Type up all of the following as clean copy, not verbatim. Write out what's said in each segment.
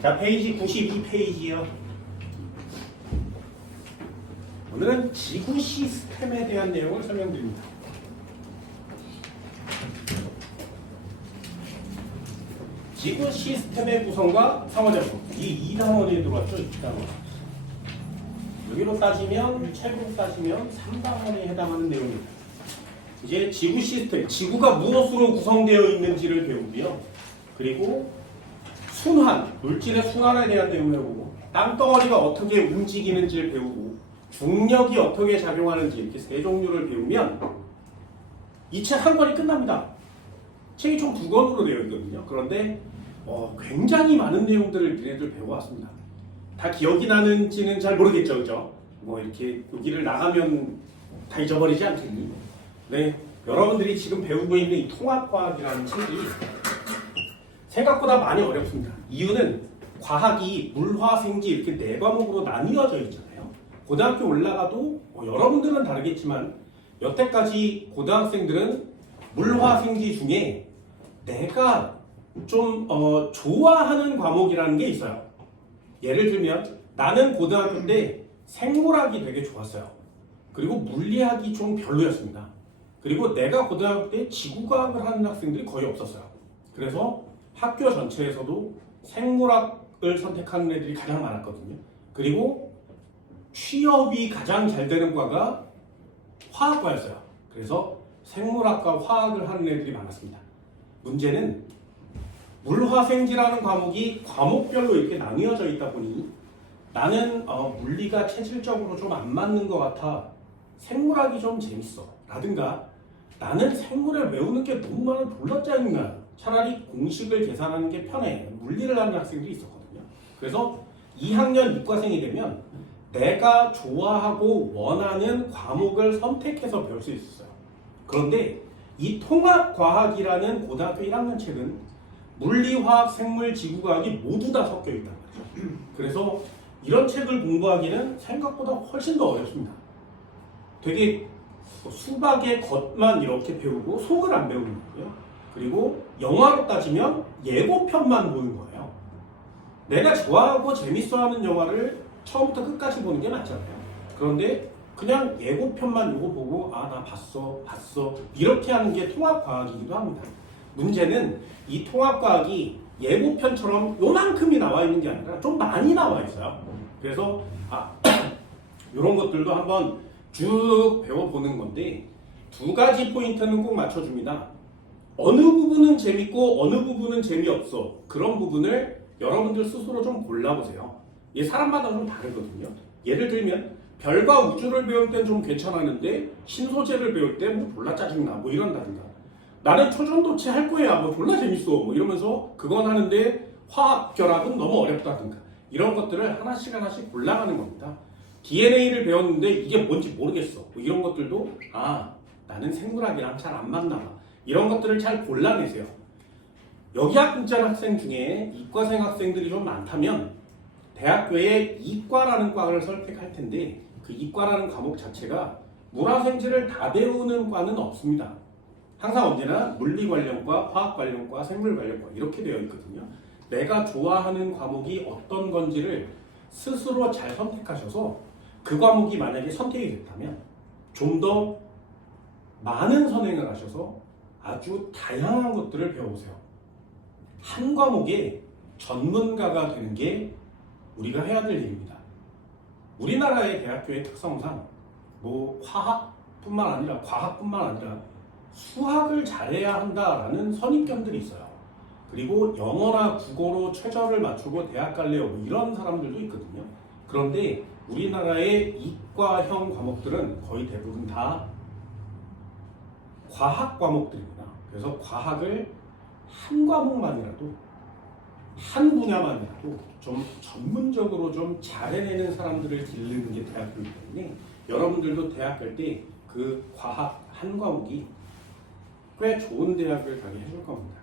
자, 페이지 92페이지요. 오늘은 지구 시스템에 대한 내용을 설명드립니다. 지구 시스템의 구성과 상호작용. 이 2단원에 들어왔죠. 2단원. 여기로 따지면, 책으로 따지면 3단원에 해당하는 내용입니다. 이제 지구 시스템, 지구가 무엇으로 구성되어 있는지를 배우고요. 그리고 순환, 물질의 순환에 대한 내용을 배우고, 땅덩어리가 어떻게 움직이는지를 배우고, 중력이 어떻게 작용하는지 이렇게 세 종류를 배우면 이 책 한 권이 끝납니다. 책이 총 2권으로 되어 있거든요. 그런데 굉장히 많은 내용들을 니네들 배워왔습니다. 다 기억이 나는지는 잘 모르겠죠, 그죠? 뭐 이렇게 여기를 나가면 다 잊어버리지 않겠니? 네, 여러분들이 지금 배우고 있는 이 통합과학이라는 책이 생각보다 많이 어렵습니다. 이유는 과학이 물화, 생지 이렇게 4과목으로 나뉘어져 있잖아요. 고등학교 올라가도 여러분들은 다르겠지만 여태까지 고등학생들은 물화, 생지 중에 내가 좀 좋아하는 과목이라는 게 있어요. 예를 들면 나는 고등학교 때 생물학이 되게 좋았어요. 그리고 물리학이 좀 별로였습니다. 그리고 내가 고등학교 때 지구과학을 하는 학생들이 거의 없었어요. 그래서 학교 전체에서도 생물학을 선택하는 애들이 가장 많았거든요. 그리고 취업이 가장 잘 되는 과가 화학과였어요. 그래서 생물학과 화학을 하는 애들이 많았습니다. 문제는 물화생지라는 과목이 과목별로 이렇게 나뉘어져 있다 보니 나는 물리가 체질적으로 좀 안 맞는 것 같아, 생물학이 좀 재밌어 라든가 나는 생물을 외우는 게 너무 많아 졸라 짜증나, 차라리 공식을 계산하는 게 편해, 물리를 하는 학생들이 있었거든요. 그래서 2학년 이과생이 되면 내가 좋아하고 원하는 과목을 선택해서 배울 수 있었어요. 그런데 이 통합과학이라는 고등학교 1학년 책은 물리, 화학, 생물, 지구과학이 모두 다 섞여 있단 말이죠. 그래서 이런 책을 공부하기는 생각보다 훨씬 더 어렵습니다. 되게 수박의 겉만 이렇게 배우고 속을 안 배우는 거고요. 그리고 영화로 따지면 예고편만 보는 거예요. 내가 좋아하고 재밌어하는 영화를 처음부터 끝까지 보는 게 맞잖아요. 그런데 그냥 예고편만 이거 보고 나 봤어 이렇게 하는 게 통합과학이기도 합니다. 문제는 이 통합과학이 예고편처럼 요만큼이 나와 있는 게 아니라 좀 많이 나와 있어요. 그래서 이런 것들도 한번 쭉 배워보는 건데 2가지 포인트는 꼭 맞춰줍니다. 어느 부분은 재밌고 어느 부분은 재미없어. 그런 부분을 여러분들 스스로 좀 골라보세요. 이게 사람마다 좀 다르거든요. 예를 들면 별과 우주를 배울 땐 좀 괜찮았는데 신소재를 배울 때 뭐 졸라 짜증나 뭐 이런다든가, 나는 초전도체 할 거야 뭐 졸라 재밌어 뭐 이러면서 그건 하는데 화학 결합은 너무 어렵다든가, 이런 것들을 하나씩 하나씩 골라가는 겁니다. DNA를 배웠는데 이게 뭔지 모르겠어 뭐 이런 것들도 나는 생물학이랑 잘 안 맞나 봐, 이런 것들을 잘 골라내세요. 여기학 분자 학생 중에 이과생 학생들이 좀 많다면 대학교에 이과라는 과를 선택할 텐데 그 이과라는 과목 자체가 물화생지를 다 배우는 과는 없습니다. 항상 언제나 물리 관련과, 화학 관련과, 생물 관련과 이렇게 되어 있거든요. 내가 좋아하는 과목이 어떤 건지를 스스로 잘 선택하셔서 그 과목이 만약에 선택이 됐다면 좀 더 많은 선행을 하셔서 아주 다양한 것들을 배워보세요. 한 과목에 전문가가 되는 게 우리가 해야 될 일입니다. 우리나라의 대학교의 특성상 뭐 화학뿐만 아니라 과학뿐만 아니라 수학을 잘해야 한다라는 선입견들이 있어요. 그리고 영어나 국어로 최저를 맞추고 대학 갈래요 뭐 이런 사람들도 있거든요. 그런데 우리나라의 이과형 과목들은 거의 대부분 다 과학 과목들입니다. 그래서 과학을 한 과목만이라도, 한 분야만이라도 좀 전문적으로 좀 잘해내는 사람들을 기르는 게 대학교이기 때문에 여러분들도 대학 갈 때 그 과학 한 과목이 꽤 좋은 대학을 가게 해줄 겁니다.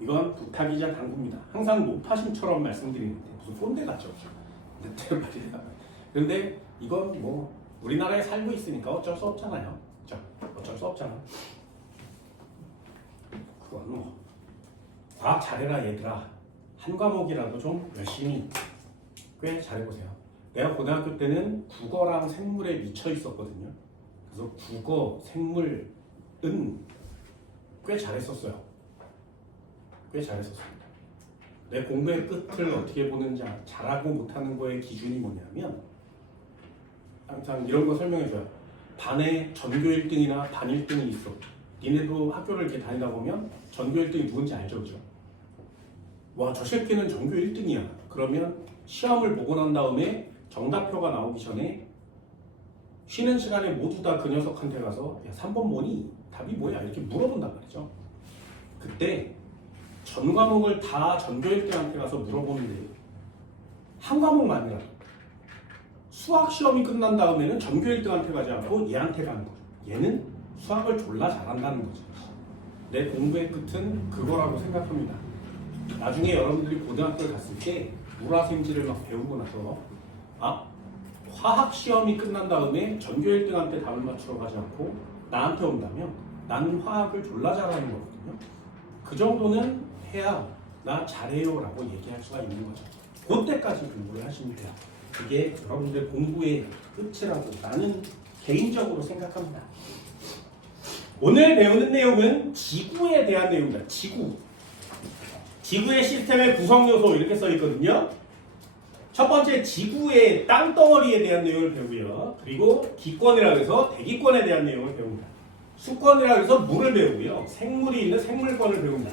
이건 부탁이자 당부입니다. 항상 노파심처럼 말씀드리는데 무슨 꼰대 같죠? 그런데 이건 뭐 우리나라에 살고 있으니까 어쩔 수 없잖아요. 그렇죠? 어쩔 수 없잖아. 그건 뭐 과학 잘해라 얘들아 한 과목이라도 좀 열심히 꽤 잘해보세요. 내가 고등학교 때는 국어랑 생물에 미쳐 있었거든요. 그래서 국어, 생물은 꽤 잘했었어요. 꽤 잘했었습니다. 내 공부의 끝을 어떻게 보는지 잘하고 못하는 거의 기준이 뭐냐면 항상 이런 거 설명해줘요. 반에 전교 1등이나 반 1등이 있어. 니네도 학교를 이렇게 다니다 보면 전교 1등이 누군지 알죠? 그죠? 와, 저 새끼는 전교 1등이야. 그러면 시험을 보고 난 다음에 정답표가 나오기 전에 쉬는 시간에 모두 다 그 녀석한테 가서 야, 3번 뭐니? 답이 뭐야? 이렇게 물어본단 말이죠. 그때 전 과목을 다 전교 1등한테 가서 물어보는데 한 과목만이라도 수학 시험이 끝난 다음에는 전교 1등한테 가지 않고 얘한테 가는 거죠. 얘는 수학을 졸라 잘한다는 거죠. 내 공부의 끝은 그거라고 생각합니다. 나중에 여러분들이 고등학교를 갔을 때 물화생지를 막 배우고 나서 화학 시험이 끝난 다음에 전교 1등한테 답을 맞추러 가지 않고 나한테 온다면 나는 화학을 졸라 잘하는 거거든요. 그 정도는 해야 나 잘해요 라고 얘기할 수가 있는 거죠. 그때까지 공부를 하시면 돼요. 그게 여러분들 공부의 끝이라고 나는 개인적으로 생각합니다. 오늘 배우는 내용은 지구에 대한 내용입니다. 지구의 시스템의 구성 요소 이렇게 써 있거든요. 첫 번째 지구의 땅덩어리에 대한 내용을 배우고요. 그리고 기권이라고 해서 대기권에 대한 내용을 배웁니다. 수권이라고 해서 물을 배우고요. 생물이 있는 생물권을 배웁니다.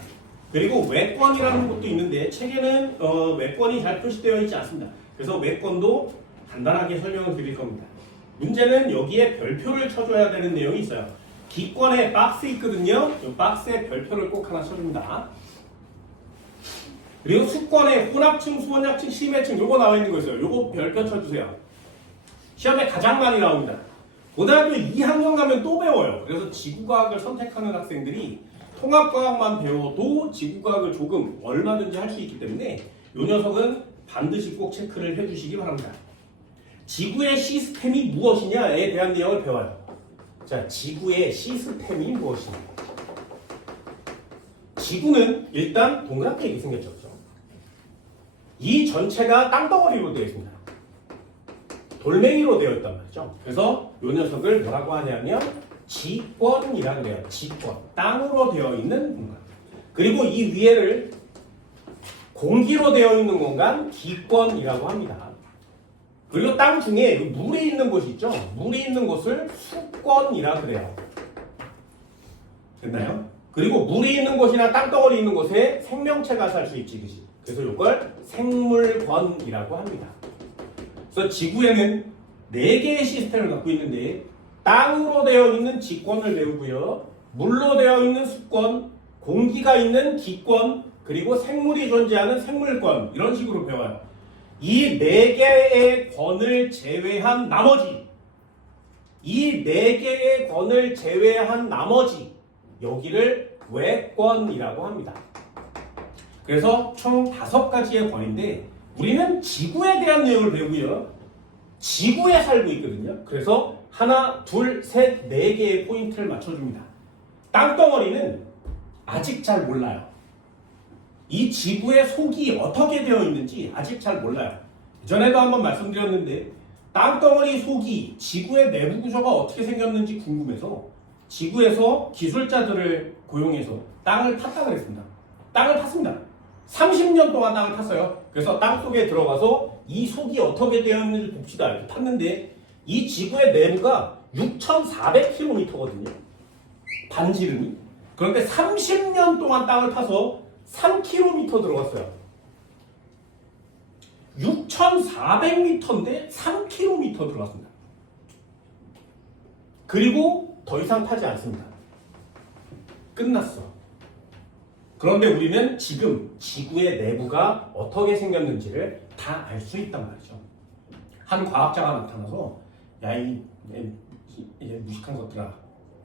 그리고 외권이라는 것도 있는데 책에는 외권이 잘 표시되어 있지 않습니다. 그래서 외권도 간단하게 설명을 드릴 겁니다. 문제는 여기에 별표를 쳐줘야 되는 내용이 있어요. 기권에 박스 있거든요. 이 박스에 별표를 꼭 하나 쳐줍니다. 그리고 수권에 혼합층, 수원합층, 심해층 요거 나와 있는 거 있어요. 요거 별표 쳐주세요. 시험에 가장 많이 나옵니다. 고등학교 2학년 가면 또 배워요. 그래서 지구과학을 선택하는 학생들이 통합과학만 배워도 지구과학을 조금 얼마든지 할 수 있기 때문에 요 녀석은 반드시 꼭 체크를 해주시기 바랍니다. 지구의 시스템이 무엇이냐에 대한 내용을 배워요. 자, 지구의 시스템이 무엇이냐. 지구는 일단 동그랗게 이렇게 생겼죠. 그렇죠? 이 전체가 땅덩어리로 되어 있습니다. 돌멩이로 되어 있단 말이죠. 그래서 이 녀석을 뭐라고 하냐면 지권이라고 해요. 지권. 땅으로 되어 있는 공간. 그리고 이 위에를 공기로 되어 있는 공간 기권이라고 합니다. 그리고 땅 중에 물이 있는 곳이 있죠. 물이 있는 곳을 수권이라 그래요. 됐나요? 그리고 물이 있는 곳이나 땅덩어리 있는 곳에 생명체가 살 수 있지, 그치? 그래서 이걸 생물권이라고 합니다. 그래서 지구에는 4개의 시스템을 갖고 있는데 땅으로 되어 있는 지권을 배우고요. 물로 되어 있는 수권, 공기가 있는 기권, 그리고 생물이 존재하는 생물권 이런 식으로 배워요. 이 4개의 권을 제외한 나머지 여기를 외권이라고 합니다. 그래서 총 5가지의 권인데 우리는 지구에 대한 내용을 배우고요. 지구에 살고 있거든요. 그래서 하나, 둘, 셋, 4개의 포인트를 맞춰줍니다. 땅덩어리는 아직 잘 몰라요. 이 지구의 속이 어떻게 되어 있는지 아직 잘 몰라요. 전에도 한번 말씀드렸는데 땅덩어리 속이 지구의 내부 구조가 어떻게 생겼는지 궁금해서 지구에서 기술자들을 고용해서 땅을 팠다 그랬습니다. 땅을 팠습니다. 30년 동안 땅을 팠어요. 그래서 땅 속에 들어가서 이 속이 어떻게 되어 있는지 봅시다. 이렇게 팠는데 이 지구의 내부가 6,400km거든요. 반지름이. 그런데 30년 동안 땅을 파서 3km 들어갔어요. 6,400m인데 3km 들어갔습니다. 그리고 더 이상 파지 않습니다. 끝났어. 그런데 우리는 지금 지구의 내부가 어떻게 생겼는지를 다 알 수 있단 말이죠. 한 과학자가 나타나서 야, 이 무식한 것들아,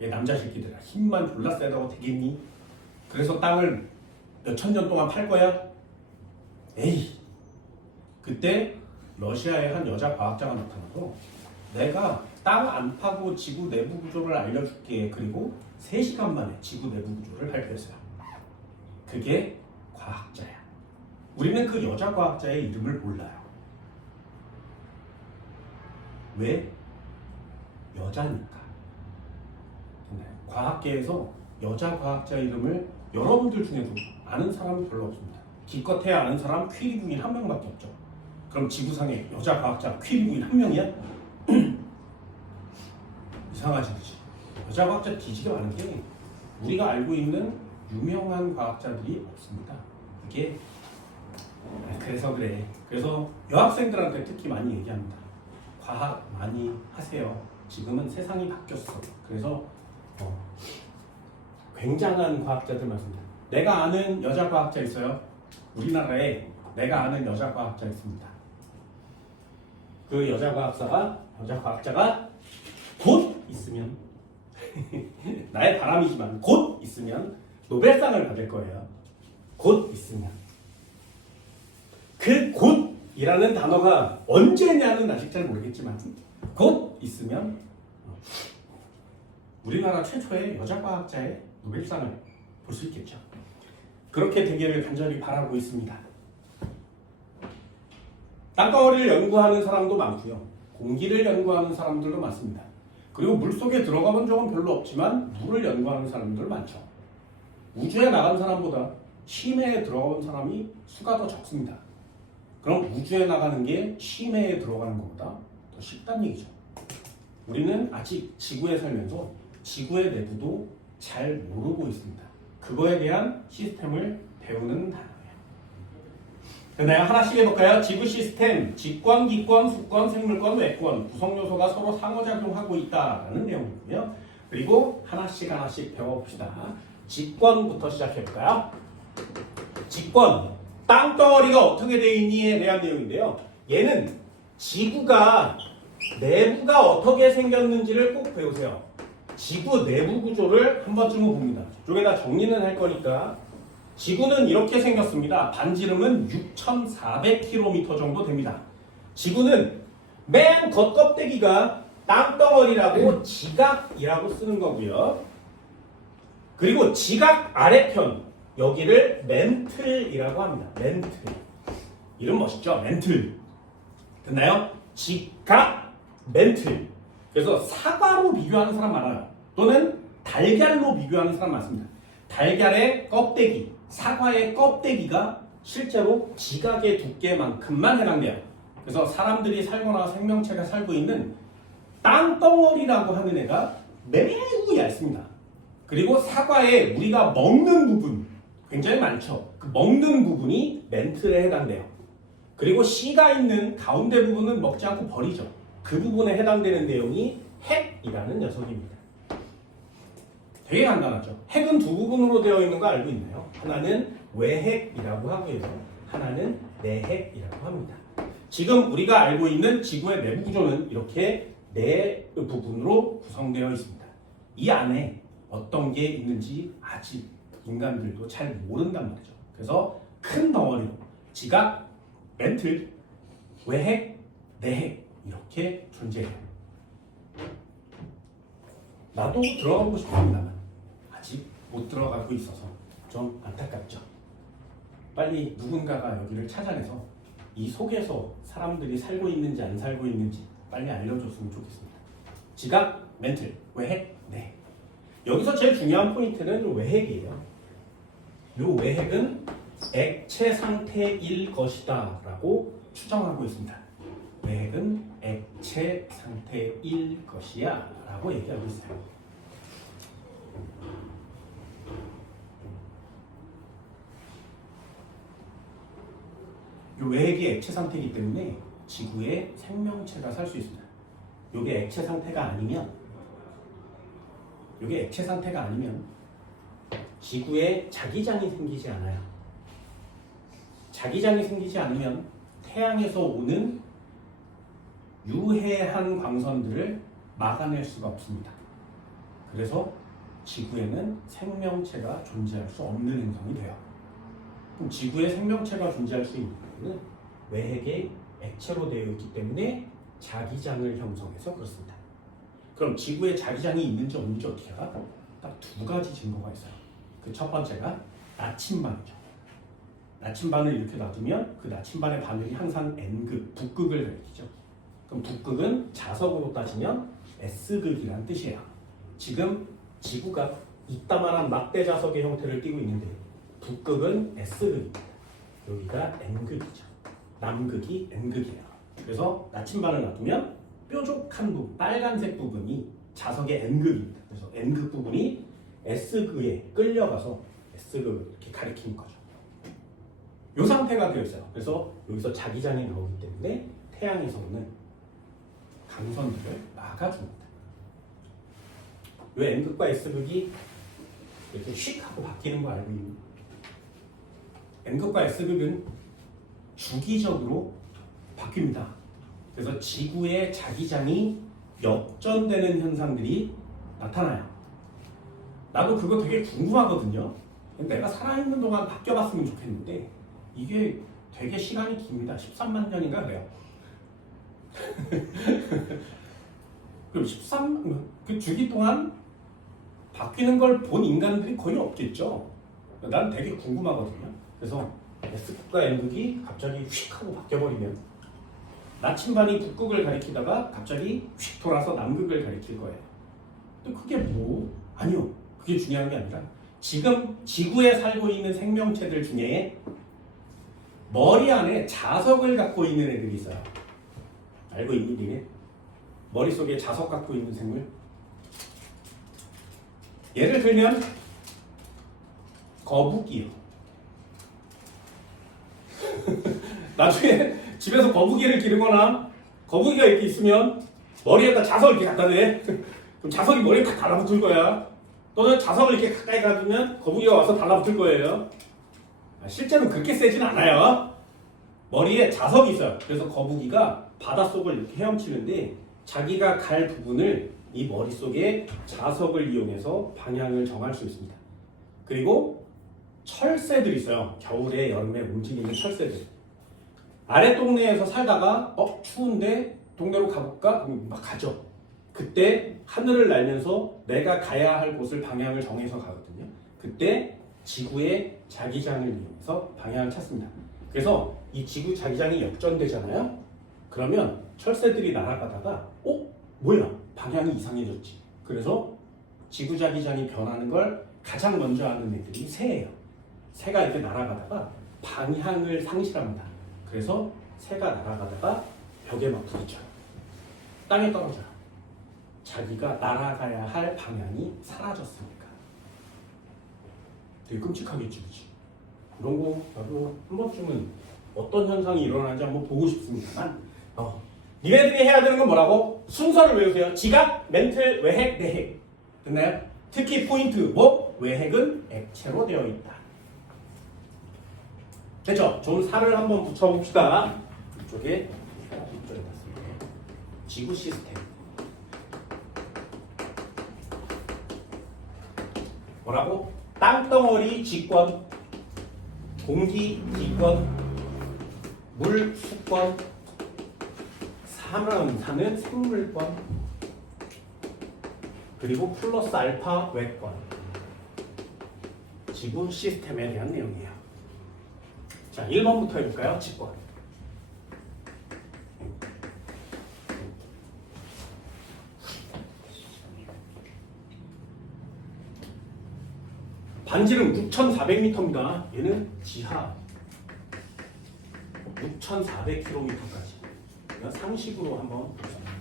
얘 남자 새끼들아, 힘만 졸라 세다고 되겠니? 그래서 땅을 몇천 년 동안 팔 거야? 에이. 그때 러시아의 한 여자 과학자가 나타나서 내가 땅 안 파고 지구 내부 구조를 알려줄게. 그리고 3시간 만에 지구 내부 구조를 발표했어요. 그게 과학자야. 우리는 그 여자 과학자의 이름을 몰라요. 왜? 여자니까. 과학계에서 여자 과학자 이름을 여러분들 중에도 아는 사람이 별로 없습니다. 기껏해야 아는 사람 퀴리 부인 한 명밖에 없죠. 그럼 지구상에 여자 과학자 퀴리 부인 한 명이야? 이상하지, 그치? 여자 과학자 뒤지게 많은 게 우리가 알고 있는 유명한 과학자들이 없습니다. 이게 그래서 그래. 그래서 여학생들한테 특히 많이 얘기합니다. 과학 많이 하세요. 지금은 세상이 바뀌었어. 그래서 굉장한 과학자들 많습니다. 내가 아는 여자 과학자 있어요. 우리나라에 내가 아는 여자 과학자 있습니다. 그 여자 과학자가 곧 있으면 나의 바람이지만 곧 있으면 노벨상을 받을 거예요. 곧 있으면. 그 곧이라는 단어가 언제냐는 아직 잘 모르겠지만 곧 있으면 우리나라 최초의 여자 과학자의 노벨상을 볼 수 있겠죠. 그렇게 되기를 간절히 바라고 있습니다. 땅덩어리를 연구하는 사람도 많고요. 공기를 연구하는 사람들도 많습니다. 그리고 물속에 들어가 본 적은 별로 없지만 물을 연구하는 사람들 많죠. 우주에 나간 사람보다 심해에 들어가 본 사람이 수가 더 적습니다. 그럼 우주에 나가는 게 심해에 들어가는 것보다 더 쉽다는 얘기죠. 우리는 아직 지구에 살면서 지구의 내부도 잘 모르고 있습니다. 그거에 대한 시스템을 배우는 단어예요. 내가 하나씩 해볼까요? 지구 시스템, 직권, 기권, 수권, 생물권, 외권, 구성 요소가 서로 상호작용하고 있다라는 내용이고요. 그리고 하나씩 배워봅시다. 직권부터 시작해볼까요? 직권, 땅덩어리가 어떻게 되어 있니에 대한 내용인데요. 얘는 지구가 내부가 어떻게 생겼는지를 꼭 배우세요. 지구 내부 구조를 한 번쯤은 봅니다. 저쪽에다 정리는 할 거니까 지구는 이렇게 생겼습니다. 반지름은 6,400km 정도 됩니다. 지구는 맨 겉껍데기가 땅덩어리라고 지각이라고 쓰는 거고요. 그리고 지각 아래편 여기를 멘틀이라고 합니다. 멘틀. 이름 멋있죠? 멘틀. 됐나요? 지각 멘틀. 그래서 사과로 비교하는 사람 많아요. 또는 달걀로 비교하는 사람 많습니다. 달걀의 껍데기, 사과의 껍데기가 실제로 지각의 두께만큼만 해당돼요. 그래서 사람들이 살거나 생명체가 살고 있는 땅덩어리라고 하는 애가 매우 얇습니다. 그리고 사과에 우리가 먹는 부분 굉장히 많죠. 그 먹는 부분이 멘틀에 해당돼요. 그리고 씨가 있는 가운데 부분은 먹지 않고 버리죠. 그 부분에 해당되는 내용이 핵이라는 녀석입니다. 되게 간단하죠. 핵은 두 부분으로 되어 있는 거 알고 있나요? 하나는 외핵이라고 하고요. 하나는 내핵이라고 합니다. 지금 우리가 알고 있는 지구의 내부 구조는 이렇게 네 부분으로 구성되어 있습니다. 이 안에 어떤 게 있는지 아직 인간들도 잘 모른단 말이죠. 그래서 큰 덩어리로 지각, 멘틀, 외핵, 내핵 이렇게 존재해요. 나도 들어가고 싶습니다만 아직 못 들어가고 있어서 좀 안타깝죠. 빨리 누군가가 여기를 찾아내서 이 속에서 사람들이 살고 있는지 안 살고 있는지 빨리 알려줬으면 좋겠습니다. 지각, 멘틀, 외핵, 내핵. 여기서 제일 중요한 포인트는 외핵이에요. 이 외핵은 액체 상태일 것이다 라고 추정하고 있습니다. 외핵은 액체 상태일 것이야 라고 얘기하고 있어요. 이 외핵이 액체 상태이기 때문에 지구에 생명체가 살 수 있습니다. 이게 액체 상태가 아니면 지구에 자기장이 생기지 않아요. 자기장이 생기지 않으면 태양에서 오는 유해한 광선들을 막아낼 수가 없습니다. 그래서 지구에는 생명체가 존재할 수 없는 행성이 돼요. 그럼 지구에 생명체가 존재할 수 있는 이유는 외핵의 액체로 되어 있기 때문에 자기장을 형성해서 그렇습니다. 그럼 지구에 자기장이 있는지 없는지 어떻게 알아? 딱 두 가지 증거가 있어요. 그 첫 번째가 나침반이죠. 나침반을 이렇게 놔두면 그 나침반의 바늘이 항상 N극, 북극을 가리키죠. 그럼 북극은 자석으로 따지면 S극이란 뜻이에요. 지금 지구가 이따만한 막대 자석의 형태를 띠고 있는데 북극은 S극입니다. 여기가 N극이죠. 남극이 N극이에요. 그래서 나침반을 놔두면 뾰족한 부분, 빨간색 부분이 자석의 N극입니다. 그래서 N극 부분이 S극에 끌려가서 S극을 이렇게 가리키는 거죠. 이 상태가 되어 있어요. 그래서 여기서 자기장이 나오기 때문에 태양에서 오는 강선들을 막아줍니다. 왜 N극과 S극이 이렇게 휙 하고 바뀌는 거 알고 있니? N극과 S극은 주기적으로 바뀝니다. 그래서 지구의 자기장이 역전되는 현상들이 나타나요. 나도 그거 되게 궁금하거든요. 내가 살아있는 동안 바뀌어봤으면 좋겠는데 이게 되게 시간이 깁니다. 13만 년인가 그래요. 그럼 그 주기 동안 바뀌는 걸 본 인간들이 거의 없겠죠. 난 되게 궁금하거든요. 그래서 S극과 N극이 갑자기 휙 하고 바뀌어버리면 나침반이 북극을 가리키다가 갑자기 휙 돌아서 남극을 가리킬 거예요. 근데 그게 뭐? 아니요. 그게 중요한 게 아니라 지금 지구에 살고 있는 생명체들 중에 머리 안에 자석을 갖고 있는 애들이 있어요. 알고 있니 니네? 머릿속에 자석 갖고 있는 생물? 예를 들면 거북이요. 나중에 집에서 거북이를 기르거나 거북이가 이렇게 있으면 머리에다 자석을 이렇게 갖다 대. 그럼 자석이 머리에 딱 달라붙을 거야. 또는 자석을 이렇게 가까이 가두면 거북이가 와서 달라붙을 거예요. 실제로 그렇게 세진 않아요. 머리에 자석이 있어요. 그래서 거북이가 바닷속을 이렇게 헤엄치는데 자기가 갈 부분을 이 머릿속에 자석을 이용해서 방향을 정할 수 있습니다. 그리고 철새들이 있어요. 겨울에 여름에 움직이는 철새들. 아래 동네에서 살다가 추운데 동네로 가볼까? 막 가죠. 그때 하늘을 날면서 내가 가야 할 곳을 방향을 정해서 가거든요. 그때 지구의 자기장을 이용해서 방향을 찾습니다. 그래서 이 지구 자기장이 역전되잖아요. 그러면 철새들이 날아가다가 뭐야? 방향이 이상해졌지. 그래서 지구 자기장이 변하는 걸 가장 먼저 아는 애들이 새예요. 새가 이렇게 날아가다가 방향을 상실합니다. 그래서 새가 날아가다가 벽에 막 부딪혀요. 땅에 떨어져요. 자기가 날아가야 할 방향이 사라졌으니까. 되게 끔찍하겠지, 그치? 그런 거 나도 한 번쯤은 어떤 현상이 일어나는지 한번 보고 싶습니다만 니네들이 해야 되는 건 뭐라고? 순서를 외우세요. 지각, 멘틀, 외핵, 내핵. 됐나요? 특히 포인트 외핵은 액체로 되어 있다. 됐죠? 좋은 살을 한번 붙여봅시다. 이쪽에 붙여봤습니다. 지구 시스템. 뭐라고? 땅덩어리 지권, 공기 기권, 물 수권, 사는 생물권, 그리고 플러스 알파 외권. 지구 시스템에 대한 내용이에요. 자, 1번부터 해볼까요? 지권. 반지름 6,400m입니다. 얘는 지하 6,400km까지. 상식으로 한번 보겠습니다.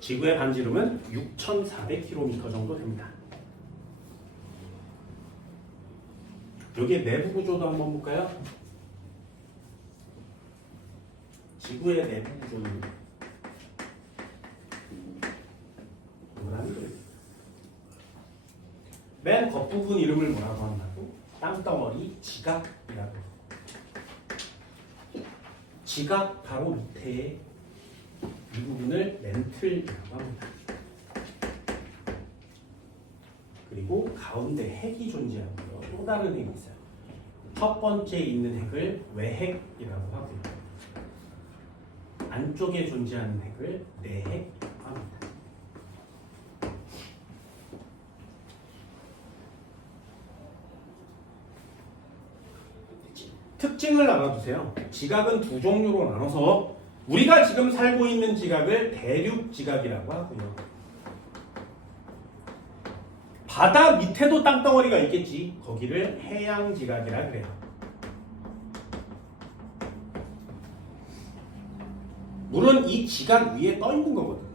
지구의 반지름은 6,400km 정도 됩니다. 여기에 내부 구조도 한번 볼까요? 지구의 내부 구조는 맨 겉부분 이름을 뭐라고 한다고? 땅덩어리 지각이라고. 지각 바로 밑에 이 부분을 멘틀이라고 합니다. 그리고 가운데 핵이 존재하고요. 또 다른 핵이 있어요. 첫 번째 있는 핵을 외핵이라고 하고요. 안쪽에 존재하는 핵을 내핵이라고 합니다. 됐지? 특징을 알아두세요. 지각은 두 종류로 나눠서 우리가 지금 살고 있는 지각을 대륙 지각이라고 하고요. 바다 밑에도 땅덩어리가 있겠지. 거기를 해양 지각이라 그래요. 물은 이 지각 위에 떠 있는 거거든요.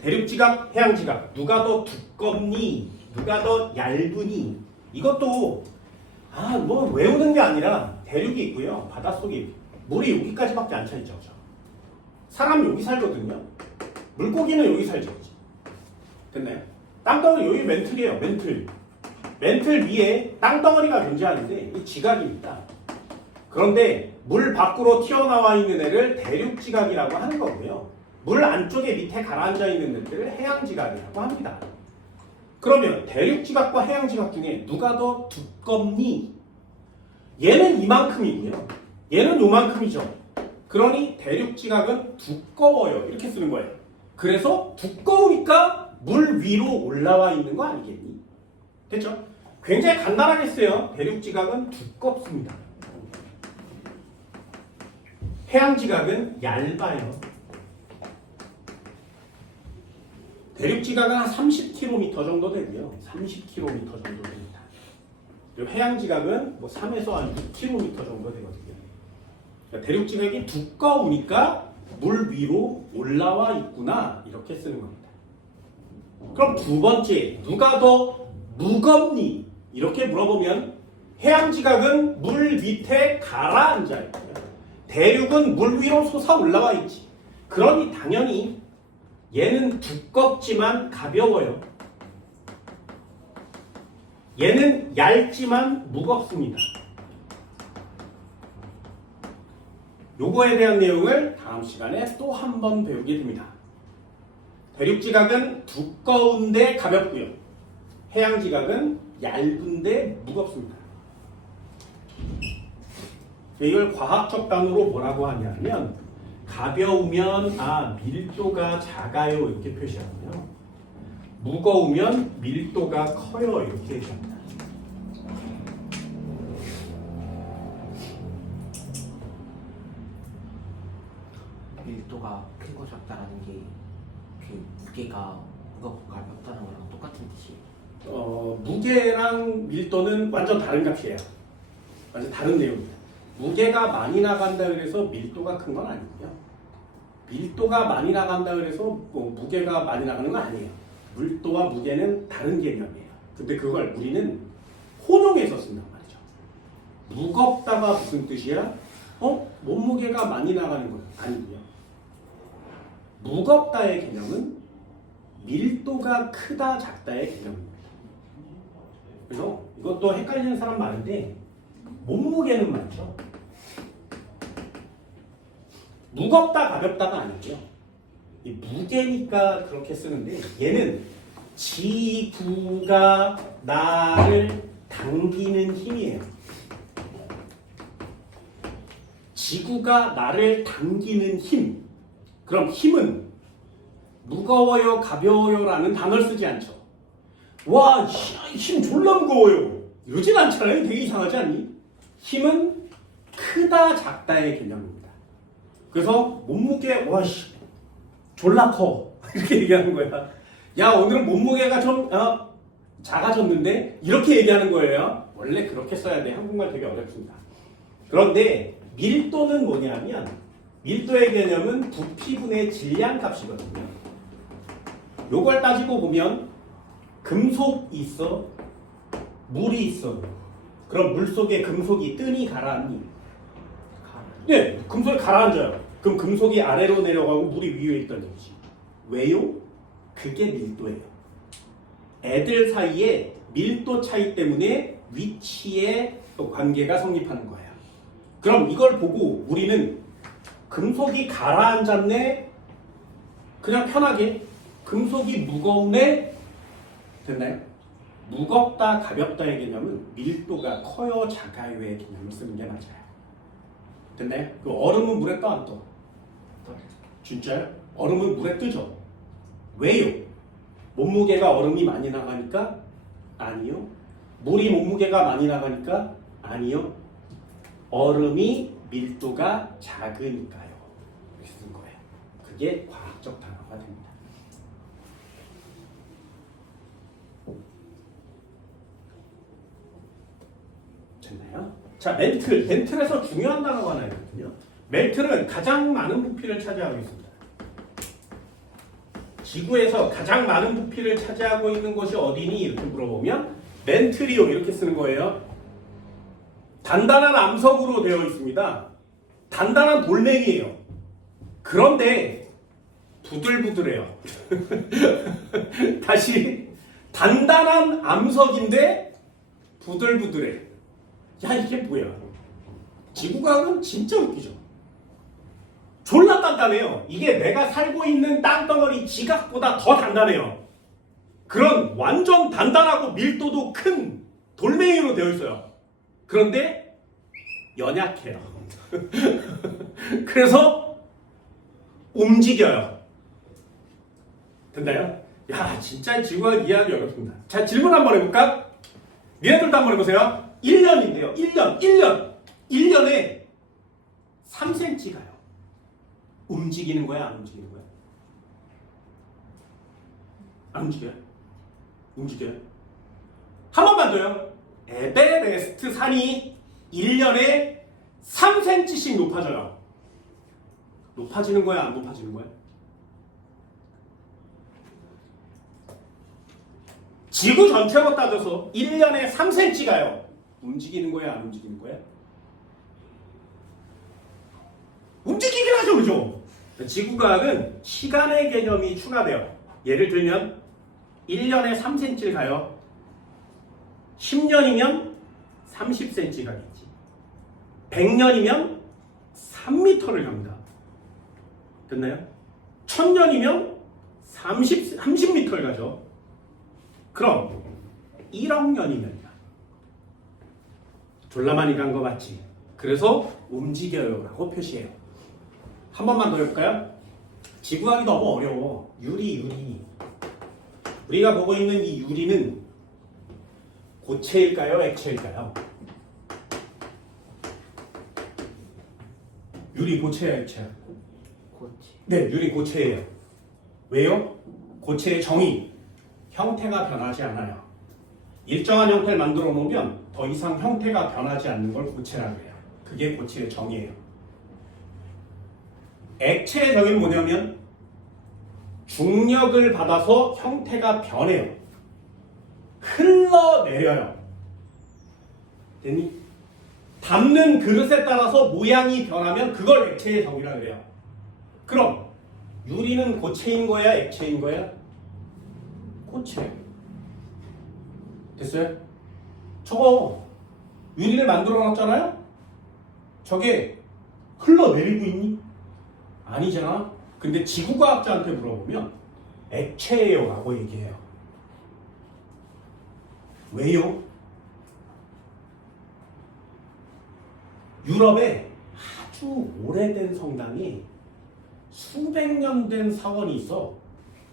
대륙 지각, 해양 지각. 누가 더 두껍니? 누가 더 얇으니? 이것도 뭐 외우는 게 아니라 대륙이 있고요. 바닷속에 물이 여기까지밖에 안 차 있죠. 그죠? 사람 여기 살거든요. 물고기는 여기 살죠. 그죠? 됐나요? 땅덩어리 여기 멘틀이에요. 멘틀. 멘틀 위에 땅덩어리가 존재하는데 이 지각입니다. 그런데 물 밖으로 튀어나와 있는 애를 대륙 지각이라고 하는 거고요. 물 안쪽에 밑에 가라앉아 있는 애들을 해양 지각이라고 합니다. 그러면 대륙 지각과 해양 지각 중에 누가 더 두껍니? 얘는 이만큼이고요. 얘는 요만큼이죠. 그러니 대륙 지각은 두꺼워요. 이렇게 쓰는 거예요. 그래서 두꺼우니까 물 위로 올라와 있는 거 아니겠니? 됐죠? 굉장히 간단하게 써요. 대륙 지각은 두껍습니다. 해양 지각은 얇아요. 대륙 지각은 한 30km 정도 되고요. 30km 정도 됩니다. 그리고 해양 지각은 뭐 3에서 한 6km 정도 되거든요. 그러니까 대륙 지각이 두꺼우니까 물 위로 올라와 있구나 이렇게 쓰는 겁니다. 그럼 두 번째, 누가 더 무겁니? 이렇게 물어보면 해양 지각은 물 밑에 가라앉아 있고요. 대륙은 물 위로 솟아 올라와 있지. 그러니 당연히 얘는 두껍지만 가벼워요. 얘는 얇지만 무겁습니다. 요거에 대한 내용을 다음 시간에 또 한 번 배우게 됩니다. 대륙 지각은 두꺼운데 가볍고요. 해양 지각은 얇은데 무겁습니다. 이걸 과학적 단어로 뭐라고 하냐면 가벼우면 밀도가 작아요 이렇게 표시하고요. 무거우면 밀도가 커요 이렇게 얘기합니다. 밀도가 크고 작다라는 게 그 무게가 무겁고 가볍다는 거랑 똑같은 뜻이에요? 무게랑 밀도는 완전 다른 값이에요. 완전 다른 내용입니다. 무게가 많이 나간다 그래서 밀도가 큰 건 아니고요. 밀도가 많이 나간다 그래서 뭐 무게가 많이 나가는 건 아니에요. 밀도와 무게는 다른 개념이에요. 근데 그걸 우리는 혼용해서 쓴단 말이죠. 무겁다가 무슨 뜻이야? 몸무게가 많이 나가는 건 아니고요. 무겁다의 개념은 밀도가 크다 작다의 개념입니다. 그래서 이것도 헷갈리는 사람 많은데 몸무게는 맞죠. 무겁다 가볍다가 아니고요. 이 무게니까 그렇게 쓰는데 얘는 지구가 나를 당기는 힘이에요. 지구가 나를 당기는 힘. 그럼 힘은 무거워요 가벼워요 라는 단어를 쓰지 않죠. 와, 힘 졸라 무거워요 이러진 않잖아요. 되게 이상하지 않니? 힘은 크다 작다의 개념입니다. 그래서 몸무게 졸라 커 이렇게 얘기하는 거야. 야, 오늘은 몸무게가 좀 작아졌는데 이렇게 얘기하는 거예요. 원래 그렇게 써야 돼. 한국말 되게 어렵습니다. 그런데 밀도는 뭐냐면 밀도의 개념은 부피분의 질량 값이거든요. 요걸 따지고 보면 금속이 있어, 물이 있어. 그럼 물 속에 금속이 뜨니 가라앉니? 네, 금속이 가라앉아요. 그럼 금속이 아래로 내려가고 물이 위에 있다는 얘기지. 왜요? 그게 밀도예요. 애들 사이에 밀도 차이 때문에 위치의 또 관계가 성립하는 거예요. 그럼 이걸 보고 우리는 금속이 가라앉았네? 그냥 편하게 금속이 무거우네? 됐나요? 무겁다 가볍다의 개념은 밀도가 커요 작아요의 개념을 쓰는 게 맞아요. 됐나요? 그 얼음은 물에 떠 안 떠? 진짜요? 얼음은 물에 뜨죠? 왜요? 몸무게가 얼음이 많이 나가니까? 아니요. 물이 몸무게가 많이 나가니까? 아니요. 얼음이 밀도가 작으니까요. 이렇게 쓴 거예요. 그게 과학적 단어가 됩니다. 됐나요? 자, 멘틀에서 중요한 단어가 하나 있거든요. 멘틀은 가장 많은 부피를 차지하고 있습니다. 지구에서 가장 많은 부피를 차지하고 있는 곳이 어디니? 이렇게 물어보면 멘틀이요 이렇게 쓰는 거예요. 단단한 암석으로 되어 있습니다. 단단한 돌멩이에요. 그런데 부들부들해요. 다시 단단한 암석인데 부들부들해. 야, 이게 뭐야? 지구과학은 진짜 웃기죠. 졸라 단단해요. 이게 내가 살고 있는 땅덩어리 지각보다 더 단단해요. 그런 완전 단단하고 밀도도 큰 돌멩이로 되어 있어요. 그런데 연약해요. 그래서 움직여요. 됐나요? 야, 진짜 지구과학 이해하기 어렵습니다. 자, 질문 한번 해볼까? 니네들도 한번 해보세요. 1년인데요. 1년에 3cm 가요. 움직이는 거야, 안 움직이는 거야? 안 움직여요? 움직여요? 한 번만 더요. 에베레스트 산이 1년에 3cm씩 높아져요. 높아지는 거야, 안 높아지는 거야? 지구 전체로 따져서 1년에 3cm 가요. 움직이는 거야, 안 움직이는 거야? 움직이긴 하죠, 그죠? 지구과학은 시간의 개념이 추가돼요. 예를 들면 1년에 3cm를 가요. 10년이면 30cm 가겠지. 100년이면 3m를 갑니다. 됐나요? 1000년이면 30m를 가죠. 그럼 1억 년이면요. 졸라 많이 간 거 맞지? 그래서 움직여요 라고 표시해요. 한 번만 더 해볼까요? 지구과학이 너무 어려워. 유리. 우리가 보고 있는 이 유리는 고체일까요? 액체일까요? 유리 고체야, 액체야? 고체. 네, 유리 고체예요. 왜요? 고체의 정의, 형태가 변하지 않아요. 일정한 형태를 만들어 놓으면 더 이상 형태가 변하지 않는 걸 고체라고 해요. 그게 고체의 정의예요. 액체의 정의는 뭐냐면 중력을 받아서 형태가 변해요. 흘러내려요. 됐니? 담는 그릇에 따라서 모양이 변하면 그걸 액체의 정의라고 해요. 그럼 유리는 고체인 거야, 액체인 거야? 고체. 됐어요? 저거 유리를 만들어 놨잖아요? 저게 흘러내리고 있니? 아니잖아. 근데 지구과학자한테 물어보면 액체예요 라고 얘기해요. 왜요? 유럽에 아주 오래된 성당이 수백 년 된 사원이 있어.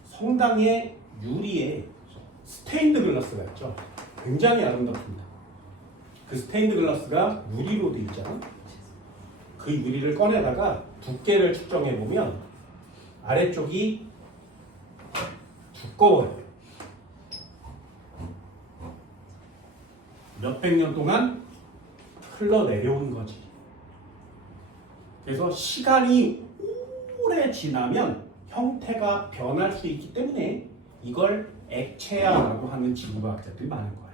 성당에 유리에 스테인드 글라스가 있죠. 굉장히 아름답습니다. 그 스테인드 글라스가 유리로 되어 있잖아. 그 유리를 꺼내다가 두께를 측정해 보면 아래쪽이 두꺼워요. 몇백 년 동안 흘러내려온 거지. 그래서 시간이 오래 지나면 형태가 변할 수 있기 때문에 이걸 액체야라고 하는 지구과학자들이 많은 거예요.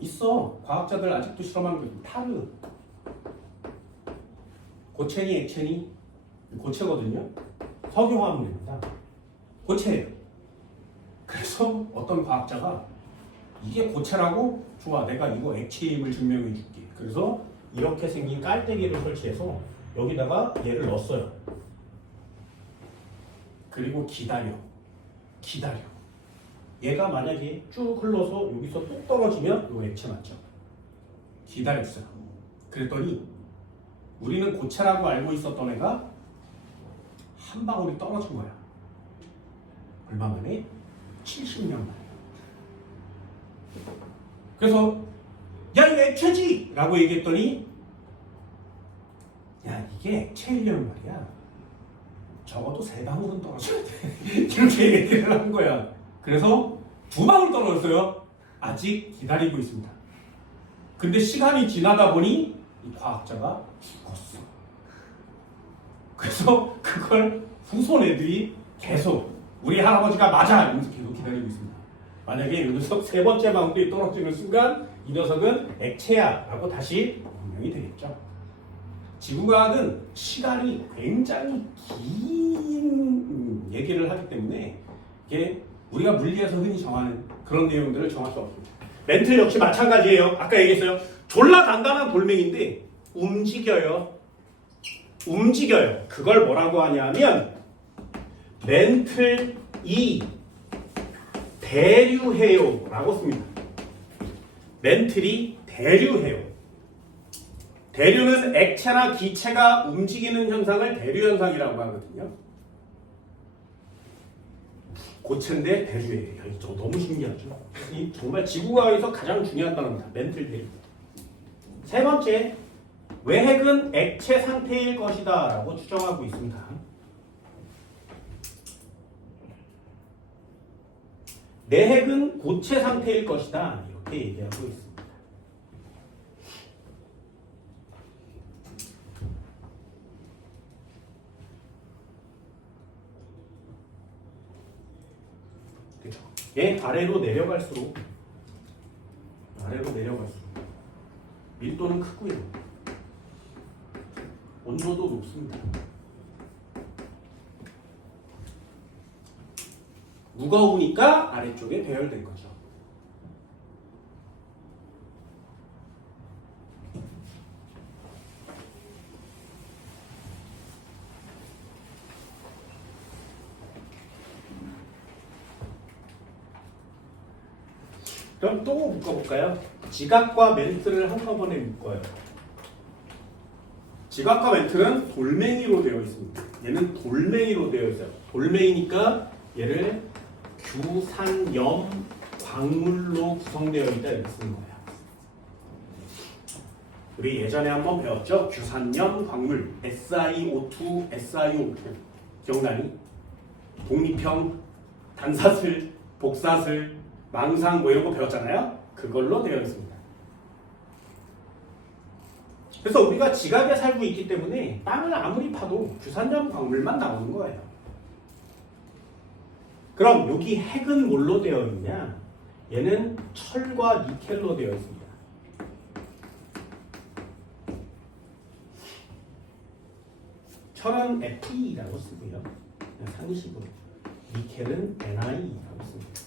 있어. 과학자들 아직도 실험하는 거. 타르. 고체니 액체니? 고체거든요. 석유화합물입니다. 고체예요. 그래서 어떤 과학자가 이게 고체라고? 좋아, 내가 이거 액체임을 증명해 줄게. 그래서 이렇게 생긴 깔때기를 설치해서 여기다가 얘를 넣었어요. 그리고 기다려. 얘가 만약에 쭉 흘러서 여기서 뚝 떨어지면 이거 액체 맞죠? 기다렸어요. 그랬더니 우리는 고체라고 알고 있었던 애가 한 방울이 떨어진 거야. 얼마 만에? 70년 만에. 그래서 야 이거 액체지! 라고 얘기했더니 야 이게 액체이려면 말이야 적어도 3방울은 떨어져야 돼 이렇게 얘기를 한 거야. 그래서 2방울 떨어졌어요. 아직 기다리고 있습니다. 근데 시간이 지나다 보니 이 과학자가 죽었어. 그래서 그걸 후손 애들이 계속 우리 할아버지가 맞아! 이러면서 계속 기다리고 있습니다. 만약에 이 녀석 3번째 방울이 떨어지는 순간 이 녀석은 액체야 라고 다시 분명히 되겠죠. 지구과학은 시간이 굉장히 긴 얘기를 하기 때문에 이게 우리가 물리에서 흔히 정하는 그런 내용들을 정할 수 없습니다. 멘틀 역시 마찬가지예요. 아까 얘기했어요. 졸라 단단한 돌멩인데 움직여요. 그걸 뭐라고 하냐면 멘틀이 대류해요 라고 씁니다. 멘틀이 대류해요. 대류는 액체나 기체가 움직이는 현상을 대류현상이라고 하거든요. 고체인데 대류예요. 저거 너무 신기하죠? 이 정말 지구과학에서 가장 중요한 단어입니다. 멘틀 대류. 3번째, 외핵은 액체 상태일 것이다 라고 추정하고 있습니다. 내핵은 고체 상태일 것이다 이렇게 얘기하고 있습니다. 그렇죠? 얘 아래로 내려갈수록 밀도는 크고요. 온도도 높습니다. 무거우니까 아래쪽에 배열된 거죠. 그럼 또 묶어볼까요? 지각과 멘틀을 한꺼번에 묶어요. 지각과 멘틀은 돌멩이로 되어 있습니다. 얘는 돌멩이로 되어 있어요. 돌멩이니까 얘를 규산염 광물로 구성되어 있다 이렇게 쓰는 거예요. 우리 예전에 한번 배웠죠? 규산염 광물 SiO2, SiO2 기억나니? 독립형, 단사슬, 복사슬, 망상 뭐 이런 거 배웠잖아요? 그걸로 되어 있습니다. 그래서 우리가 지각에 살고 있기 때문에 땅을 아무리 파도 규산염 광물만 나오는 거예요. 그럼 여기 핵은 뭘로 되어 있냐? 얘는 철과 니켈로 되어 있습니다. 철은 Fe라고 쓰고요. 상식으로. 니켈은 Ni라고 씁니다.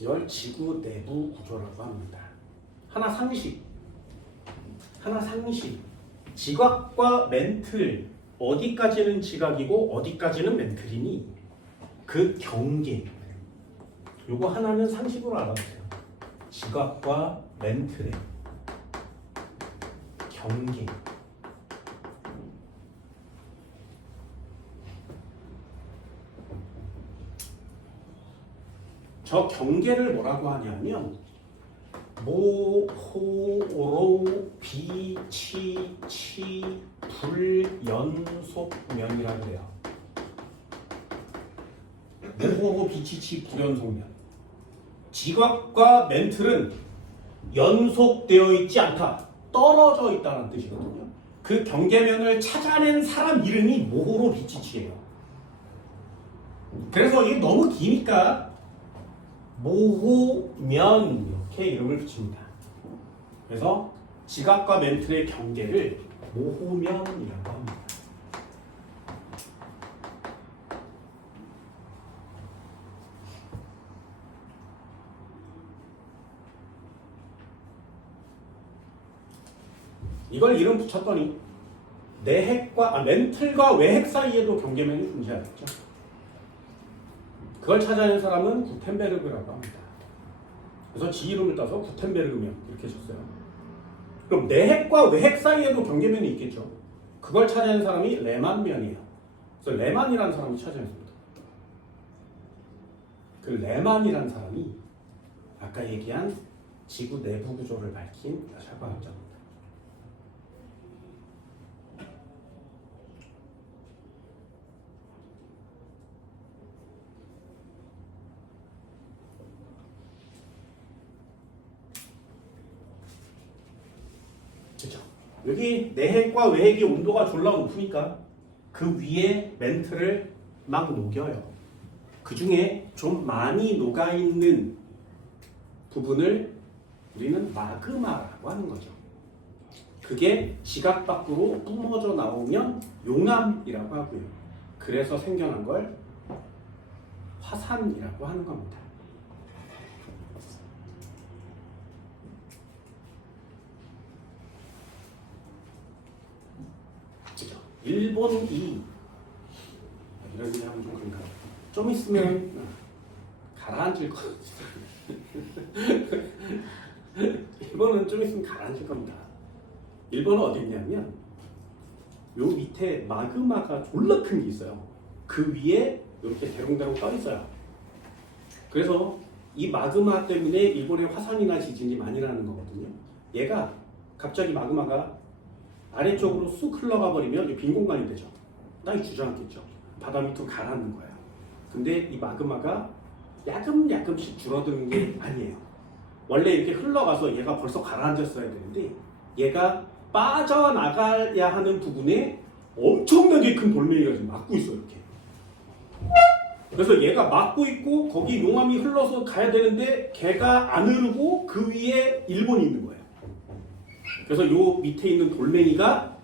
이걸 지구 내부 구조라고 합니다. 하나 상식. 지각과 멘틀 어디까지는 지각이고 어디까지는 멘틀이니 그 경계. 요거 하나는 상식으로 알아두세요. 지각과 멘틀의 경계. 저 경계를 뭐라고 하냐면 모, 호, 로, 비, 치, 불, 연속면이라고 해요. 모, 호, 비, 치, 불, 연속면. 지각과 멘틀은 연속되어 있지 않다. 떨어져 있다는 뜻이거든요. 그 경계면을 찾아낸 사람 이름이 모호로 비치치예요. 그래서 이게 너무 기니까 모호면 이렇게 이름을 붙입니다. 그래서 지각과 멘틀의 경계를 모호면이라고 합니다. 이걸 이름 붙였더니 멘틀과 외핵 사이에도 경계면이 존재하겠죠. 그걸 찾아낸 사람은 구텐베르그라고 합니다. 그래서 지 이름을 따서 구텐베르그면 이렇게 줬어요. 그럼 내핵과 외핵 사이에도 경계면이 있겠죠. 그걸 찾아낸 사람이 레만면이에요. 그래서 레만이라는 사람이 찾아냈습니다. 그 레만이라는 사람이 아까 얘기한 지구 내부 구조를 밝힌 여자과학자입니다. 그렇죠? 여기 내핵과 외핵의 온도가 졸라 높으니까 그 위에 멘트를 막 녹여요. 그 중에 좀 많이 녹아있는 부분을 우리는 마그마라고 하는 거죠. 그게 지각 밖으로 뿜어져 나오면 용암이라고 하고요. 그래서 생겨난 걸 화산이라고 하는 겁니다. 일본이 이런 얘기 하면 좀 그런가. 좀 있으면 가라앉을 거. 일본은 좀 있으면 가라앉을 겁니다. 일본은 어디 있냐면 요 밑에 마그마가 졸라 큰 게 있어요. 그 위에 이렇게 대롱대롱 떠 있어요. 그래서 이 마그마 때문에 일본에 화산이나 지진이 많이 나는 거거든요. 얘가 갑자기 마그마가 아래쪽으로 쑥 흘러가 버리면 빈 공간이 되죠. 땅이 주저앉겠죠. 바다 밑으로 가라앉는 거예요. 근데 이 마그마가 야금야금씩 줄어드는 게 아니에요. 원래 이렇게 흘러가서 얘가 벌써 가라앉았어야 되는데 얘가 빠져나가야 하는 부분에 엄청나게 큰 돌멩이가 지금 막고 있어요. 이렇게. 그래서 얘가 막고 있고 거기 용암이 흘러서 가야 되는데 걔가 안 흐르고 그 위에 일본이 있는 거예요. 그래서 요 밑에 있는 돌멩이가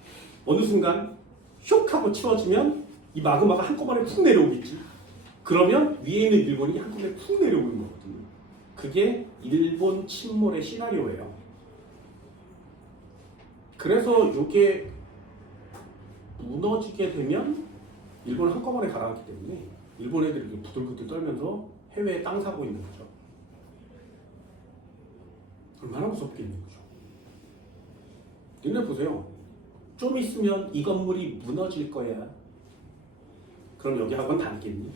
어느 순간 슉 하고 치워지면 이 마그마가 한꺼번에 푹 내려오겠지. 그러면 위에 있는 일본이 한꺼번에 푹 내려오는 거거든요. 그게 일본 침몰의 시나리오예요. 그래서 요게 무너지게 되면 일본은 한꺼번에 가라앉기 때문에 일본 애들이 이렇게 부들부들 떨면서 해외에 땅 사고 있는 거죠. 얼마나 무섭겠는 거죠. 니네 보세요. 좀 있으면 이 건물이 무너질 거야. 그럼 여기 학원 다니겠니?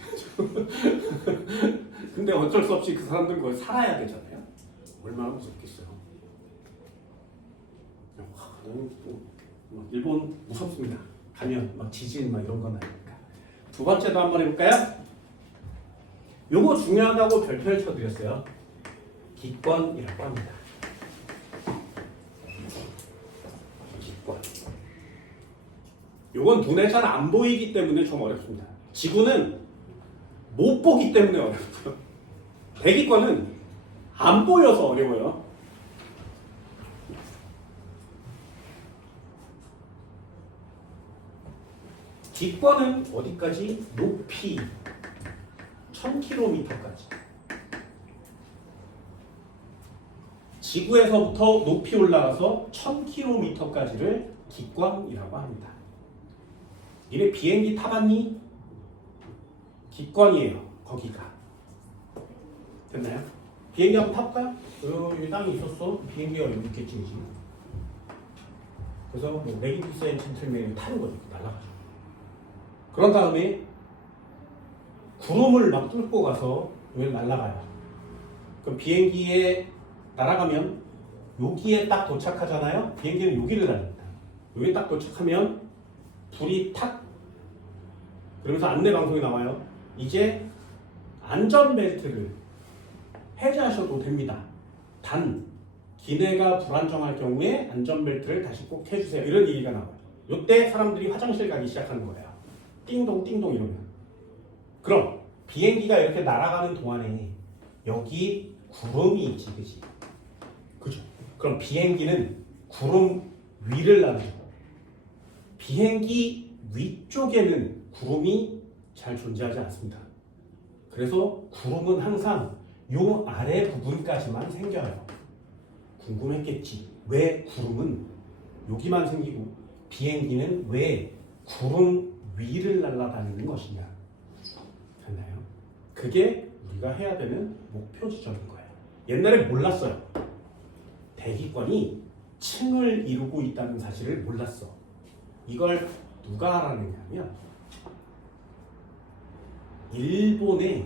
근데 어쩔 수 없이 그 사람들은 거기 살아야 되잖아요. 얼마나 무섭겠어요. 일본 무섭습니다. 가면 막 지진 막 이런 건 아니니까. 두 번째도 한번 해볼까요? 요거 중요하다고 별표를 쳐드렸어요. 기권이라고 합니다. 기권. 요건 눈에 잘 안 보이기 때문에 좀 어렵습니다. 지구는 못 보기 때문에 어렵고요. 대기권은 안 보여서 어려워요. 기권은 어디까지? 높이 1000km까지. 지구에서부터 높이 올라가서 1000km까지를 기권이라고 합니다. 니네 비행기 타봤니? 기권이에요. 거기가. 됐나요? 비행기 한번 타볼까요? 여기 땅이 있었어. 비행기가 여기 있겠지. 그래서 뭐 레기피스 앤 젠틀맨이 타는 거죠. 날아가죠. 그런 다음에 구름을 막 뚫고 가서 여기 날아가요. 그럼 비행기에 날아가면 여기에 딱 도착하잖아요. 비행기는 여기를 날립니다. 여기 딱 도착하면 불이 탁 그러면서 안내 방송이 나와요. 이제 안전벨트를 해제하셔도 됩니다. 단 기내가 불안정할 경우에 안전벨트를 다시 꼭 해주세요. 이런 얘기가 나와요. 이때 사람들이 화장실 가기 시작하는 거예요. 띵동 띵동 이러면. 그럼 비행기가 이렇게 날아가는 동안에 여기 구름이 있지, 그지? 그죠? 그럼 비행기는 구름 위를 나르죠. 비행기 위쪽에는 구름이 잘 존재하지 않습니다. 그래서 구름은 항상 요 아래 부분까지만 생겨요. 궁금했겠지. 왜 구름은 여기만 생기고 비행기는 왜 구름 위를 날아다니는 것이냐. 됐나요? 그게 우리가 해야 되는 목표 지점인 거예요. 옛날에 몰랐어요. 대기권이 층을 이루고 있다는 사실을 몰랐어. 이걸 누가 알아내냐면 일본의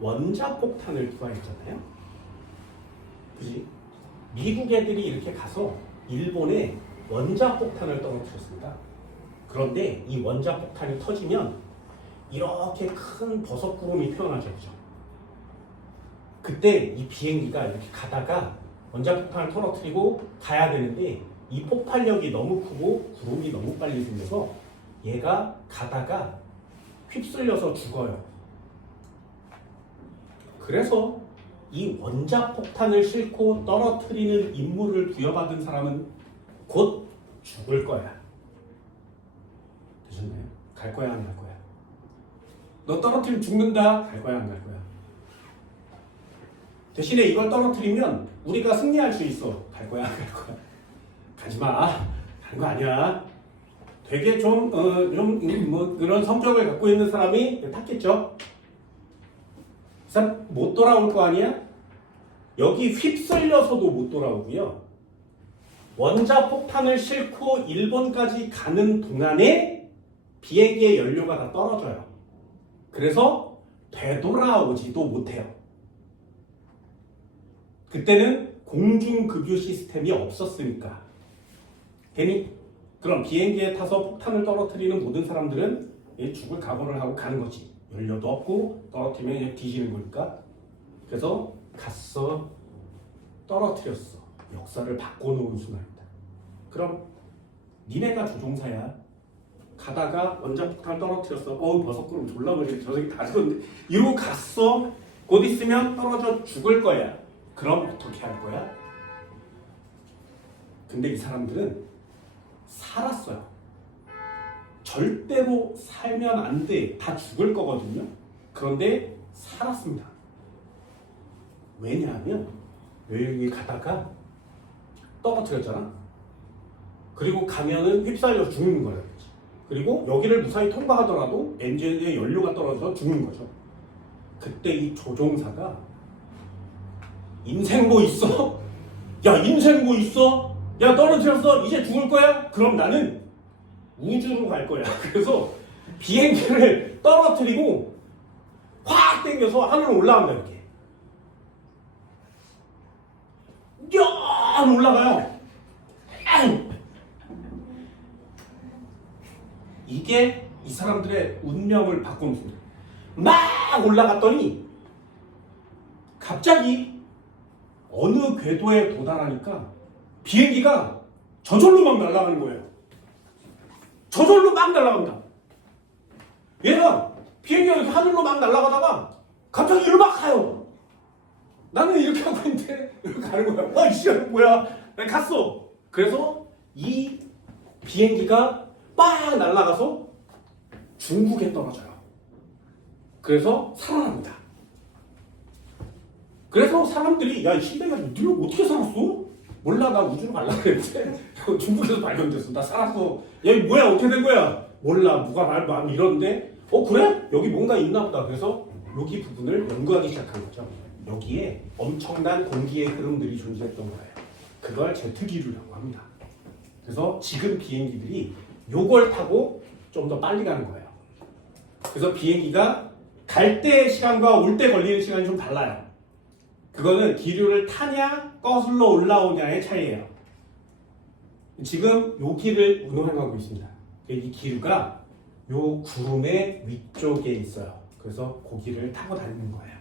원자폭탄을 투하했잖아요. 그지? 미국 애들이 이렇게 가서 일본에 원자폭탄을 떨어뜨렸습니다. 그런데 이 원자폭탄이 터지면 이렇게 큰 버섯구름이 피어나죠. 그죠? 그때 이 비행기가 이렇게 가다가 원자폭탄을 떨어뜨리고 가야 되는데 이 폭발력이 너무 크고 구름이 너무 빨리 생겨서 얘가 가다가 휩쓸려서 죽어요. 그래서 이 원자폭탄을 싣고 떨어뜨리는 임무를 부여받은 사람은 곧 죽을 거야. 되셨나요? 갈 거야, 안 갈 거야? 너 떨어뜨리면 죽는다. 갈 거야, 안 갈 거야? 대신에 이걸 떨어뜨리면 우리가 승리할 수 있어. 갈 거야, 안 갈 거야? 가지 마. 가는 거 아니야. 되게 그런 성격을 갖고 있는 사람이 탔겠죠. 그 사람 못 돌아올 거 아니야? 여기 휩쓸려서도 못 돌아오고요. 원자폭탄을 싣고 일본까지 가는 동안에 비행기의 연료가 다 떨어져요. 그래서 되돌아오지도 못해요. 그때는 공중급유 시스템이 없었으니까. 그럼 비행기에 타서 폭탄을 떨어뜨리는 모든 사람들은 죽을 각오를 하고 가는 거지. 연료도 없고 떨어뜨리면 그냥 뒤지는 거니까. 그래서 갔어. 떨어뜨렸어. 역사를 바꿔놓은 순간이다. 그럼 니네가 조종사야. 가다가 원자폭탄을 떨어뜨렸어. 버섯구름 졸라 버리네. 저 새끼 다 죽었는데. 이러고 갔어. 곧 있으면 떨어져 죽을 거야. 그럼 어떻게 할 거야? 근데 이 사람들은 살았어요. 절대로 살면 안 돼. 다 죽을 거거든요. 그런데 살았습니다. 왜냐하면 여기 가다가 떨어뜨렸잖아. 그리고 가면은 휩쓸려 죽는 거야. 그리고 여기를 무사히 통과하더라도 엔진에 연료가 떨어져서 죽는 거죠. 그때 이 조종사가 인생 뭐 있어? 야, 인생 뭐 있어? 야, 떨어뜨렸어? 이제 죽을 거야? 그럼 나는 우주로 갈 거야. 그래서 비행기를 떨어뜨리고 확 당겨서 하늘로 올라간다. 이렇게 쫙 올라가요. 이게 이 사람들의 운명을 바꾸는 순간. 막 올라갔더니 갑자기 어느 궤도에 도달하니까 비행기가 저절로 막 날아가는 거예요. 저절로 막 날아간다. 얘가 비행기가 이렇게 하늘로 막 날아가다가 갑자기 이리로 막 가요. 나는 이렇게 하고 있는데 이렇게 가는 거야. 와, 이 시간 뭐야? 내가 갔어. 그래서 이 비행기가 막 날아가서 중국에 떨어져요. 그래서 살아납니다. 그래서 사람들이 야, 이 시대가 네가 어떻게 살았어? 몰라, 나 우주로 가려고 그랬는데 중국에서 발견됐어. 나 살았어. 야, 이거 뭐야? 어떻게 된 거야? 몰라, 누가 말 이러는데 그래? 여기 뭔가 있나 보다. 그래서 여기 부분을 연구하기 시작한 거죠. 여기에 엄청난 공기의 흐름들이 존재했던 거예요. 그걸 제트기류라고 합니다. 그래서 지금 비행기들이 요걸 타고 좀 더 빨리 가는 거예요. 그래서 비행기가 갈 때 시간과 올 때 걸리는 시간이 좀 달라요. 그거는 기류를 타냐 거슬러 올라오냐의 차이예요. 지금 요 길을 운행하고 있습니다. 이 기류가 요 구름의 위쪽에 있어요. 그래서 고기를 타고 다니는 거예요.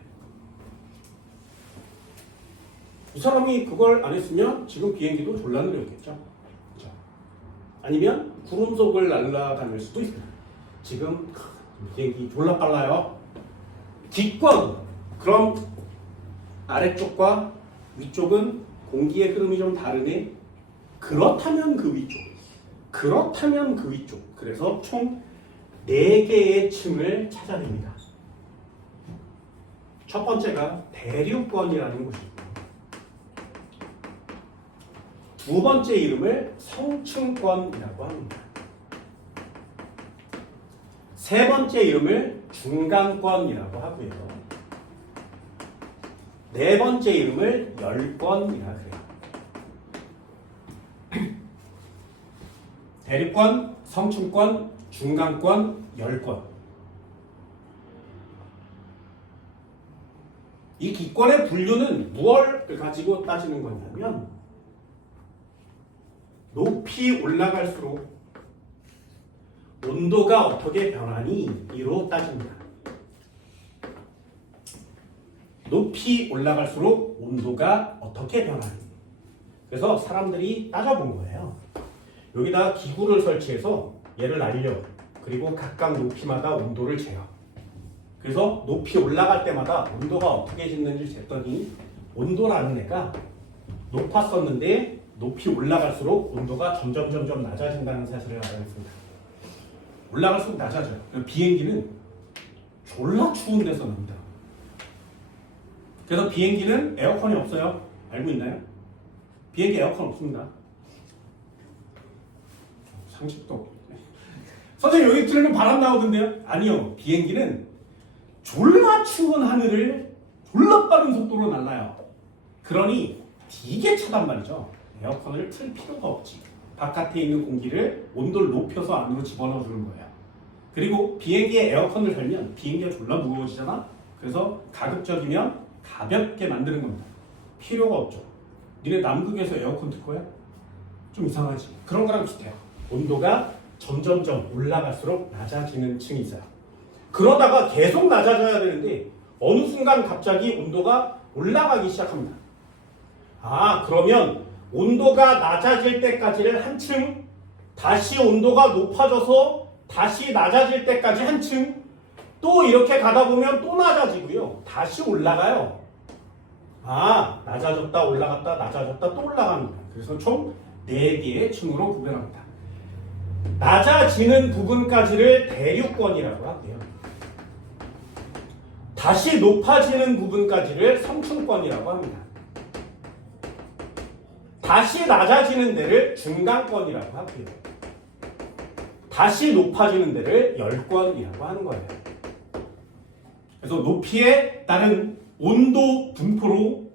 이 사람이 그걸 안 했으면 지금 비행기도 졸라 느렸겠죠. 그렇죠? 아니면 구름 속을 날아다닐 수도 있습니다. 지금 비행기 졸라 빨라요. 기권. 그럼 아래쪽과 위쪽은 공기의 흐름이 좀 다르네. 그렇다면 그 위쪽. 그렇다면 그 위쪽. 그래서 총 4개의 층을 찾아냅니다. 첫 번째가 대륙권이라는 곳이고, 두 번째 이름을 성층권이라고 합니다. 세 번째 이름을 중간권이라고 하고요. 네 번째 이름을 열권이라 그래요. 대륙권, 성층권, 중간권, 열권. 이 기권의 분류는 무엇을 가지고 따지는 거냐면 높이 올라갈수록 온도가 어떻게 변하니? 이로 따집니다. 높이 올라갈수록 온도가 어떻게 변하니? 그래서 사람들이 따져본 거예요. 여기다 기구를 설치해서 얘를 날려. 그리고 각각 높이마다 온도를 재요. 그래서 높이 올라갈 때마다 온도가 어떻게 짓는지 쟀더니 온도라는 애가 높았었는데 높이 올라갈수록 온도가 점점 낮아진다는 사실을 알아냈습니다. 올라갈수록 낮아져요. 비행기는 졸라 추운 데서 납니다. 그래서 비행기는 에어컨이 없어요. 알고 있나요? 비행기 에어컨 없습니다. 상식도 없고. 선생님 여기 들으면 바람 나오던데요? 아니요. 비행기는 졸라 추운 하늘을 졸라 빠른 속도로 날아요. 그러니 되게 차단 말이죠. 에어컨을 틀 필요가 없지. 바깥에 있는 공기를 온도를 높여서 안으로 집어넣어 주는 거예요. 그리고 비행기에 에어컨을 달면 비행기가 졸라 무거워지잖아. 그래서 가급적이면 가볍게 만드는 겁니다. 필요가 없죠. 니네 남극에서 에어컨 틀 거야? 좀 이상하지. 그런 거랑 비슷해요. 온도가 점점점 올라갈수록 낮아지는 층이 있어요. 그러다가 계속 낮아져야 되는데 어느 순간 갑자기 온도가 올라가기 시작합니다. 아, 그러면 온도가 낮아질 때까지를 한층, 다시 온도가 높아져서 다시 낮아질 때까지 한층, 또 이렇게 가다 보면 또 낮아지고요. 다시 올라가요. 아, 낮아졌다 올라갔다 낮아졌다 또 올라갑니다. 그래서 총 4개의 층으로 구별합니다. 낮아지는 부분까지를 대류권이라고 하고요. 다시 높아지는 부분까지를 성층권이라고 합니다. 다시 낮아지는 데를 중간권이라고 하고요. 다시 높아지는 데를 열권이라고 하는 거예요. 그래서 높이에 따른 온도 분포로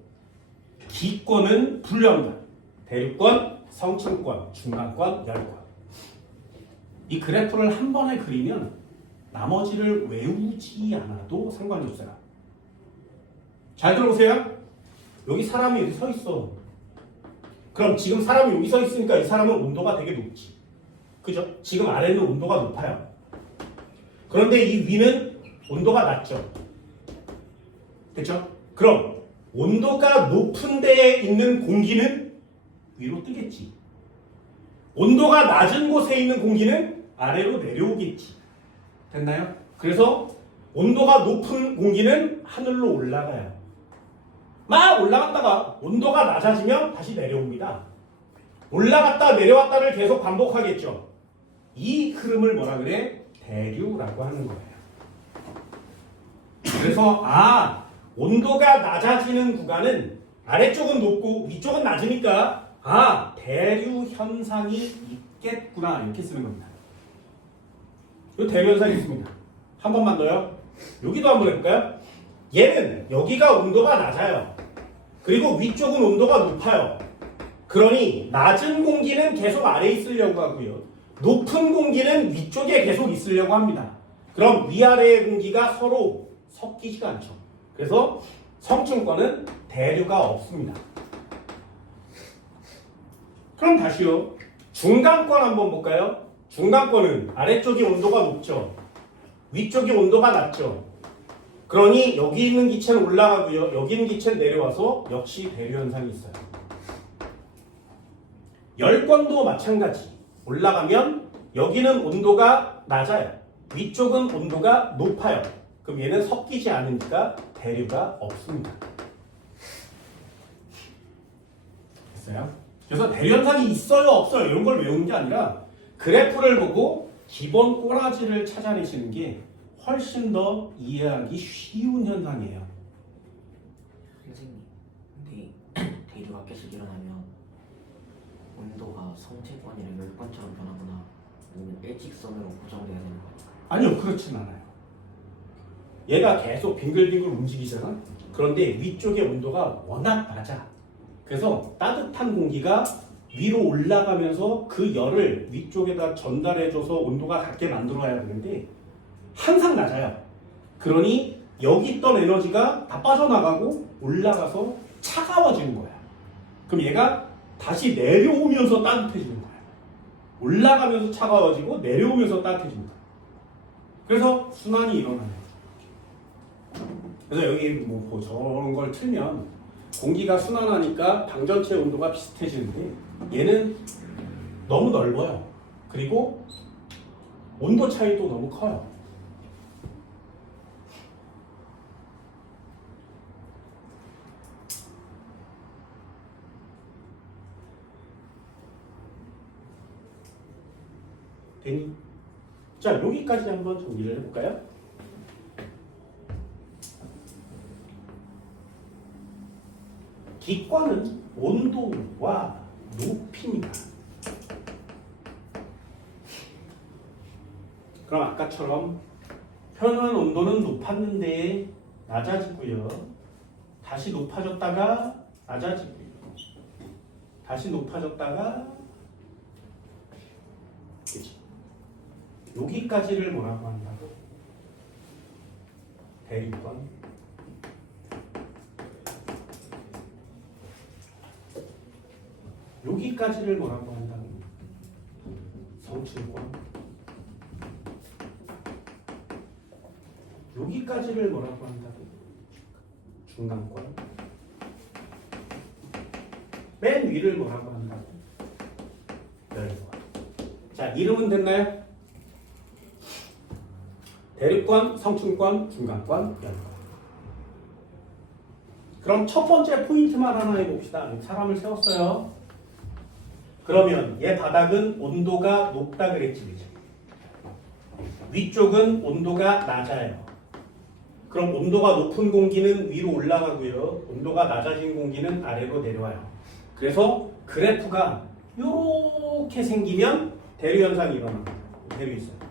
기권은 분류합니다. 대류권, 성층권, 중간권, 열권. 이 그래프를 한 번에 그리면 나머지를 외우지 않아도 상관이 없어요. 잘 들어보세요. 여기 사람이 여기 서 있어. 그럼 지금 사람이 여기 서 있으니까 이 사람은 온도가 되게 높지. 그죠? 지금 아래는 온도가 높아요. 그런데 이 위는 온도가 낮죠. 그렇죠? 그럼 온도가 높은 데에 있는 공기는 위로 뜨겠지. 온도가 낮은 곳에 있는 공기는 아래로 내려오겠지. 됐나요? 그래서 온도가 높은 공기는 하늘로 올라가요. 막 올라갔다가 온도가 낮아지면 다시 내려옵니다. 올라갔다 내려왔다를 계속 반복하겠죠. 이 흐름을 뭐라 그래? 대류라고 하는 거예요. 그래서 온도가 낮아지는 구간은 아래쪽은 높고 위쪽은 낮으니까 대류 현상이 있겠구나 이렇게 쓰는 겁니다. 이 대류 현상이 있습니다. 한 번만 더요. 여기도 한번 해볼까요? 얘는 여기가 온도가 낮아요. 그리고 위쪽은 온도가 높아요. 그러니 낮은 공기는 계속 아래에 있으려고 하고요. 높은 공기는 위쪽에 계속 있으려고 합니다. 그럼 위아래의 공기가 서로 섞이지가 않죠. 그래서 성층권은 대류가 없습니다. 그럼 다시요. 중간권 한번 볼까요? 중간권은 아래쪽이 온도가 높죠. 위쪽이 온도가 낮죠. 그러니 여기 있는 기체는 올라가고요. 여기 있는 기체는 내려와서 역시 대류 현상이 있어요. 열권도 마찬가지. 올라가면 여기는 온도가 낮아요. 위쪽은 온도가 높아요. 그럼 얘는 섞이지 않으니까 대류가 없습니다. 됐어요? 그래서 대류 현상이 있어요 없어요 이런 걸 외우는 게 아니라 그래프를 보고 기본 꼬라지를 찾아내시는 게 훨씬 더 이해하기 쉬운 현상이에요. 선생님, 근데 대류가 계속 일어나면 온도가 성층권이나 열권처럼 변하거나 아니면 일직선으로 고정돼야 되는 거예요? 아니요, 그렇진 않아요. 얘가 계속 빙글빙글 움직이잖아. 그런데 위쪽의 온도가 워낙 낮아. 그래서 따뜻한 공기가 위로 올라가면서 그 열을 위쪽에다 전달해줘서 온도가 같게 만들어야 되는데 항상 낮아요. 그러니 여기 있던 에너지가 다 빠져나가고 올라가서 차가워지는 거야. 그럼 얘가 다시 내려오면서 따뜻해지는 거야. 올라가면서 차가워지고 내려오면서 따뜻해지는 거야. 그래서 순환이 일어나요. 그래서 여기 뭐 저런 걸 틀면 공기가 순환하니까 방전체 온도가 비슷해지는데 얘는 너무 넓어요. 그리고 온도 차이도 너무 커요. 되니? 자, 여기까지 한번 정리를 해볼까요? 기권은 온도와 높이입니다. 그럼 아까처럼 표면 온도는 높았는데 낮아지고요. 다시 높아졌다가 낮아지고요. 다시 높아졌다가 그치? 여기까지를 뭐라고 한다고? 대립권. 여기까지를 뭐라고 한다고? 성층권. 여기까지를 뭐라고 한다고? 중간권. 맨 위를 뭐라고 한다고? 열권. 자, 이름은 됐나요? 대립권, 성층권, 중간권, 열권. 그럼 첫 번째 포인트만 하나 해봅시다. 사람을 세웠어요. 그러면 얘 바닥은 온도가 높다 그랬지, 그죠? 위쪽은 온도가 낮아요. 그럼 온도가 높은 공기는 위로 올라가고요. 온도가 낮아진 공기는 아래로 내려와요. 그래서 그래프가 이렇게 생기면 대류 현상이 일어납니다. 대류 있어요.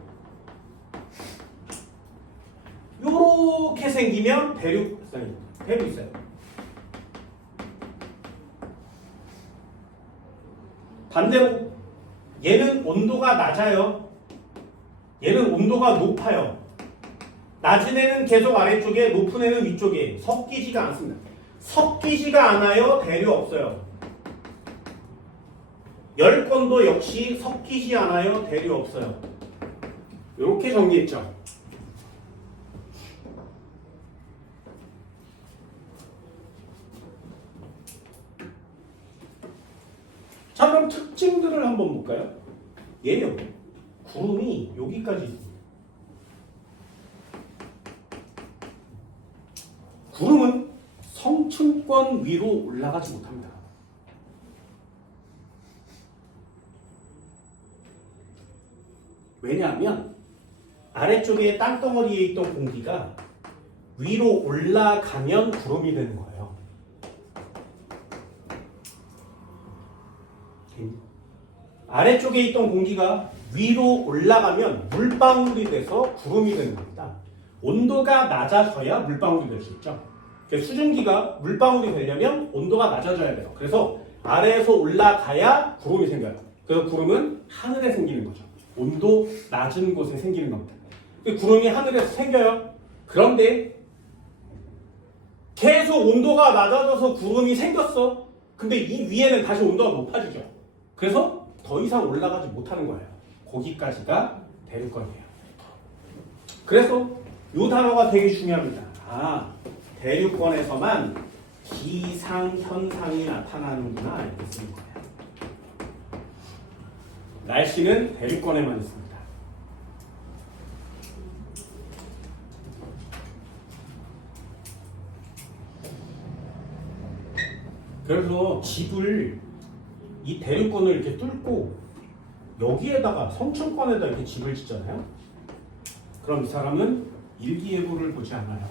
이렇게 생기면 대류 있어요. 반대로 얘는 온도가 낮아요. 얘는 온도가 높아요. 낮은 애는 계속 아래쪽에, 높은 애는 위쪽에 섞이지가 않습니다. 섞이지가 않아요. 대류 없어요. 열권도 역시 섞이지 않아요. 대류 없어요. 이렇게 정리했죠. 자, 그럼 특징들을 한번 볼까요? 얘요. 구름이 여기까지 있습니다. 구름은 성층권 위로 올라가지 못합니다. 왜냐하면 아래쪽에 땅덩어리에 있던 공기가 위로 올라가면 구름이 되는 거예요. 아래쪽에 있던 공기가 위로 올라가면 물방울이 돼서 구름이 되는 겁니다. 온도가 낮아져야 물방울이 될 수 있죠. 수증기가 물방울이 되려면 온도가 낮아져야 돼요. 그래서 아래에서 올라가야 구름이 생겨요. 그래서 구름은 하늘에 생기는 거죠. 온도 낮은 곳에 생기는 겁니다. 구름이 하늘에서 생겨요. 그런데 계속 온도가 낮아져서 구름이 생겼어. 근데 이 위에는 다시 온도가 높아지죠. 그래서 더 이상 올라가지 못하는 거예요. 거기까지가 대류권이에요. 그래서 이 단어가 되게 중요합니다. 대류권에서만 기상현상이 나타나는구나 알겠습니다. 날씨는 대류권에만 있습니다. 그래서 집을 이 대류권을 이렇게 뚫고 여기에다가 성층권에다 이렇게 집을 짓잖아요. 그럼 이 사람은 일기예보를 보지 않아요.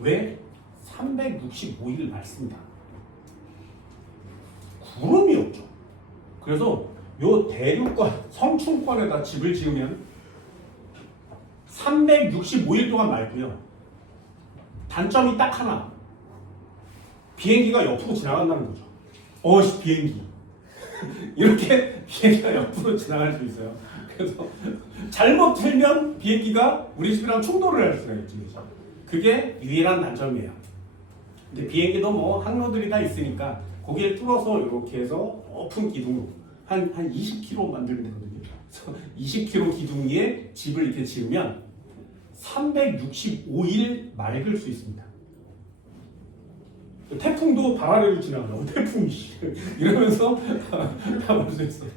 왜? 365일 맑습니다. 구름이 없죠. 그래서 요 대류권, 성층권에다 집을 지으면 365일 동안 맑고요. 단점이 딱 하나. 비행기가 옆으로 지나간다는 거죠. 비행기. 이렇게 비행기가 옆으로 지나갈 수 있어요. 그래서 잘못 틀면 비행기가 우리 집이랑 충돌을 할 수가 있죠. 그게 유일한 단점이에요. 근데 비행기도 뭐 항로들이 다 있으니까 거기를 뚫어서 이렇게 해서 높은 기둥으로 한 20km 만들면 되거든요. 그래서 20km 기둥 위에 집을 이렇게 지으면 365일 맑을 수 있습니다. 태풍도 발 아래로 지나가요. 태풍이 이러면서 다 볼 수 있어요.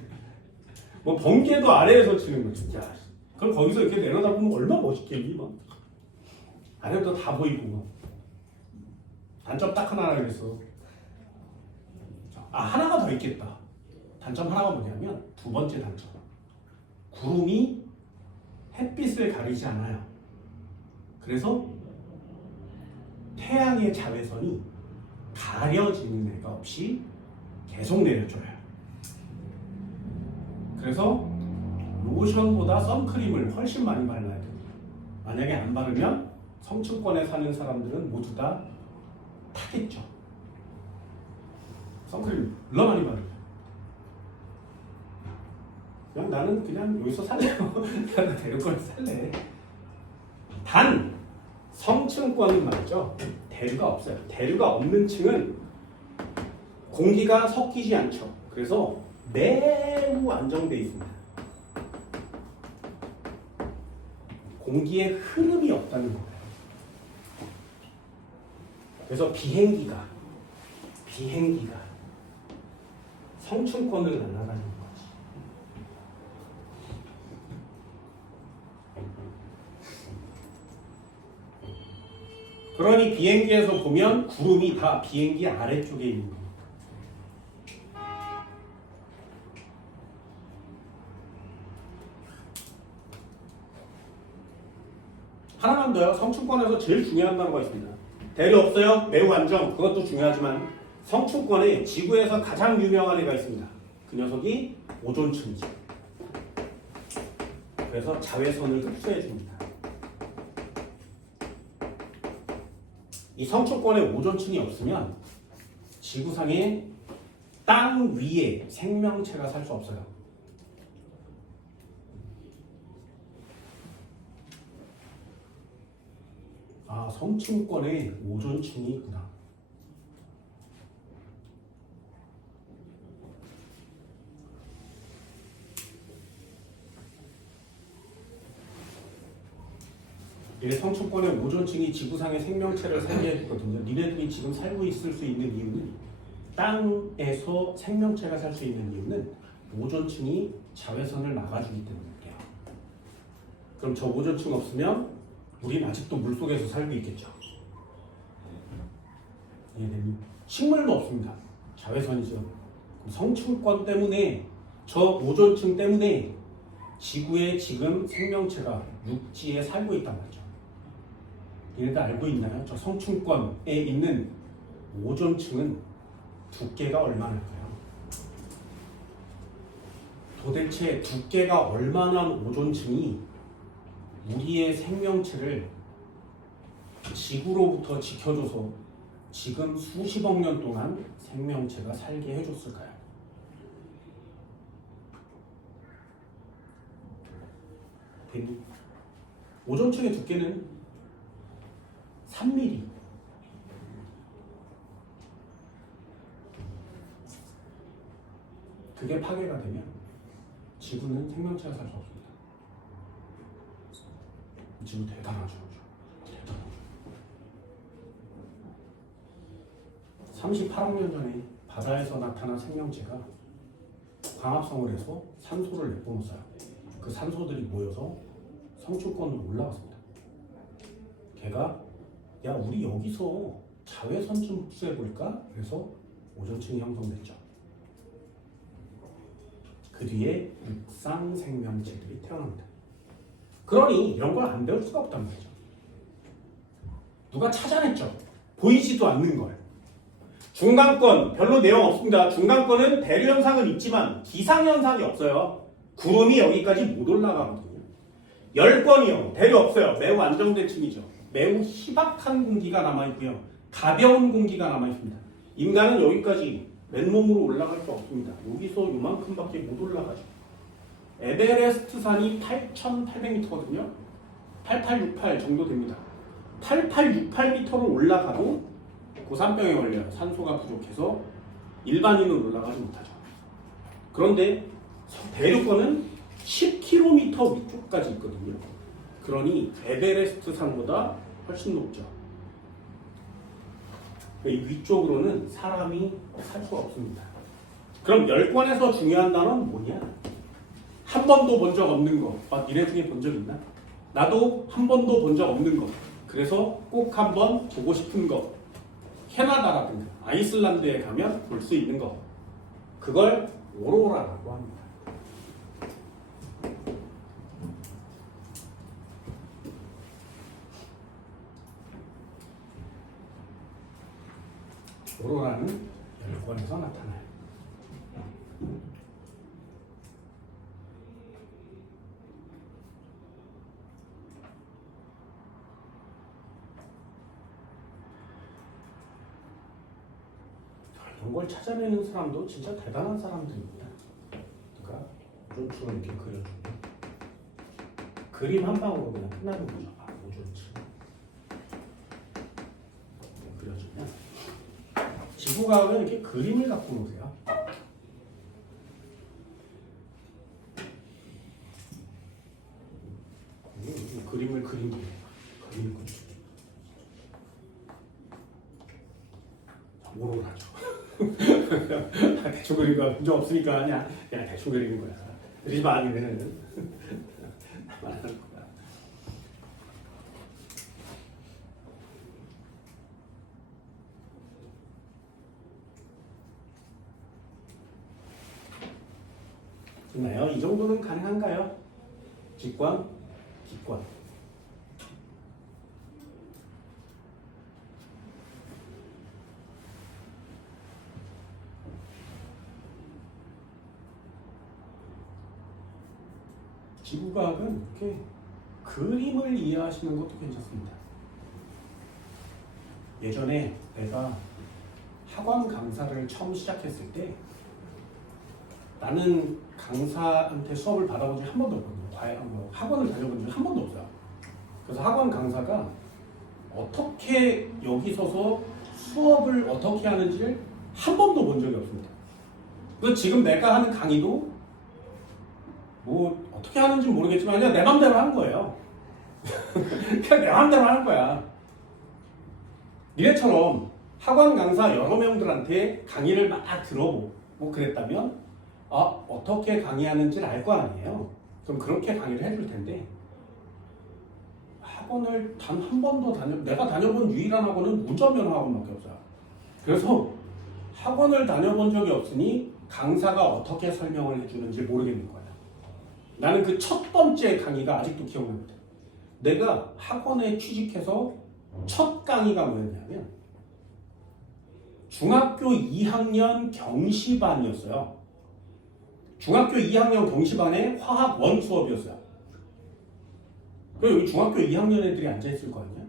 뭐 번개도 아래에서 치는 거죠. 야, 그럼 거기서 이렇게 내려다보면 얼마나 멋있겠니? 막 아래부터 다 보이고 막. 단점 딱 하나 그랬어. 하나가 더 있겠다. 단점 하나가 뭐냐면 두 번째 단점. 구름이 햇빛을 가리지 않아요. 그래서 태양의 자외선이 가려지는 애가 없이 계속 내려줘요. 그래서 로션보다 선크림을 훨씬 많이 발라야 돼요. 만약에 안 바르면 성층권에 사는 사람들은 모두 다 타겠죠. 선크림 물론 많이 바르요. 그냥 나는 그냥 여기서 살래요. 나는 대륙권에 살래. 단 성층권은 말이죠. 대류가 없어요. 대류가 없는 층은 공기가 섞이지 않죠. 그래서 매우 안정되어 있습니다. 공기의 흐름이 없다는 거예요. 그래서 비행기가 성층권을 날아가는 거지. 그러니 비행기에서 보면 구름이 다 비행기 아래쪽에 있는 거예요. 하나만 더요. 성층권에서 제일 중요한 단어가 있습니다. 대류 없어요? 매우 안정. 그것도 중요하지만 성층권에 지구에서 가장 유명한 애가 있습니다. 그 녀석이 오존층이죠. 그래서 자외선을 흡수해 줍니다. 이 성층권에 오존층이 없으면 지구상에 땅 위에 생명체가 살 수 없어요. 성층권에 오존층이 있구나. 이 성층권에 오존층이 지구상의 생명체를 살게 해줬거든요. 니네들이 지금 살고 있을 수 있는 이유는 땅에서 생명체가 살 수 있는 이유는 오존층이 자외선을 막아주기 때문이에요. 그럼 저 오존층 없으면 우린 아직도 물속에서 살고 있겠죠. 식물도 없습니다. 자외선이죠. 성층권 때문에 저 오존층 때문에 지구에 지금 생명체가 육지에 살고 있단 말이죠. 얘네들 알고 있나요? 저 성층권에 있는 오존층은 두께가 얼마나일까요? 도대체 두께가 얼마나 오존층이 우리의 생명체를 지구로부터 지켜줘서 지금 수십억 년 동안 생명체가 살게 해줬을까요? 오존층의 두께는 3mm. 그게 파괴가 되면 지구는 생명체가 살 수 없습니다. 지구 대단하죠. 대단하죠. 38억 년 전에 바다에서 나타난 생명체가 광합성을 해서 산소를 내뿜었어요. 그 산소들이 모여서 성층권으로 올라갔습니다. 걔가 야 우리 여기서 자외선 좀 흡수해볼까? 그래서 오존층이 형성됐죠. 그 뒤에 육상 생명체들이 태어납니다. 그러니 이런 걸 안 배울 수가 없단 말이죠. 누가 찾아냈죠. 보이지도 않는 걸. 중간권 별로 내용 없습니다. 중간권은 대류 현상은 있지만 기상 현상이 없어요. 구름이 여기까지 못 올라가거든요. 열권이요. 대류 없어요. 매우 안정된 층이죠. 매우 희박한 공기가 남아있고요. 가벼운 공기가 남아있습니다. 인간은 여기까지 맨몸으로 올라갈 수 없습니다. 여기서 요만큼밖에 못 올라가죠. 에베레스트 산이 8,800m거든요. 8868 정도 됩니다. 68 올라가도 고산병에 걸려요. 산소가 부족해서 일반인은 올라가지 못하죠. 그런데 대륙권은 10km 위쪽까지 있거든요. 그러니 에베레스트 산보다 훨씬 높죠. 이 위쪽으로는 사람이 살 수가 없습니다. 그럼 10권에서 중요한 단어는 뭐냐? 한 번도 본 적 없는 거. 막 니네 중에 본 적 있나? 나도 한 번도 본 적 없는 거. 그래서 꼭 한번 보고 싶은 거. 캐나다라든가 아이슬란드에 가면 볼 수 있는 거. 그걸 오로라라고 합니다. 오로라는 열권에서 나타나요. 이런 걸 찾아내는 사람도 진짜 대단한 사람들입니다. 그러니까 우주를 이렇게 그려주고 그림 한 방으로 그냥 끝나는 거죠. 우주를 그려주면 지구과학은 이렇게 그림을 갖고 노세요. 그림을 그린 게 그림을 그리죠. 오로를 하죠. 대충 그린 거 문제 없으니까 그냥 대충 그리는 거야. 그리지 마 아니면은 말하는 거야. 됐나요? 이 정도는 가능한가요? 직관, 기관. 지구과학은 이렇게 그림을 이해하시는 것도 괜찮습니다. 예전에 내가 학원 강사를 처음 시작했을 때 나는 강사한테 수업을 받아본 적이 한 번도 없거든요. 학원을 다녀본 적이 한 번도 없어요. 그래서 학원 강사가 어떻게 여기 서서 수업을 어떻게 하는지를 한 번도 본 적이 없습니다. 그래서 지금 내가 하는 강의도 뭐 어떻게 하는지 모르겠지만 그냥 내 맘대로 하는 거예요. 그냥 내 맘대로 하는 거야. 니네처럼 학원 강사 여러 명들한테 강의를 막 들어보고 그랬다면 어떻게 강의하는지를 알 거 아니에요. 그럼 그렇게 강의를 해줄 텐데 학원을 단 한 번도 내가 다녀본 유일한 학원은 운전면허 학원밖에 없어요. 그래서 학원을 다녀본 적이 없으니 강사가 어떻게 설명을 해주는지 모르겠는 거예요. 나는 그 첫 번째 강의가 아직도 기억납니다. 내가 학원에 취직해서 첫 강의가 뭐였냐면 중학교 2학년 경시반이었어요. 중학교 2학년 경시반의 화학 원 수업이었어요. 그리고 여기 중학교 2학년 애들이 앉아있을 거 아니야?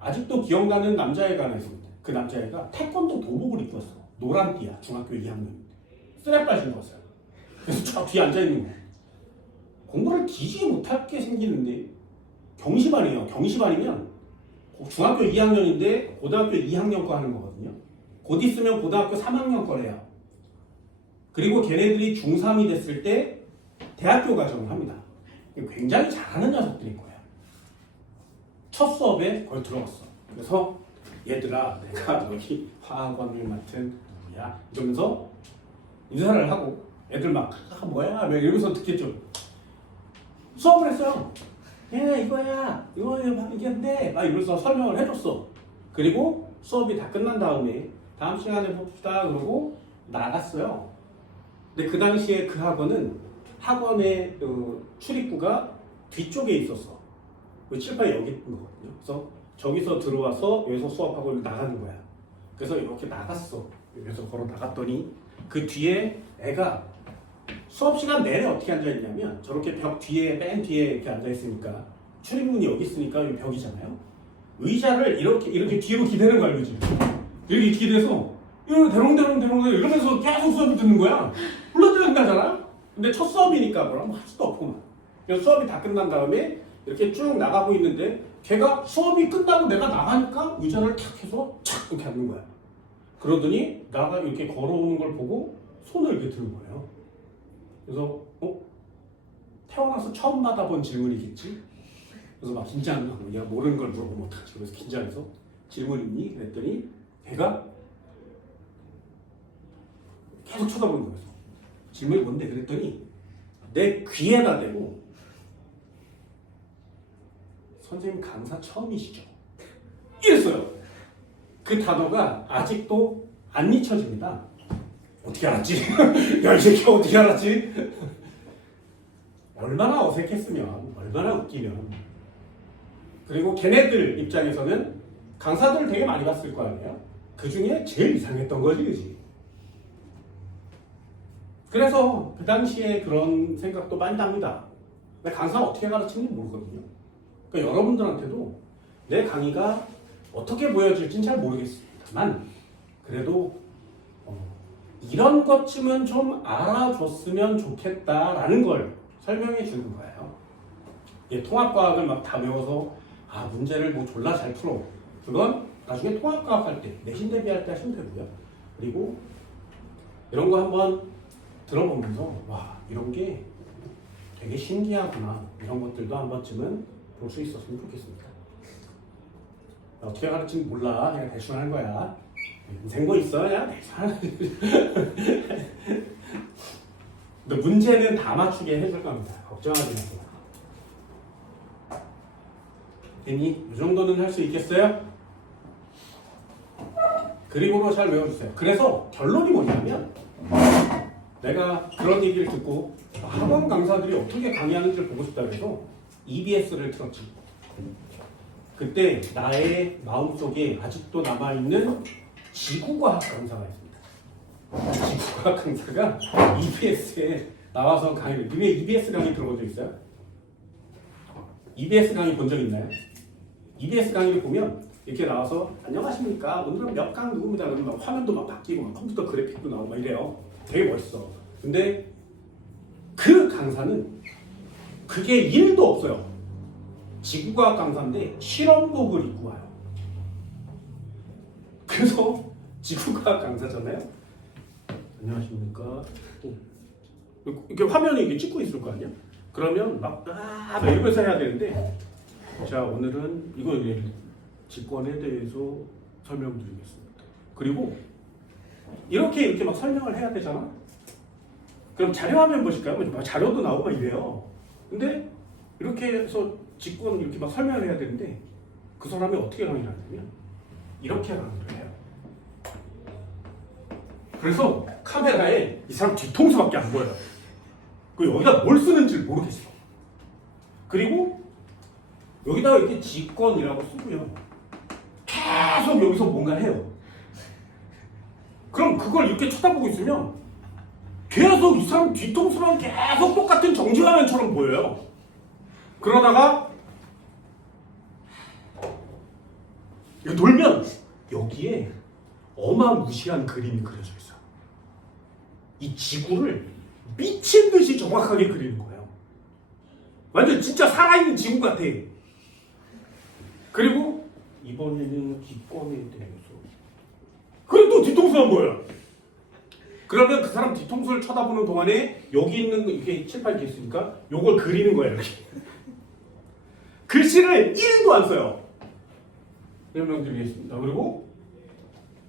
아직도 기억나는 남자애가 하나 있습니다. 그 남자애가 태권도 도복을 입고 왔어. 노란 띠야. 중학교 2학년. 쓰레빠 신고 왔어요. 그래서 저 뒤에 앉아있는 거야. 공부를 뒤지게 못하게 생기는데 경시반이에요. 경시반이면 중학교 2학년인데 고등학교 2학년 거 하는 거거든요. 곧 있으면 고등학교 3학년 거래요. 그리고 걔네들이 중3이 됐을 때 대학교 과정을 합니다. 굉장히 잘하는 녀석들인 거예요. 첫 수업에 거기 들어갔어. 그래서 얘들아 내가 여기 화학원을 맡은 누구야? 이러면서 인사를 하고 애들 막 뭐야? 이러면서 듣겠죠. 수업을 했어요. 이거야 이건데 막 이러면서 설명을 해줬어. 그리고 수업이 다 끝난 다음에 다음 시간에 봅시다 그러고 나갔어요. 근데 그 당시에 그 학원의 출입구가 뒤쪽에 있었어. 그 칠판이 여기 있는 거거든요. 그래서 저기서 들어와서 여기서 수업하고 나가는 거야. 그래서 이렇게 나갔어. 여기서 걸어 나갔더니 그 뒤에 애가 수업 시간 내내 어떻게 앉아있냐면 저렇게 벽 뒤에 맨 뒤에 이렇게 앉아있으니까 출입문이 여기 있으니까 여기 벽이잖아요. 의자를 이렇게 뒤로 기대는 거야. 그지? 이렇게 기대서 대롱대롱 이러면서 계속 수업을 듣는 거야. 물론 짜증나잖아. 근데 첫 수업이니까 뭐라고 할 수도 없구만. 그래서 수업이 다 끝난 다음에 이렇게 쭉 나가고 있는데 걔가 수업이 끝나고 내가 나가니까 의자를 탁 해서 착 이렇게 앉는 거야. 그러더니 나가 이렇게 걸어오는 걸 보고 손을 이렇게 드는 거예요. 그래서 태어나서 처음 받아본 질문이겠지? 그래서 막 긴장하고 얘가 모르는 걸 물어보면 어떡하지? 그래서 긴장해서 질문 있니? 그랬더니 걔가 계속 쳐다보는 거예요. 질문이 뭔데? 그랬더니 내 귀에다 대고 선생님 강사 처음이시죠? 이랬어요. 그 단어가 아직도 안 잊혀집니다. 어떻게 알았지? 야, 이 새끼 어떻게 알았지? 얼마나 어색했으면, 얼마나 웃기면. 그리고 걔네들 입장에서는 강사들을 되게 많이 봤을 거 아니에요? 그 중에 제일 이상했던 거지, 그지? 그래서 그 당시에 그런 생각도 많이 납니다. 근데 강사가 어떻게 가르치는지 모르거든요. 그러니까 여러분들한테도 내 강의가 어떻게 보여질지는 잘 모르겠습니다만 그래도 이런 것쯤은 좀 알아줬으면 좋겠다라는 걸 설명해 주는 거예요. 통합과학을 막 다 배워서 문제를 뭐 졸라 잘 풀어. 그건 나중에 통합과학 할 때, 내신 대비할 때 하시면 되고요. 그리고 이런 거 한번 들어보면서 와, 이런 게 되게 신기하구나. 이런 것들도 한 번쯤은 볼 수 있었으면 좋겠습니다. 어떻게 가르치는지 몰라. 그냥 대충 하는 거야. 인생 뭐 있어? 그냥 대충 하는 근데 문제는 다 맞추게 해줄 겁니다. 걱정하지 마세요. 됐니? 이 정도는 할 수 있겠어요? 그림으로 잘 외워주세요. 그래서 결론이 뭐냐면 내가 그런 얘기를 듣고 학원 강사들이 어떻게 강의하는지를 보고 싶다 그래서 EBS를 틀었지. 그때 나의 마음속에 아직도 남아있는 지구과학 강사가 있습니다. 지구과학 강사가 EBS에 나와서 강의를. 니네 EBS 강의 들어본 적 있어요? EBS 강의 본 적 있나요? EBS 강의를 보면 이렇게 나와서 안녕하십니까 오늘은 몇 강 누굽니다. 그러면 막 화면도 막 바뀌고 막 컴퓨터 그래픽도 나오고 막 이래요. 되게 멋있어. 근데 그 강사는 그게 1도 없어요. 지구과학 강사인데 실험복을 입고 와요. 그래서 지구과학 강사잖아요. 안녕하십니까. 이렇게 화면에 이게 찍고 있을 거 아니야? 그러면 막 이러면서 해야 되는데 자 오늘은 이거 직권에 대해서 설명드리겠습니다. 그리고 이렇게 막 설명을 해야 되잖아. 그럼 자료 화면 보실까요? 막 자료도 나오고 막 이래요. 근데 이렇게 해서 직권 이렇게 막 설명을 해야 되는데 그 사람이 어떻게 강의를 하냐면 이렇게 강의를 해요. 그래서 카메라에 이 사람 뒤통수밖에 안 보여요. 그 여기다 뭘 쓰는지 모르겠어. 그리고 여기다가 이렇게 직권이라고 쓰고요. 계속 여기서 뭔가 해요. 그럼 그걸 이렇게 쳐다보고 있으면 계속 이 사람 뒤통수랑 계속 똑같은 정지화면처럼 보여요. 그러다가 이거 돌면 여기에 어마무시한 그림이 그려져 있어. 이 지구를 미친 듯이 정확하게 그리는 거예요. 완전 진짜 살아있는 지구 같아. 그리고 이번에는 기권에 대해서 그래 또 뒤통수만 보여요. 그러면 그 사람 뒤통수를 쳐다보는 동안에 여기 있는 이렇게 칠판 이렇게 있으니까 요걸 그리는 거예요. 이렇게. 글씨를 1도 안 써요. 설명드리겠습니다. 그리고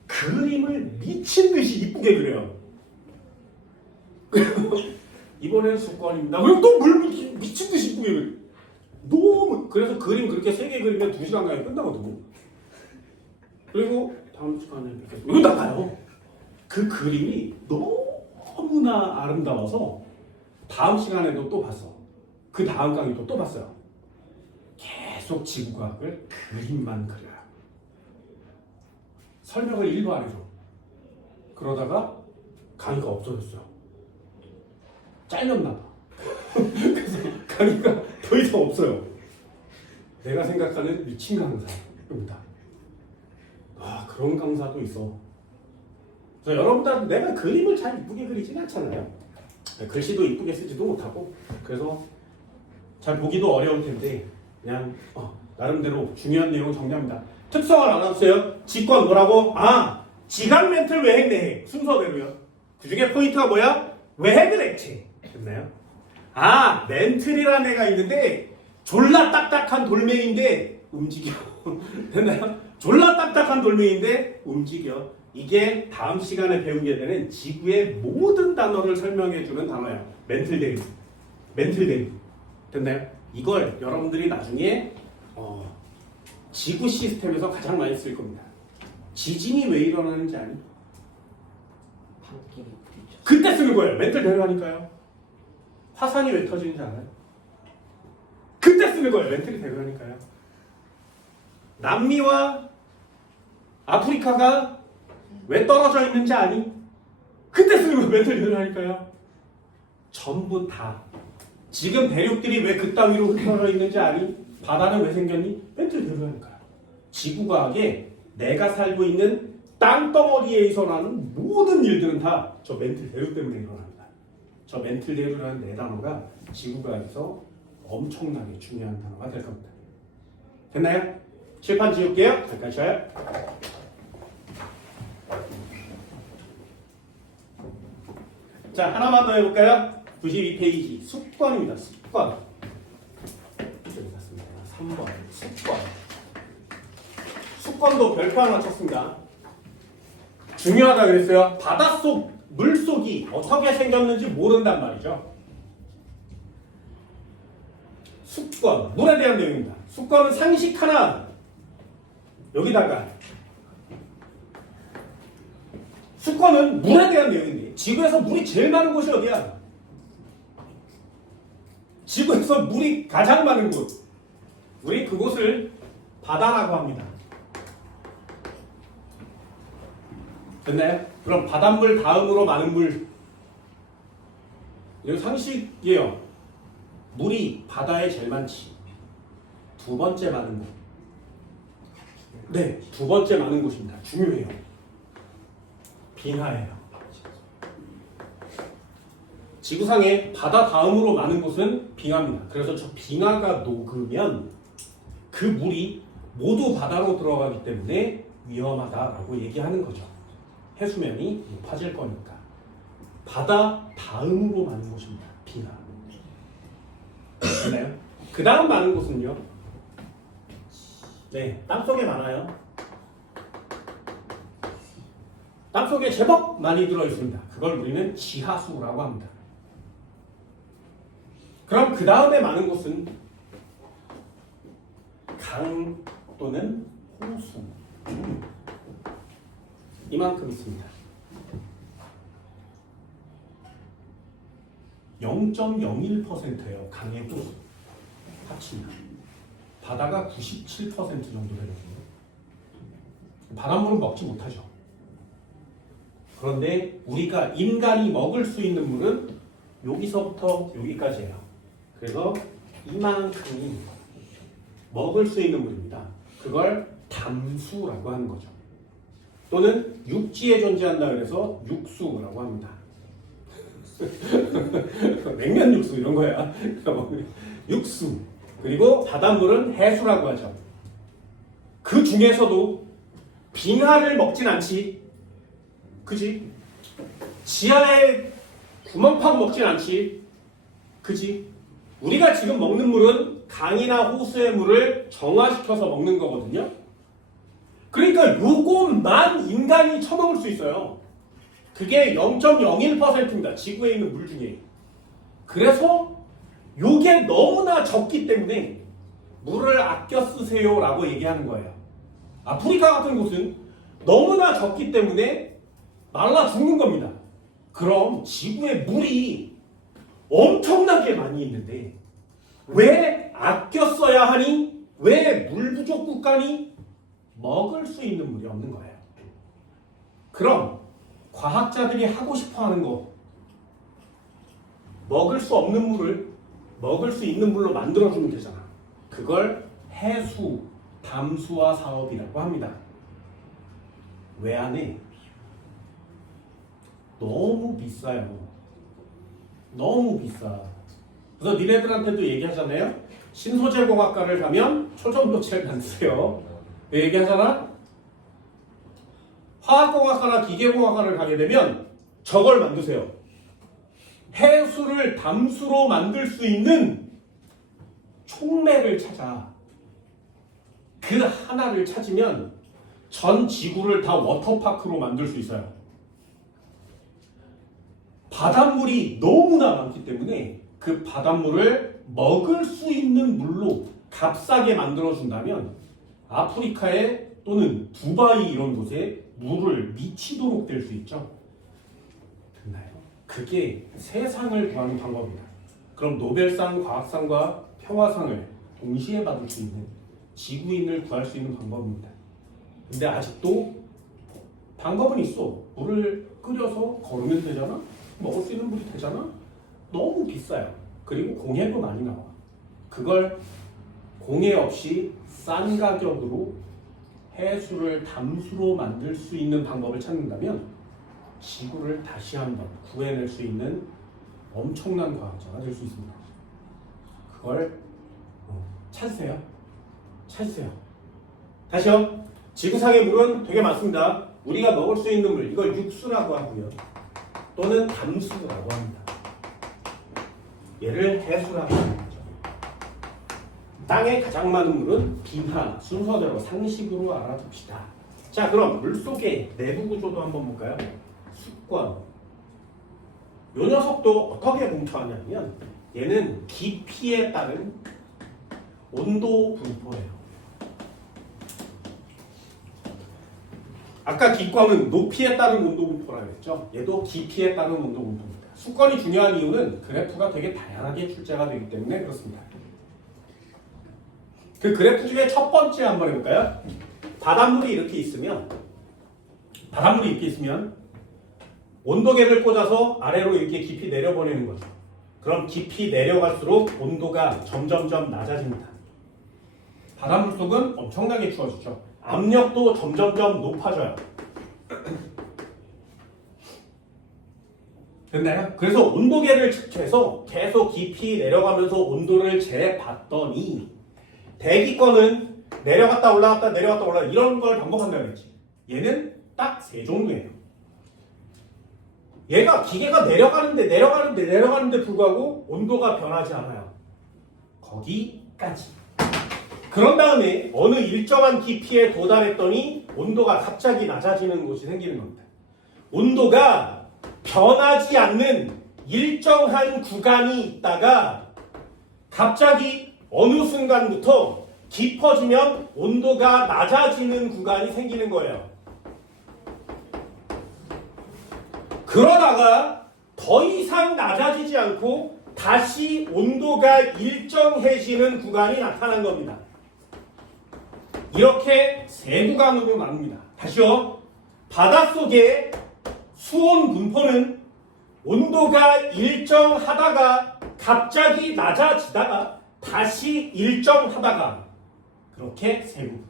그림을 미친 듯이 이쁘게 그려요. 이번엔 수권입니다. 그리고 또 미친 듯이 이쁘게 그려. 너무 그래서 그림 그렇게 3개 그리면 2시간 강의 끝나거든요. 그리고 다음 시간에 뵙겠습니다. 이거 나가요. 그 그림이 너무나 아름다워서 다음 시간에도 또 봤어. 그 다음 강의도 또 봤어요. 계속 지구과학을 그림만 그려요. 설명을 1도 안 해줘. 그러다가 강의가 없어졌어요. 잘렸나 봐. 그래서 강의가 더 이상 없어요. 내가 생각하는 미친 강사입니다. 그런 강사도 있어. 그래서 여러분들 내가 그림을 잘 이쁘게 그리진 않잖아요. 글씨도 이쁘게 쓰지도 못하고 그래서 잘 보기도 어려울 텐데 그냥 나름대로 중요한 내용 정리합니다. 특성을 알아주세요. 직권 뭐라고? 지각 멘틀 외핵 내핵 순서대로요. 그 중에 포인트가 뭐야? 외핵은 액체. 됐나요? 멘틀이라는 애가 있는데 졸라 딱딱한 돌멩이인데 움직여. 됐나요? 졸라 딱딱한 돌멩이인데 움직여. 이게 다음 시간에 배우게 되는 지구의 모든 단어를 설명해주는 단어야. 멘틀 대류. 멘틀 대류. 됐나요? 이걸 여러분들이 나중에 지구 시스템에서 가장 많이 쓸 겁니다. 지진이 왜 일어나는지 아니? 판끼리 부딪혀. 그때 쓰는 거예요. 멘틀 대류하니까요. 화산이 왜 터지는지 알아요? 그때 쓰는 거예요. 멘틀이 대류하니까요. 남미와 아프리카가 왜 떨어져 있는지 아니? 그때 쓰는 거예요. 멘틀 대류하니까요. 전부 다. 지금 대륙들이 왜 그따위로 흩어져 있는지 아니? 바다는 왜 생겼니? 멘틀 대류하니까요. 지구과학에 내가 살고 있는 땅덩어리에 일어나는 모든 일들은 다 저 멘틀 대류 때문에 일어납니다. 저 멘틀 대류라는 네 단어가 지구과학에서 엄청나게 중요한 단어가 될 겁니다. 됐나요? 칠판 지울게요. 잠깐 쉬어요. 자, 하나만 더 해볼까요? 92페이지 습관입니다. 습관. 3번 습관. 습관도 별표 하나 쳤습니다. 중요하다 그랬어요. 바닷속 물속이 어떻게 생겼는지 모른단 말이죠. 습관, 물에 대한 내용입니다. 습관은 상식 하나 여기다가 습관은 물에 대한 내용인데 지구에서 물이 제일 많은 곳이 어디야? 지구에서 물이 가장 많은 곳. 우리 그곳을 바다라고 합니다. 됐나요? 그럼 바닷물 다음으로 많은 물. 이거 상식이에요. 물이 바다에 제일 많지. 두 번째 많은 곳. 네, 두 번째 많은 곳입니다. 중요해요. 빙하예요. 지구상에 바다 다음으로 많은 곳은 빙하입니다. 그래서 저 빙하가 녹으면 그 물이 모두 바다로 들어가기 때문에 위험하다라고 얘기하는 거죠. 해수면이 높아질 거니까. 바다 다음으로 많은 곳입니다. 빙하. 맞나요? 그 다음 많은 곳은요. 네, 땅속에 많아요. 땅속에 제법 많이 들어있습니다. 그걸 우리는 지하수라고 합니다. 그럼 그 다음에 많은 곳은 강 또는 호수. 이만큼 있습니다. 0.01%예요. 강의 호수 합치면 바다가 97% 정도 되거든요. 바닷물은 먹지 못하죠. 그런데 우리가 인간이 먹을 수 있는 물은 여기서부터 여기까지예요. 그래서 이만큼이 먹을 수 있는 물입니다. 그걸 담수라고 하는 거죠. 또는 육지에 존재한다 그래서 육수라고 합니다. 냉면 육수 이런 거야. 육수. 그리고 바닷물은 해수라고 하죠. 그 중에서도 빙하를 먹진 않지. 그지? 지하에 구멍 파고 먹진 않지. 그지? 우리가 지금 먹는 물은 강이나 호수의 물을 정화시켜서 먹는 거거든요. 그러니까 요것만 인간이 처먹을 수 있어요. 그게 0.01%입니다. 지구에 있는 물 중에. 그래서 요게 너무나 적기 때문에 물을 아껴 쓰세요라고 얘기하는 거예요. 아프리카 같은 곳은 너무나 적기 때문에 말라 죽는 겁니다. 그럼 지구에 물이 엄청나게 많이 있는데 왜 아껴 써야 하니? 왜 물 부족 국가니? 먹을 수 있는 물이 없는 거예요. 그럼 과학자들이 하고 싶어 하는 거, 먹을 수 없는 물을 먹을 수 있는 물로 만들어주면 되잖아. 그걸 해수, 담수화 사업이라고 합니다. 왜 안 해? 너무 비싸요. 너무 비싸. 그래서 니네들한테도 얘기하잖아요. 신소재공학과를 가면 초전도체를 만드세요. 왜 얘기하잖아? 화학공학과나 기계공학과를 가게 되면 저걸 만드세요. 해수를 담수로 만들 수 있는 촉매를 찾아. 그 하나를 찾으면 전 지구를 다 워터파크로 만들 수 있어요. 바닷물이 너무나 많기 때문에 그 바닷물을 먹을 수 있는 물로 값싸게 만들어준다면 아프리카에 또는 두바이 이런 곳에 물을 미치도록 될 수 있죠. 됐나요? 그게 세상을 구하는 방법입니다. 그럼 노벨상, 과학상과 평화상을 동시에 받을 수 있는 지구인을 구할 수 있는 방법입니다. 근데 아직도 방법은 있어. 물을 끓여서 걸으면 되잖아? 먹을 수 있는 물이 되잖아? 너무 비싸요. 그리고 공해도 많이 나와. 그걸 공해 없이 싼 가격으로 해수를 담수로 만들 수 있는 방법을 찾는다면 지구를 다시 한번 구해낼 수 있는 엄청난 과학자가 될 수 있습니다. 그걸 찾으세요. 찾으세요. 다시요. 지구상의 물은 되게 많습니다. 우리가 먹을 수 있는 물, 이걸 육수라고 하고요. 또는 담수라고 합니다. 얘를 해수라고 하는 거죠. 땅에 가장 많은 물은 빈하, 순서대로 상식으로 알아둡시다. 자, 그럼 물속의 내부 구조도 한번 볼까요? 수권. 요 녀석도 어떻게 분포하냐면 얘는 깊이에 따른 온도 분포예요. 아까 기권은 높이에 따른 온도 분포라고 했죠. 얘도 깊이에 따른 온도 분포입니다. 수권이 중요한 이유는 그래프가 되게 다양하게 출제가 되기 때문에 그렇습니다. 그 그래프 중에 첫 번째 한번 해볼까요? 바닷물이 이렇게 있으면 온도계를 꽂아서 아래로 이렇게 깊이 내려보내는 거죠. 그럼 깊이 내려갈수록 온도가 점점점 낮아집니다. 바닷물 속은 엄청나게 추워지죠. 압력도 점점점 높아져요. 됐나요? 그래서 온도계를 측정해서 계속 깊이 내려가면서 온도를 재봤더니 대기권은 내려갔다 올라갔다 내려갔다 올라갔다 이런 걸 반복한다고 했지. 얘는 딱 세 종류예요. 얘가 기계가 내려가는데 불구하고 온도가 변하지 않아요. 거기까지. 그런 다음에 어느 일정한 깊이에 도달했더니 온도가 갑자기 낮아지는 곳이 생기는 겁니다. 온도가 변하지 않는 일정한 구간이 있다가 갑자기 어느 순간부터 깊어지면 온도가 낮아지는 구간이 생기는 거예요. 그러다가 더 이상 낮아지지 않고 다시 온도가 일정해지는 구간이 나타난 겁니다. 이렇게 세 구간으로 나눕니다. 다시요. 바닷속의 수온 분포는 온도가 일정하다가 갑자기 낮아지다가 다시 일정하다가 그렇게 세 부분.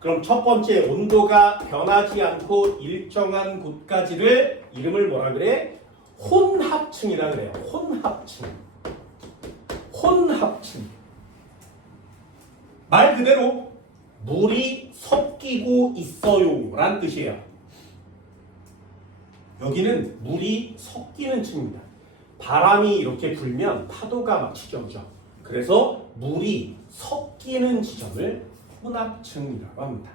그럼 첫 번째 온도가 변하지 않고 일정한 곳까지를 이름을 뭐라 그래? 혼합층이라 그래요. 혼합층. 말 그대로 물이 섞이고 있어요 란 뜻이에요. 여기는 물이 섞이는 층입니다. 바람이 이렇게 불면 파도가 막 치죠. 그래서 물이 섞이는 지점을 혼합층이라고 합니다.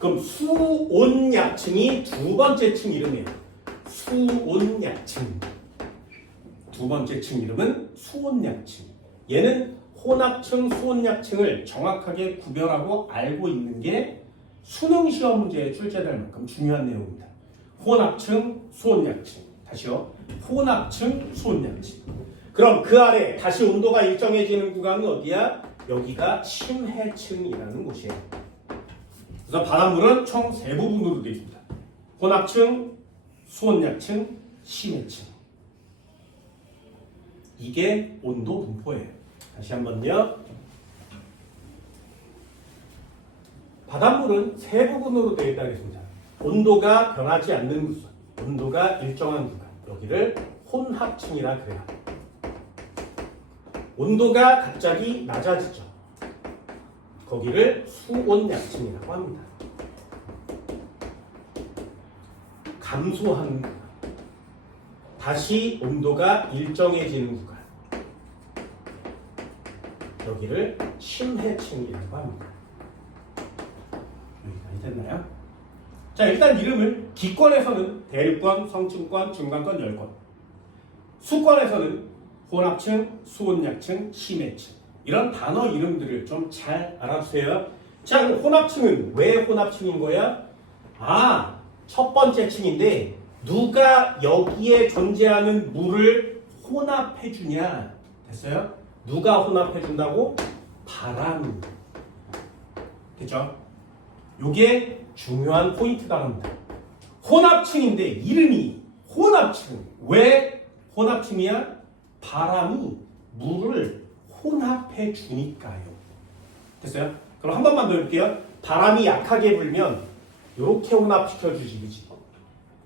그럼 수온약층이 두 번째 층 이름이에요. 수온약층. 두 번째 층 이름은 수온약층. 얘는 혼합층, 수온약층을 정확하게 구별하고 알고 있는 게 수능 시험 문제에 출제될 만큼 중요한 내용입니다. 혼합층, 수온약층. 다시요. 혼합층, 수온약층. 그럼 그 아래 다시 온도가 일정해지는 구간은 어디야? 여기가 심해층이라는 곳이에요. 그래서 바닷물은 총 세 부분으로 되어 있습니다. 혼합층, 수온약층, 심해층. 이게 온도 분포예요. 다시 한번요. 바닷물은 세 부분으로 되어 있다고 했습니다. 온도가 변하지 않는 구간, 온도가 일정한 구간. 여기를 혼합층이라 그래요. 온도가 갑자기 낮아지죠. 거기를 수온약층이라고 합니다. 감소하는 구간. 다시 온도가 일정해지는 구간. 여기를 심해층이라고 합니다. 여기까지 됐나요? 자, 일단 이름을 기권에서는 대륙권, 성층권, 중간권, 열권, 수권에서는 혼합층, 수온약층, 심해층 이런 단어 이름들을 좀 잘 알아두세요. 자, 혼합층은 왜 혼합층인 거야? 아, 첫 번째 층인데 누가 여기에 존재하는 물을 혼합해 주냐? 됐어요? 누가 혼합해 준다고? 바람이. 됐죠? 요게 중요한 포인트가 합니다. 혼합층인데 이름이 혼합층. 왜 혼합층이야? 바람이 물을 혼합해 주니까요. 됐어요? 그럼 한 번만 더 해볼게요. 바람이 약하게 불면 이렇게 혼합시켜 주지, 그치?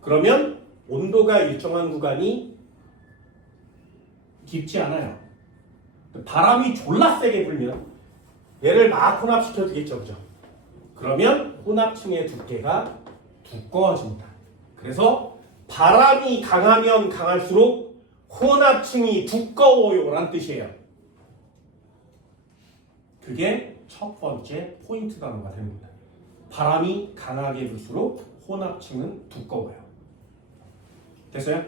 그러면 온도가 일정한 구간이 깊지 않아요. 바람이 졸라 세게 불면 얘를 막 혼합시켜 주겠죠, 그죠? 그러면 혼합층의 두께가 두꺼워집니다. 그래서 바람이 강하면 강할수록 혼합층이 두꺼워요 라는 뜻이에요. 그게 첫 번째 포인트 단어가 됩니다. 바람이 강하게 불수록 혼합층은 두꺼워요. 됐어요?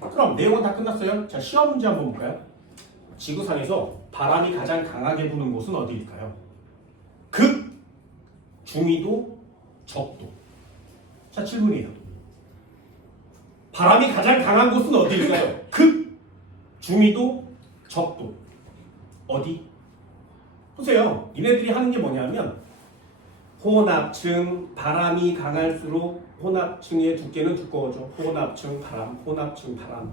그럼 내용은 다 끝났어요? 자, 시험 문제 한번 볼까요? 지구상에서 바람이 가장 강하게 부는 곳은 어디일까요? 극, 중위도, 적도. 자, 질문이에요. 바람이 가장 강한 곳은 어디일까요? 극, 중위도, 적도. 어디? 보세요. 얘네들이 하는 게 뭐냐면 혼합층, 바람이 강할수록 혼합층의 두께는 두꺼워져. 혼합층, 바람, 혼합층, 바람.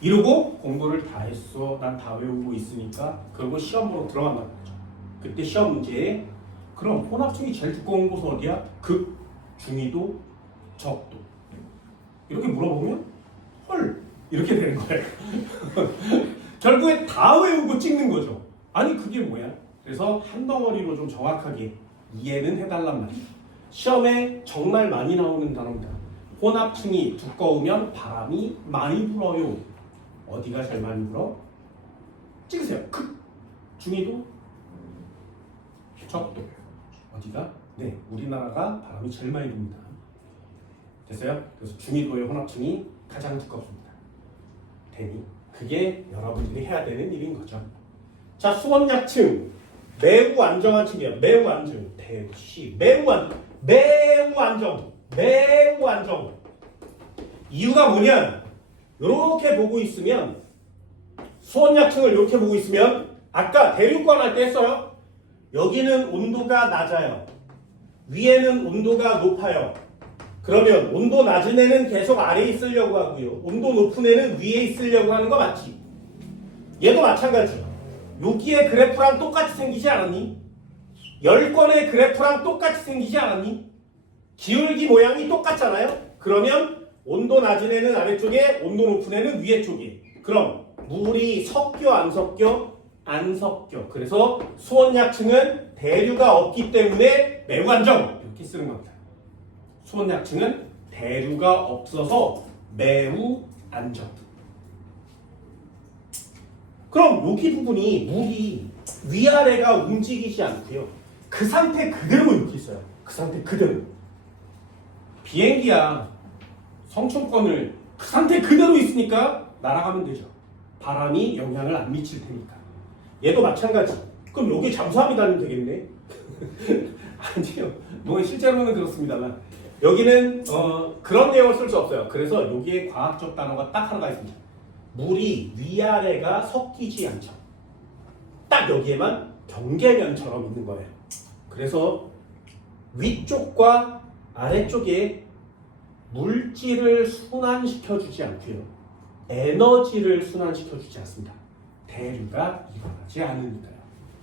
이러고 공부를 다 했어. 난 다 외우고 있으니까. 그러고 시험 보러 들어간다는 거죠. 그때 시험 문제에 그럼 혼합층이 제일 두꺼운 곳은 어디야? 극, 중위도, 적도. 이렇게 물어보면 헐 이렇게 되는 거예요. 결국에 다 외우고 찍는 거죠. 아니 그게 뭐야? 그래서 한 덩어리로 좀 정확하게 이해는 해달란 말이에요. 시험에 정말 많이 나오는 단어입니다. 혼합층이 두꺼우면 바람이 많이 불어요. 어디가 제일 많이 불어? 찍으세요. 극, 중위도, 적도. 어디가? 네, 우리나라가 바람이 제일 많이 붑니다. 됐어요? 그래서 중위도의 혼합층이 가장 두껍습니다. 되니 그게 여러분들이 해야 되는 일인 거죠. 자, 수온약층 매우 안정한 층이에요. 매우 안정. 대시 매우 안정. 매우 안정. 이유가 뭐냐? 이렇게 보고 있으면 수온약층을 이렇게 보고 있으면 아까 대륙권 할 때 했어요. 여기는 온도가 낮아요. 위에는 온도가 높아요. 그러면 온도 낮은 애는 계속 아래에 있으려고 하고요. 온도 높은 애는 위에 있으려고 하는 거 맞지? 얘도 마찬가지야. 여기의 그래프랑 똑같이 생기지 않았니? 열권의 그래프랑 똑같이 생기지 않았니? 기울기 모양이 똑같잖아요? 그러면 온도 낮은 애는 아래쪽에, 온도 높은 애는 위에 쪽에. 그럼 물이 섞여 안 섞여? 안 섞여. 그래서 수온약층은 대류가 없기 때문에 매우 안정. 이렇게 쓰는 겁니다. 수온약층은 대류가 없어서 매우 안정. 그럼 여기 부분이 물이 위아래가 움직이지 않고요. 그 상태 그대로 이렇게 있어요. 그 상태 그대로. 비행기야. 성층권을 그 상태 그대로 있으니까 날아가면 되죠. 바람이 영향을 안 미칠 테니까. 얘도 마찬가지. 그럼 여기 잠수함이 다니면 되겠네. 아니요. 뭐 실제로는 그렇습니다만 여기는 그런 내용을 쓸 수 없어요. 그래서 여기에 과학적 단어가 딱 하나가 있습니다. 물이 위아래가 섞이지 않죠. 딱 여기에만 경계면처럼 있는 거예요. 그래서 위쪽과 아래쪽에 물질을 순환시켜주지 않고요. 에너지를 순환시켜주지 않습니다. 대류가 일어나지 않으니까요.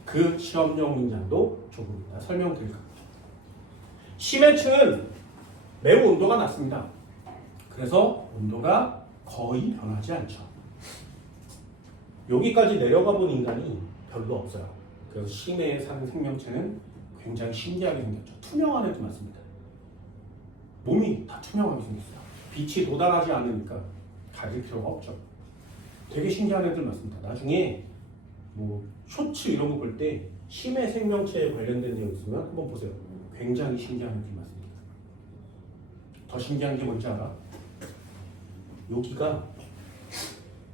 그 시험용 문장도 조금 이따 설명드릴 겁니다. 심해층은 매우 온도가 낮습니다. 그래서 온도가 거의 변하지 않죠. 여기까지 내려가 본 인간이 별로 없어요. 그래서 심해에 사는 생명체는 굉장히 신기하게 생겼죠. 투명한 애도 많습니다. 몸이 다 투명하게 생겼어요. 빛이 도달하지 않으니까 가릴 필요가 없죠. 되게 신기한 애들 많습니다. 나중에 뭐 쇼츠 이런 거 볼 때 심해 생명체에 관련된 내용 있으면 한번 보세요. 굉장히 신기한 애들 많습니다. 더 신기한 게 뭔지 알아? 여기가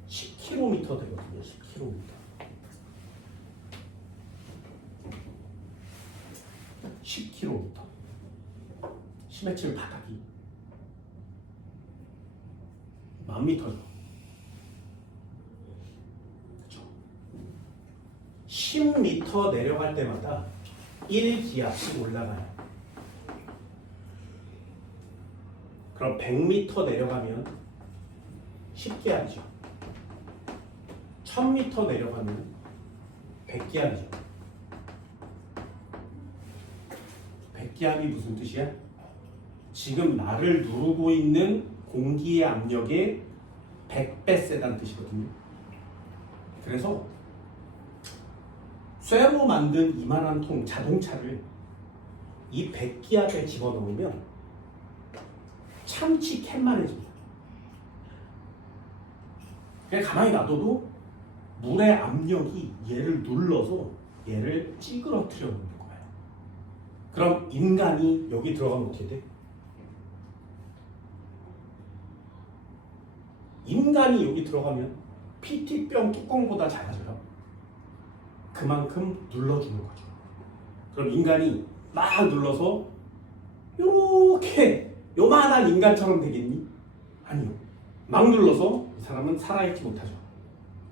10km 되거든요. 10km. 10km. 심해층 바닥이 10,000m죠. 그렇죠. 10m 내려갈 때마다 1기압씩 올라가요. 그럼 100m 내려가면 10기압이죠. 1000m 내려가면 100기압이죠. 100기압이 무슨 뜻이야? 지금 나를 누르고 있는 공기의 압력의 100배 세다는 뜻이거든요. 그래서 쇠로 만든 이만한 통 자동차를 이 100기압에 집어넣으면 참치 캔만해집니다. 그냥 가만히 놔둬도 물의 압력이 얘를 눌러서 얘를 찌그러뜨려 놓는 거예요. 그럼 인간이 여기 들어가면 어떻게 돼? 인간이 여기 들어가면 PT병 뚜껑보다 작아져요. 그만큼 눌러주는 거죠. 그럼 인간이 막 눌러서 요렇게 요만한 인간처럼 되겠니? 아니요. 막 눌러서 이 사람은 살아있지 못하죠.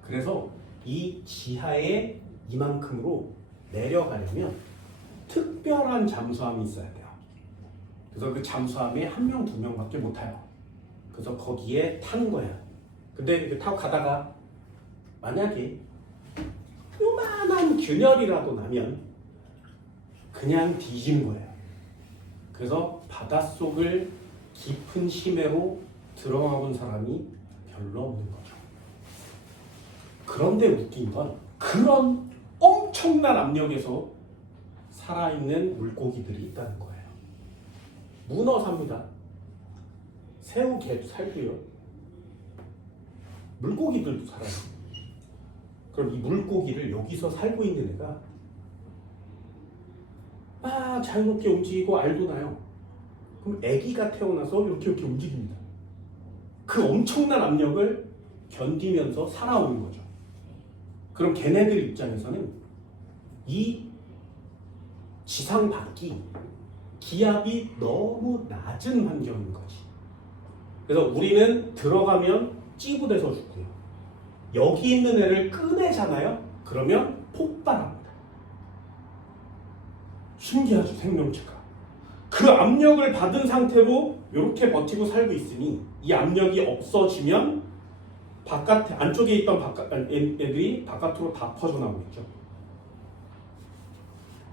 그래서 이 지하에 이만큼으로 내려가려면 특별한 잠수함이 있어야 돼요. 그래서 그 잠수함에 1명, 2명밖에 못 타요. 그래서 거기에 타는 거야. 근데 이렇게 타고 가다가 만약에 요만한 균열이라도 나면 그냥 뒤지는 거예요. 그래서 바닷속을 깊은 심해로 들어가 본 사람이 별로 없는 거죠. 그런데 웃긴 건 그런 엄청난 압력에서 살아있는 물고기들이 있다는 거예요. 문어 삽니다. 새우, 개도 살고요. 물고기들도 살아요. 그럼 이 물고기를 여기서 살고 있는 애가 자유롭게 움직이고 알도 나요. 그럼 아기가 태어나서 이렇게 움직입니다. 그 엄청난 압력을 견디면서 살아오는 거죠. 그럼 걔네들 입장에서는 이 지상 밖이 기압이 너무 낮은 환경인 거지. 그래서 우리는 들어가면 찌부돼서 죽고요. 여기 있는 애를 꺼내잖아요. 그러면 폭발합니다. 신기하죠, 생명체가. 그 압력을 받은 상태로 이렇게 버티고 살고 있으니 이 압력이 없어지면 안쪽에 있던 애들이 바깥으로 다 퍼져나오겠죠.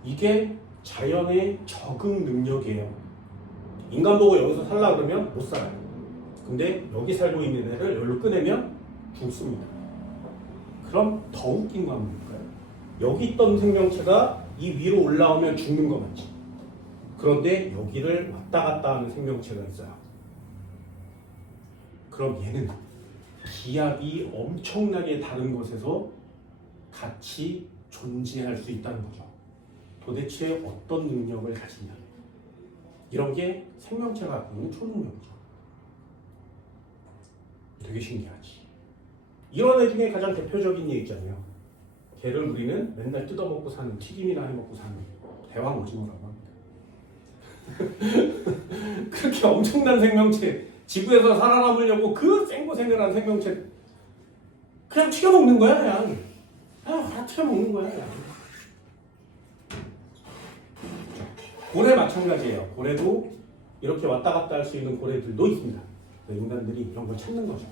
이게 자연의 적응 능력이에요. 인간 보고 여기서 살라 그러면 못 살아요. 근데 여기 살고 있는 애를 여기로 꺼내면 죽습니다. 그럼 더 웃긴 거 한번 볼까요? 여기 있던 생명체가 이 위로 올라오면 죽는 거 맞지? 그런데 여기를 왔다 갔다 하는 생명체가 있어요. 그럼 얘는 기압이 엄청나게 다른 곳에서 같이 존재할 수 있다는 거죠. 도대체 어떤 능력을 가지냐? 이런 게 생명체가 갖고 있는 초능력이죠. 되게 신기하지. 이런 애 중에 가장 대표적인 얘 있잖아요. 걔를 우리는 맨날 뜯어먹고 사는, 튀김이나 해먹고 사는 대왕 오징어라고 합니다. 그렇게 엄청난 생명체, 지구에서 살아남으려고 그 생고생을 한 생명체 그냥 튀겨먹는 거야. 그냥 다 튀겨먹는 거야. 그냥. 고래 마찬가지예요. 고래도 이렇게 왔다 갔다 할 수 있는 고래들도 있습니다. 인간들이 이런 걸 찾는 거죠.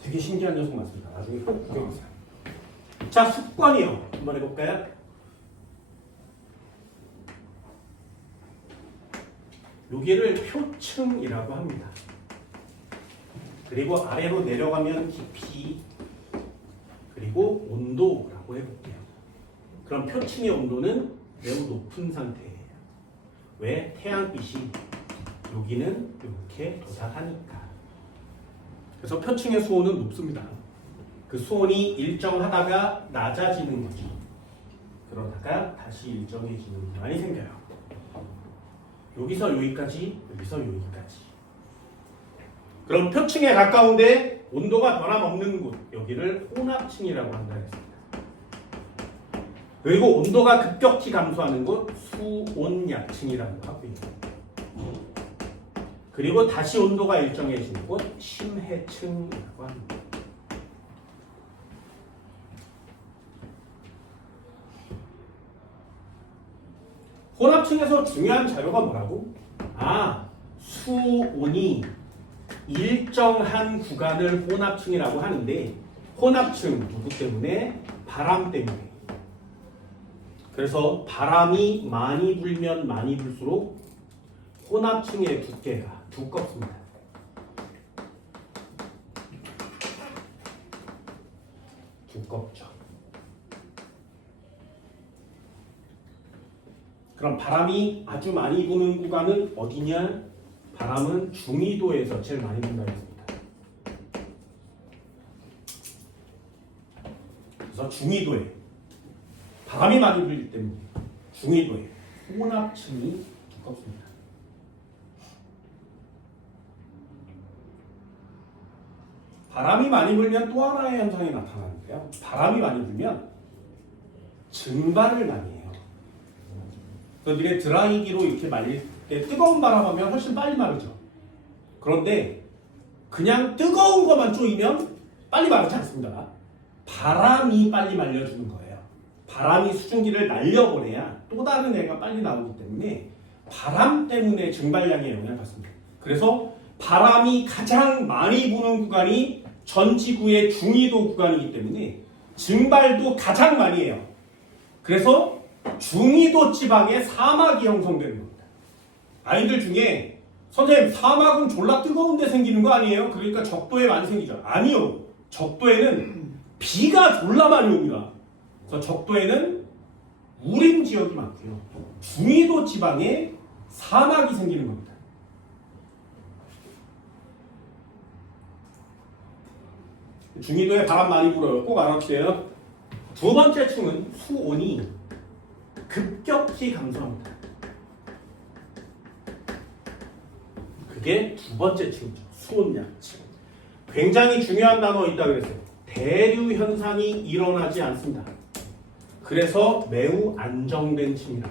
되게 신기한 녀석 많습니다. 나중에 꼭 구경하세요. 자, 습관이요. 한번 해볼까요? 여기를 표층이라고 합니다. 그리고 아래로 내려가면 깊이, 그리고 온도라고 해볼게요. 그럼 표층의 온도는 매우 높은 상태예요. 왜? 태양빛이 여기는 이렇게 도달하니까. 그래서 표층의 수온은 높습니다. 그 수온이 일정하다가 낮아지는 거죠. 그러다가 다시 일정해지는 구간이 생겨요. 여기서 여기까지, 여기서 여기까지. 그럼 표층에 가까운데 온도가 변함없는 곳, 여기를 혼합층이라고 한다 했습니다. 그리고 온도가 급격히 감소하는 곳, 수온약층이라고 하고요. 그리고 다시 온도가 일정해지는 곳, 심해층이라고 합니다. 혼합층에서 중요한 자료가 뭐라고? 수온이 일정한 구간을 혼합층이라고 하는데, 혼합층 누구 때문에? 바람 때문에. 그래서 바람이 많이 불면 많이 불수록 혼합층의 두께가 두껍습니다. 두껍죠. 그럼 바람이 아주 많이 부는 구간은 어디냐? 바람은 중위도에서 제일 많이 분다 했습니다. 그래서 중위도에 바람이 많이 불기 때문에 중위도에 혼합층이 두껍습니다. 바람이 많이 불면 또 하나의 현상이 나타나는데요. 바람이 많이 불면 증발을 많이 해요. 그래서 이게 드라이기로 이렇게 말릴 때 뜨거운 바람하면 훨씬 빨리 마르죠. 그런데 그냥 뜨거운 것만 쪼이면 빨리 마르지 않습니다. 바람이 빨리 말려주는 거예요. 바람이 수증기를 날려보내야 또 다른 애가 빨리 나오기 때문에 바람 때문에 증발량에 영향을 받습니다. 그래서 바람이 가장 많이 부는 구간이 전 지구의 중위도 구간이기 때문에 증발도 가장 많이 해요. 그래서 중위도 지방에 사막이 형성되는 겁니다. 아이들 중에 선생님 사막은 졸라 뜨거운 데 생기는 거 아니에요? 그러니까 적도에 많이 생기죠. 아니요. 적도에는 비가 졸라 많이 옵니다. 그래서 적도에는 우림 지역이 많고요. 중위도 지방에 사막이 생기는 겁니다. 중위도에 바람 많이 불어요. 꼭 알아주세요. 두 번째 층은 수온이 급격히 감소합니다. 그게 두 번째 층이죠. 수온약층. 굉장히 중요한 단어 있다 그랬어요. 대류 현상이 일어나지 않습니다. 그래서 매우 안정된 층이다.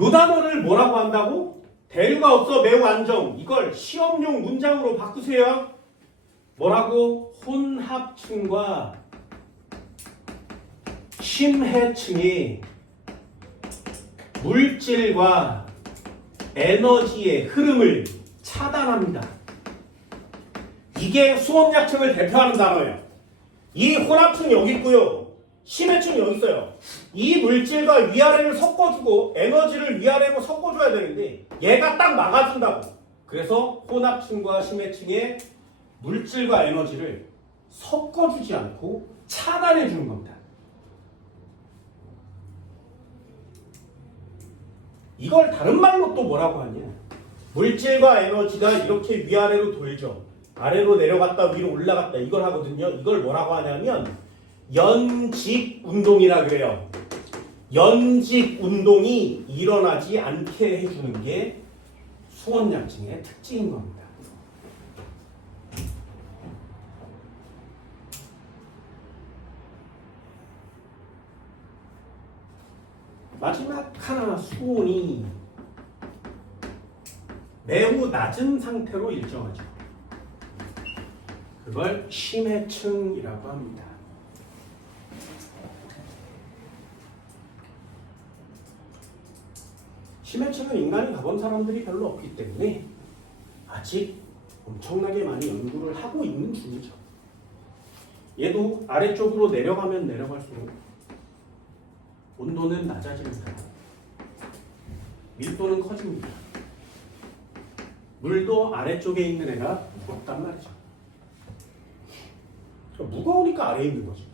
이 단어를 뭐라고 한다고? 대류가 없어 매우 안정. 이걸 시험용 문장으로 바꾸세요. 뭐라고? 혼합층과 심해층이 물질과 에너지의 흐름을 차단합니다. 이게 수온약층을 대표하는 단어예요. 이 혼합층이 여기 있고요. 심해층이 여기 있어요. 이 물질과 위아래를 섞어주고 에너지를 위아래로 섞어줘야 되는데 얘가 딱 막아준다고. 그래서 혼합층과 심해층의 물질과 에너지를 섞어주지 않고 차단해주는 겁니다. 이걸 다른 말로 또 뭐라고 하냐? 물질과 에너지가 이렇게 위아래로 돌죠. 아래로 내려갔다 위로 올라갔다 이걸 하거든요. 이걸 뭐라고 하냐면 연직 운동이라 그래요. 연직 운동이 일어나지 않게 해주는 게 수온약층의 특징인 겁니다. 마지막 하나, 수온이 매우 낮은 상태로 일정하죠. 그걸 심해층이라고 합니다. 심해층은 인간이 가본 사람들이 별로 없기 때문에 아직 엄청나게 많이 연구를 하고 있는 중이죠. 얘도 아래쪽으로 내려가면 내려갈수록 온도는 낮아집니다. 밀도는 커집니다. 물도 아래쪽에 있는 애가 무겁단 말이죠. 그러니까 무거우니까 아래에 있는 거죠.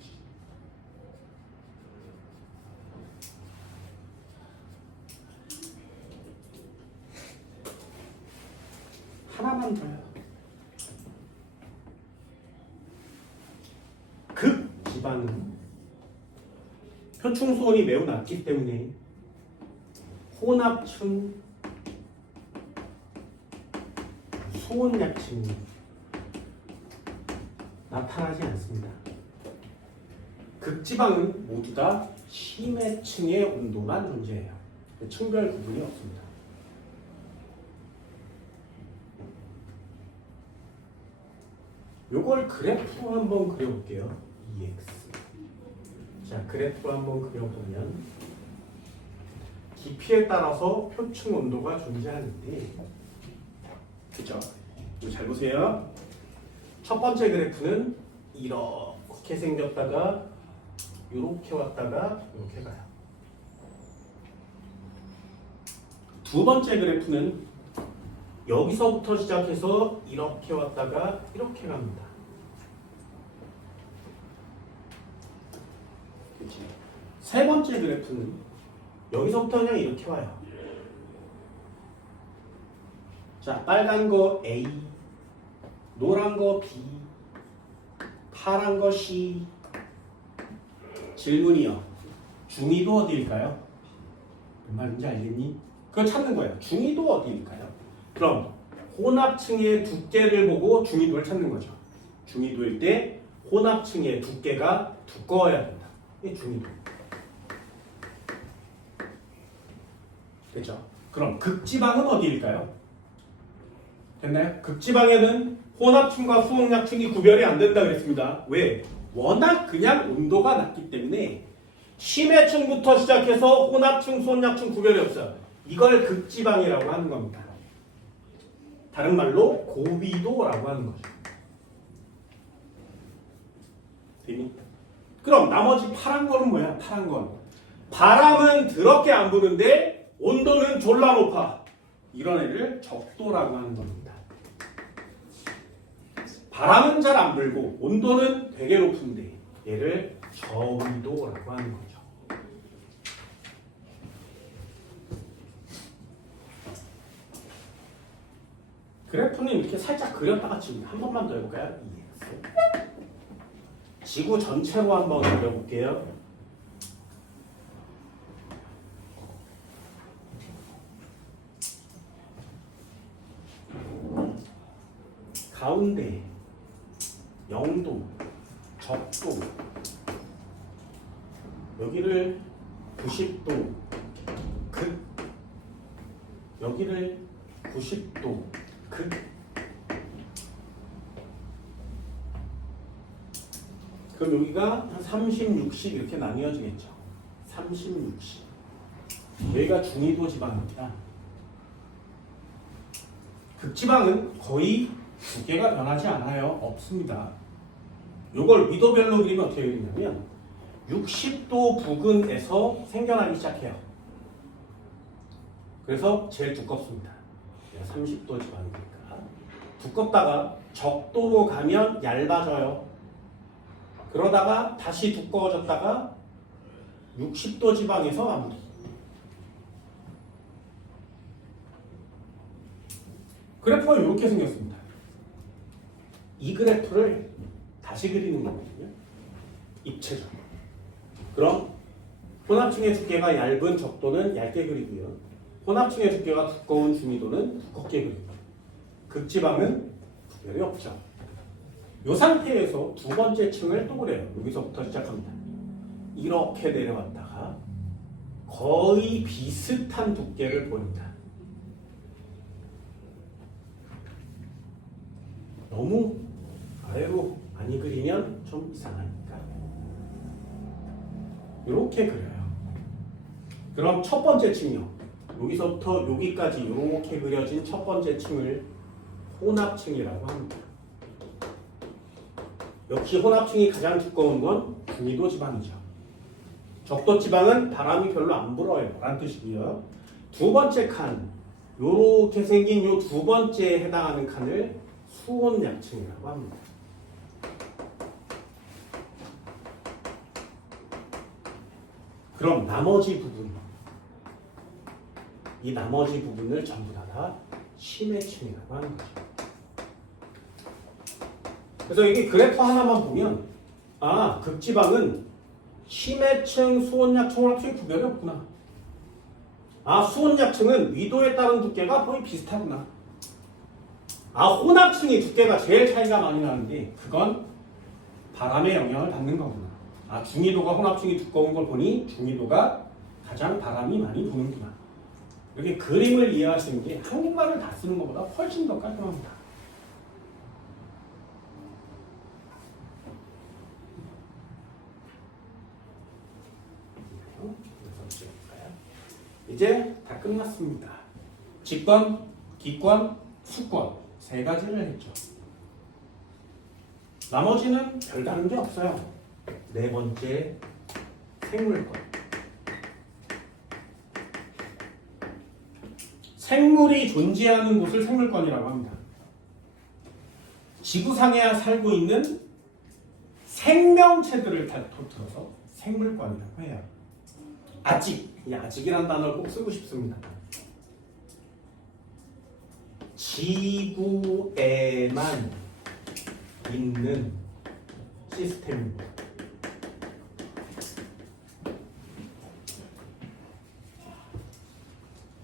하나만 더요. 극지방은 표충 수온이 매우 낮기 때문에 혼합층 수온 약층이 나타나지 않습니다. 극지방은 모두 다 심해층의 온도만 존재해요. 층별 구분이 없습니다. 요걸 그래프로 한번 그려볼게요. EX. 자, 그래프로 한번 그려보면 깊이에 따라서 표층 온도가 존재하는데, 그죠? 이거 잘 보세요. 첫 번째 그래프는 이렇게 생겼다가 이렇게 왔다가 이렇게 가요. 두 번째 그래프는 여기서부터 시작해서 이렇게 왔다가 이렇게 갑니다. 그치? 세 번째 그래프는 여기서부터 그냥 이렇게 와요. 자, 빨간 거 A, 노란 거 B, 파란 거 C. 질문이요. 중위도 어디일까요? 무슨 말인지 알겠니? 그거 찾는 거예요. 중위도 어디일까요? 그럼 혼합층의 두께를 보고 중위도를 찾는 거죠. 중위도일 때 혼합층의 두께가 두꺼워야 된다. 이게 중위도. 됐죠? 그럼 극지방은 어디일까요? 됐나요? 극지방에는 혼합층과 수온약층이 구별이 안 된다 그랬습니다. 왜? 워낙 그냥 온도가 낮기 때문에 심해층부터 시작해서 혼합층, 수온약층 구별이 없어요. 이걸 극지방이라고 하는 겁니다. 다른 말로 고위도라고 하는 거죠. 되니? 그럼 나머지 파란 거는 뭐야? 파란 건 바람은 더럽게 안 부는데 온도는 졸라 높아. 이런 애를 적도라고 하는 겁니다. 바람은 잘 안 불고 온도는 되게 높은데 얘를 저위도라고 하는 거죠. 그래프는 이렇게 살짝 그렸다가 지금 한 번만 더 해볼까요? 지구 전체로 한번 그려볼게요. 가운데 0도, 적도, 여기를 90도, 극, 여기를 90도, 극. 그럼 여기가 한 30, 60 이렇게 나뉘어지겠죠. 30, 60. 여기가 중위도 지방입니다. 극지방은 거의 두께가 변하지 않아요. 없습니다. 이걸 위도별로 그리면 어떻게 그리냐면 60도 부근에서 생겨나기 시작해요. 그래서 제일 두껍습니다. 30도 지방이니까. 두껍다가 적도로 가면 얇아져요. 그러다가 다시 두꺼워졌다가 60도 지방에서 마무리. 그래프가 이렇게 생겼습니다. 이 그래프를 다시 그리는 거거든요. 입체적. 그럼 혼합층의 두께가 얇은 적도는 얇게 그리고요. 혼합층의 두께가 두꺼운 중위도는 두껍게 그립니다. 극지방은 구별이 없죠. 이 상태에서 두 번째 층을 또 그래요. 여기서부터 시작합니다. 이렇게 내려왔다가 거의 비슷한 두께를 보입니다. 너무 아래로 많이 그리면 좀 이상하니까 이렇게 그려요. 그럼 첫 번째 층이요. 여기서부터 여기까지 이렇게 그려진 첫 번째 층을 혼합층이라고 합니다. 역시 혼합층이 가장 두꺼운 건 중위도 지방이죠. 적도 지방은 바람이 별로 안 불어요. 라는 뜻이고요. 두 번째 칸, 요렇게 생긴 요 두 번째에 해당하는 칸을 수온약층이라고 합니다. 그럼 나머지 부분, 이 나머지 부분을 전부 다 심해층이라고 하는 거죠. 그래서 이게 그래프 하나만 보면 극지방은 심해층, 수온약층으로 합치게 구별이 없구나. 수온약층은 위도에 따른 두께가 거의 비슷하구나. 혼합층이 두께가 제일 차이가 많이 나는데 그건 바람의 영향을 받는 거구나. 중위도가 혼합층이 두꺼운 걸 보니 중위도가 가장 바람이 많이 부는구나. 이렇게 그림을 이해할 수 있는 게 한국말을 다 쓰는 것보다 훨씬 더 깔끔합니다. 이제 다 끝났습니다. 직권, 기권, 수권 세 가지를 했죠. 나머지는 별다른 게 없어요. 네 번째, 생물권. 생물이 존재하는 곳을 생물권이라고 합니다. 지구상에 살고 있는 생명체들을 다 토틀어서 생물권이라고 해요. 이 아직이라는 단어를 꼭 쓰고 싶습니다. 지구에만 있는 시스템입니다.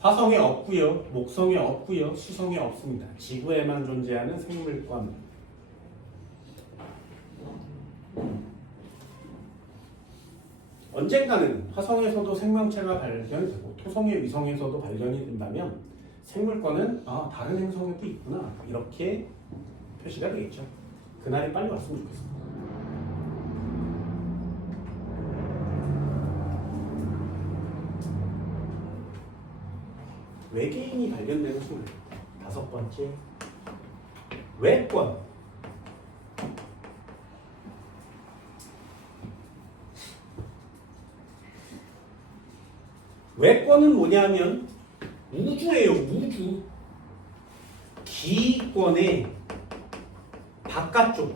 화성에 없고요, 목성에 없고요, 수성에 없습니다. 지구에만 존재하는 생물권. 언젠가는 화성에서도 생명체가 발견되고 토성의 위성에서도 발견이 된다면 생물권은 다른 행성에도 있구나 이렇게 표시가 되겠죠. 그날이 빨리 왔으면 좋겠습니다. 외계인이 발견되는 순간 다섯 번째, 외권. 외권은 뭐냐면 우주예요. 우주. 기권의 바깥쪽.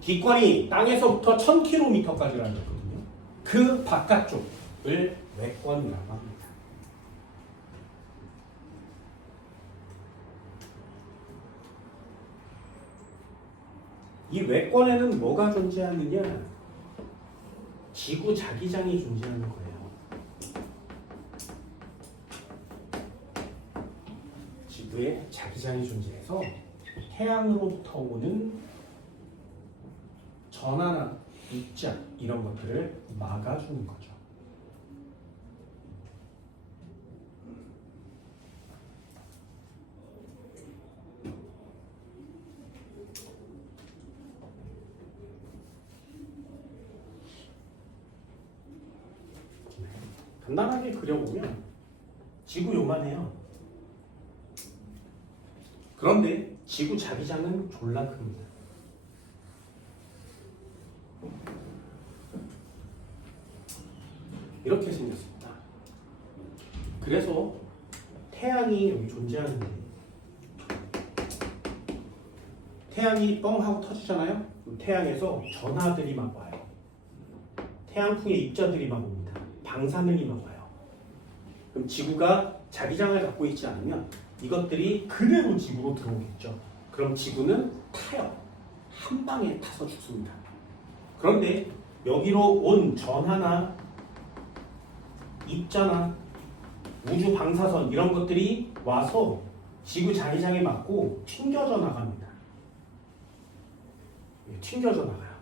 기권이 땅에서부터 1000km까지라는 거거든요. 그 바깥쪽을 외권이라고 합니다. 이 외권에는 뭐가 존재하느냐? 지구 자기장이 존재하는 거예요. 지구에 자기장이 존재해서 태양으로부터 오는 전하나 입자 이런 것들을 막아주는 거죠. 간단하게 그려보면 지구 요만해요. 그런데 지구 자기장은 졸라 큽니다. 이렇게 생겼습니다. 그래서 태양이 여기 존재하는데 태양이 뻥 하고 터지잖아요. 태양에서 전하들이 막 와요. 태양풍의 입자들이 막 옵니다. 방사능이 막 와요. 그럼 지구가 자기장을 갖고 있지 않으면 이것들이 그대로 지구로 들어오겠죠. 그럼 지구는 타요. 한 방에 타서 죽습니다. 그런데 여기로 온 전하나 입자나 우주 방사선 이런 것들이 와서 지구 자기장에 맞고 튕겨져 나갑니다. 튕겨져 나가요.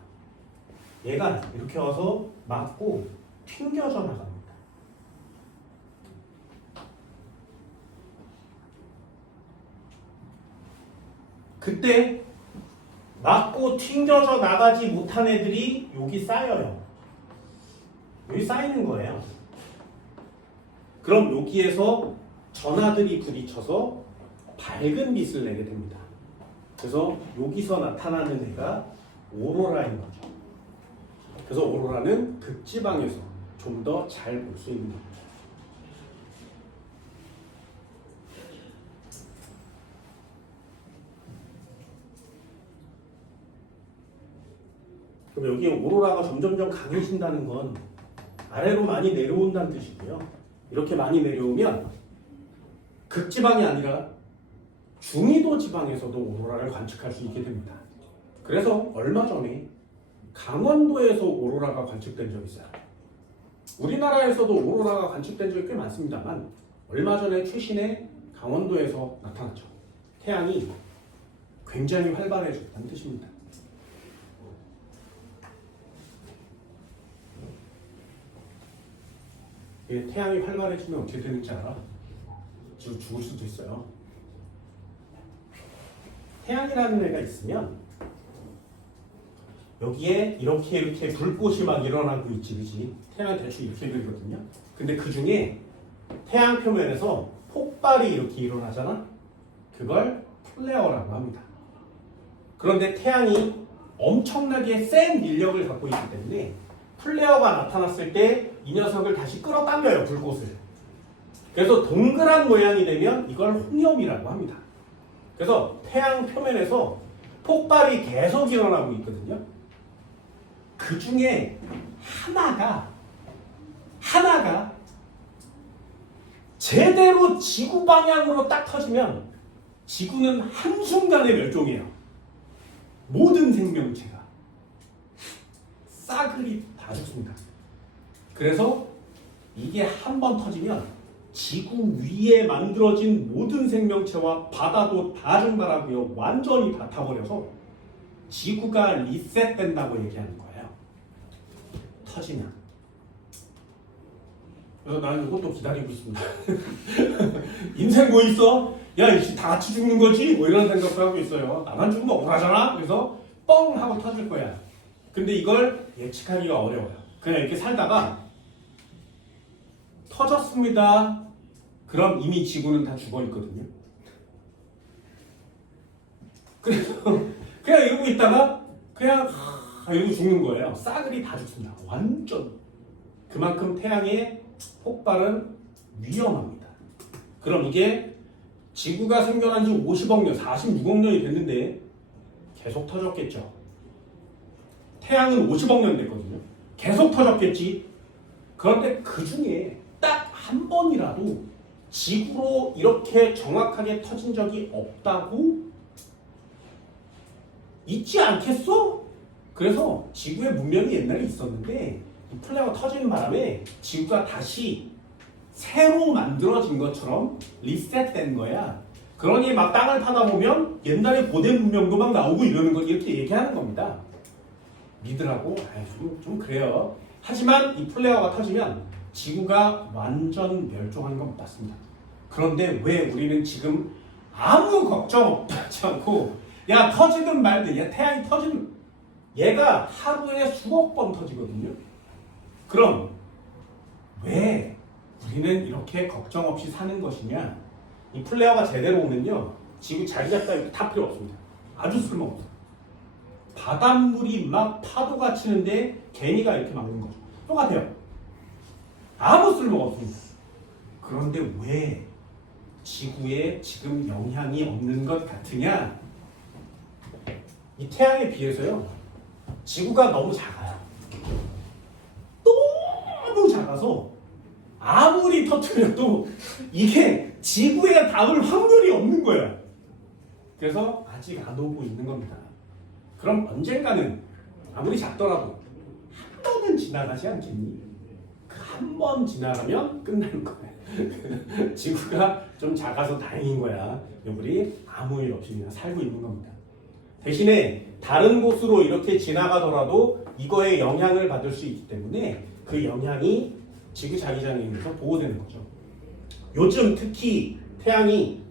얘가 이렇게 와서 맞고 튕겨져 나갑니다. 그때 맞고 튕겨져 나가지 못한 애들이 여기 쌓여요. 여기 쌓이는 거예요. 그럼 여기에서 전하들이 부딪혀서 밝은 빛을 내게 됩니다. 그래서 여기서 나타나는 애가 오로라인 거죠. 그래서 오로라는 극지방에서 좀 더 잘 볼 수 있는 겁니다. 그럼 여기 오로라가 점점점 강해진다는 건 아래로 많이 내려온다는 뜻이고요. 이렇게 많이 내려오면 극지방이 아니라 중위도 지방에서도 오로라를 관측할 수 있게 됩니다. 그래서 얼마 전에 강원도에서 오로라가 관측된 적이 있어요. 우리나라에서도 오로라가 관측된 적이 꽤 많습니다만 얼마 전에 최신의 강원도에서 나타났죠. 태양이 굉장히 활발해졌다는 뜻입니다. 태양이 활발해지면 어떻게 되는지 알아? 지금 죽을 수도 있어요. 태양이라는 애가 있으면 여기에 이렇게 불꽃이 막 일어나고 있지, 그지? 태양이 대충 이렇게 그리거든요. 근데 그 중에 태양 표면에서 폭발이 이렇게 일어나잖아? 그걸 플레어라고 합니다. 그런데 태양이 엄청나게 센 인력을 갖고 있기 때문에 플레어가 나타났을 때 이 녀석을 다시 끌어당겨요, 불꽃을. 그래서 동그란 모양이 되면 이걸 홍염이라고 합니다. 그래서 태양 표면에서 폭발이 계속 일어나고 있거든요. 그 중에 하나가 제대로 지구 방향으로 딱 터지면 지구는 한순간에 멸종해요. 모든 생명체가 싸그리 다 죽습니다. 그래서 이게 한 번 터지면 지구 위에 만들어진 모든 생명체와 바다도 다 증발하고요. 완전히 다 타버려서 지구가 리셋된다고 얘기하는 거예요. 터지면. 그래서 나는 이것도 기다리고 있습니다. 인생 뭐 있어? 야, 이씨 다 같이 죽는 거지? 뭐 이런 생각도 하고 있어요. 나만 죽으면 억울하잖아? 그래서 뻥 하고 터질 거야. 근데 이걸 예측하기가 어려워요. 그냥 이렇게 살다가 터졌습니다. 그럼 이미 지구는 다 죽어 있거든요. 그래서 그냥 이러고 있다가 그냥 이러고 죽는 거예요. 싸그리 다 죽습니다. 완전. 그만큼 태양의 폭발은 위험합니다. 그럼 이게 지구가 생겨난 지 50억 년, 46억 년이 됐는데 계속 터졌겠죠. 태양은 50억 년 됐거든요. 계속 터졌겠지. 그런데 그 중에 딱 한 번이라도 지구로 이렇게 정확하게 터진 적이 없다고 있지 않겠어? 그래서 지구의 문명이 옛날에 있었는데 이 플레어가 터지는 바람에 지구가 다시 새로 만들어진 것처럼 리셋된 거야. 그러니 막 땅을 파다 보면 옛날에 고대 문명도 막 나오고 이러는 거 이렇게 얘기하는 겁니다. 믿으라고? 좀 그래요. 하지만 이 플레어가 터지면 지구가 완전 멸종하는 건 맞습니다. 그런데 왜 우리는 지금 아무 걱정 하지 않고 야 터지든 말든 야 태양이 터지든 얘가 하루에 수억 번 터지거든요. 그럼 왜 우리는 이렇게 걱정 없이 사는 것이냐? 이 플레어가 제대로 오면요 지구 자리 잡다 이렇게 다 필요 없습니다. 아주 쓸모없어요. 바닷물이 막 파도가 치는데 개미가 이렇게 막는 거죠. 똑같아요. 아무 쓸모가 없습니다. 그런데 왜 지구에 지금 영향이 없는 것 같으냐? 이 태양에 비해서요 지구가 너무 작아요. 너무 작아서 아무리 터뜨려도 이게 지구에 닿을 확률이 없는 거예요. 그래서 아직 안 오고 있는 겁니다. 그럼 언젠가는 아무리 작더라도 한 번은 지나가지 않겠니? 한 번 지나가면 끝나는 거예요. 지구가 좀 작아서 다행인 거야. 우리 아무 일 없이 그냥 살고 있는 겁니다. 대신에 다른 곳으로 이렇게 지나가더라도 이거에 영향을 받을 수 있기 때문에 그 영향이 지구 자기장에 의해서 보호되는 거죠. 요즘 특히 태양이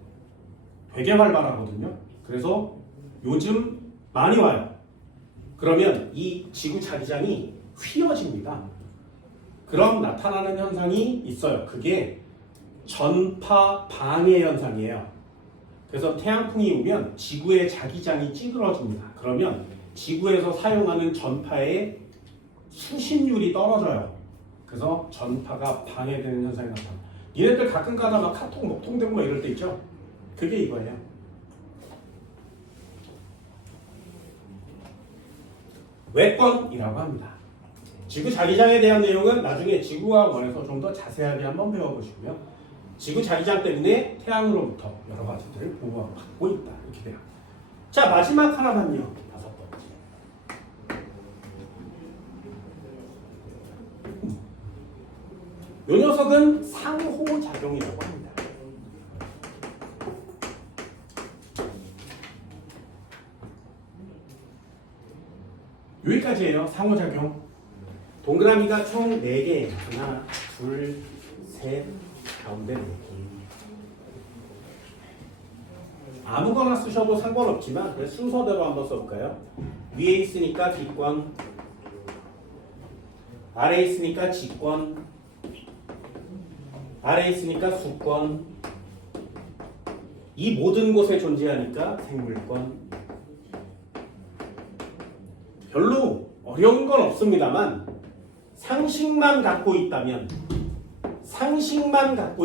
되게 활발하거든요. 그래서 요즘 많이 와요. 그러면 이 지구 자기장이 휘어집니다. 그럼 나타나는 현상이 있어요. 그게 전파 방해 현상이에요. 그래서 태양풍이 오면 지구의 자기장이 찌그러집니다. 그러면 지구에서 사용하는 전파의 수신율이 떨어져요. 그래서 전파가 방해되는 현상이 나타나. 얘네들 가끔 가다 막 카톡 뭐 통되고 막 이럴 때 있죠. 그게 이거예요. 외권이라고 합니다. 지구 자기장에 대한 내용은 나중에 지구과학원에서 좀 더 자세하게 한번 배워보시고요. 지구 자기장 때문에 태양으로부터 여러 가지들을 보호받고 있다. 이렇게 돼요. 자, 마지막 하나만요. 5번째. 이 녀석은 상호작용이라고 합니다. 여기까지예요. 상호작용. 동그라미가 총 4개. 하나, 둘, 셋, 가운데 4개. 아무거나 쓰셔도 상관없지만 순서대로 한번 써볼까요? 위에 있으니까 기권, 아래에 있으니까 지권, 아래에 있으니까 수권, 이 모든 곳에 존재하니까 생물권. 별로 어려운 건 없습니다만 상식만 갖고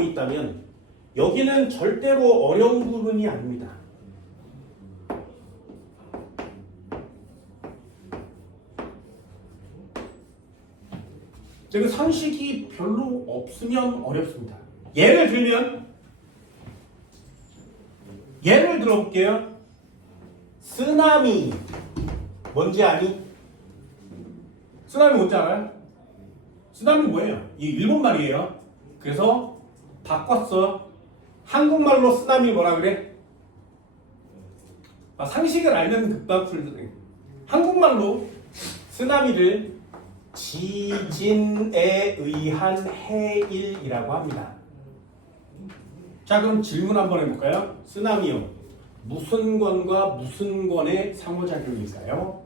있다면 여기는 절대로 어려운 부분이 아닙니다. 그 상식이 별로 없으면 어렵습니다. 예를 들어볼게요. 쓰나미 뭔지 아니? 쓰나미 뭔지 알아요? 쓰나미 뭐예요? 이 일본 말이에요. 그래서 바꿨어. 한국말로 쓰나미 뭐라 그래? 상식을 알면 금방 풀거든. 한국말로 쓰나미를 지진에 의한 해일이라고 합니다. 자, 그럼 질문 한번 해볼까요? 쓰나미요. 무슨 권과 무슨 권의 상호작용일까요?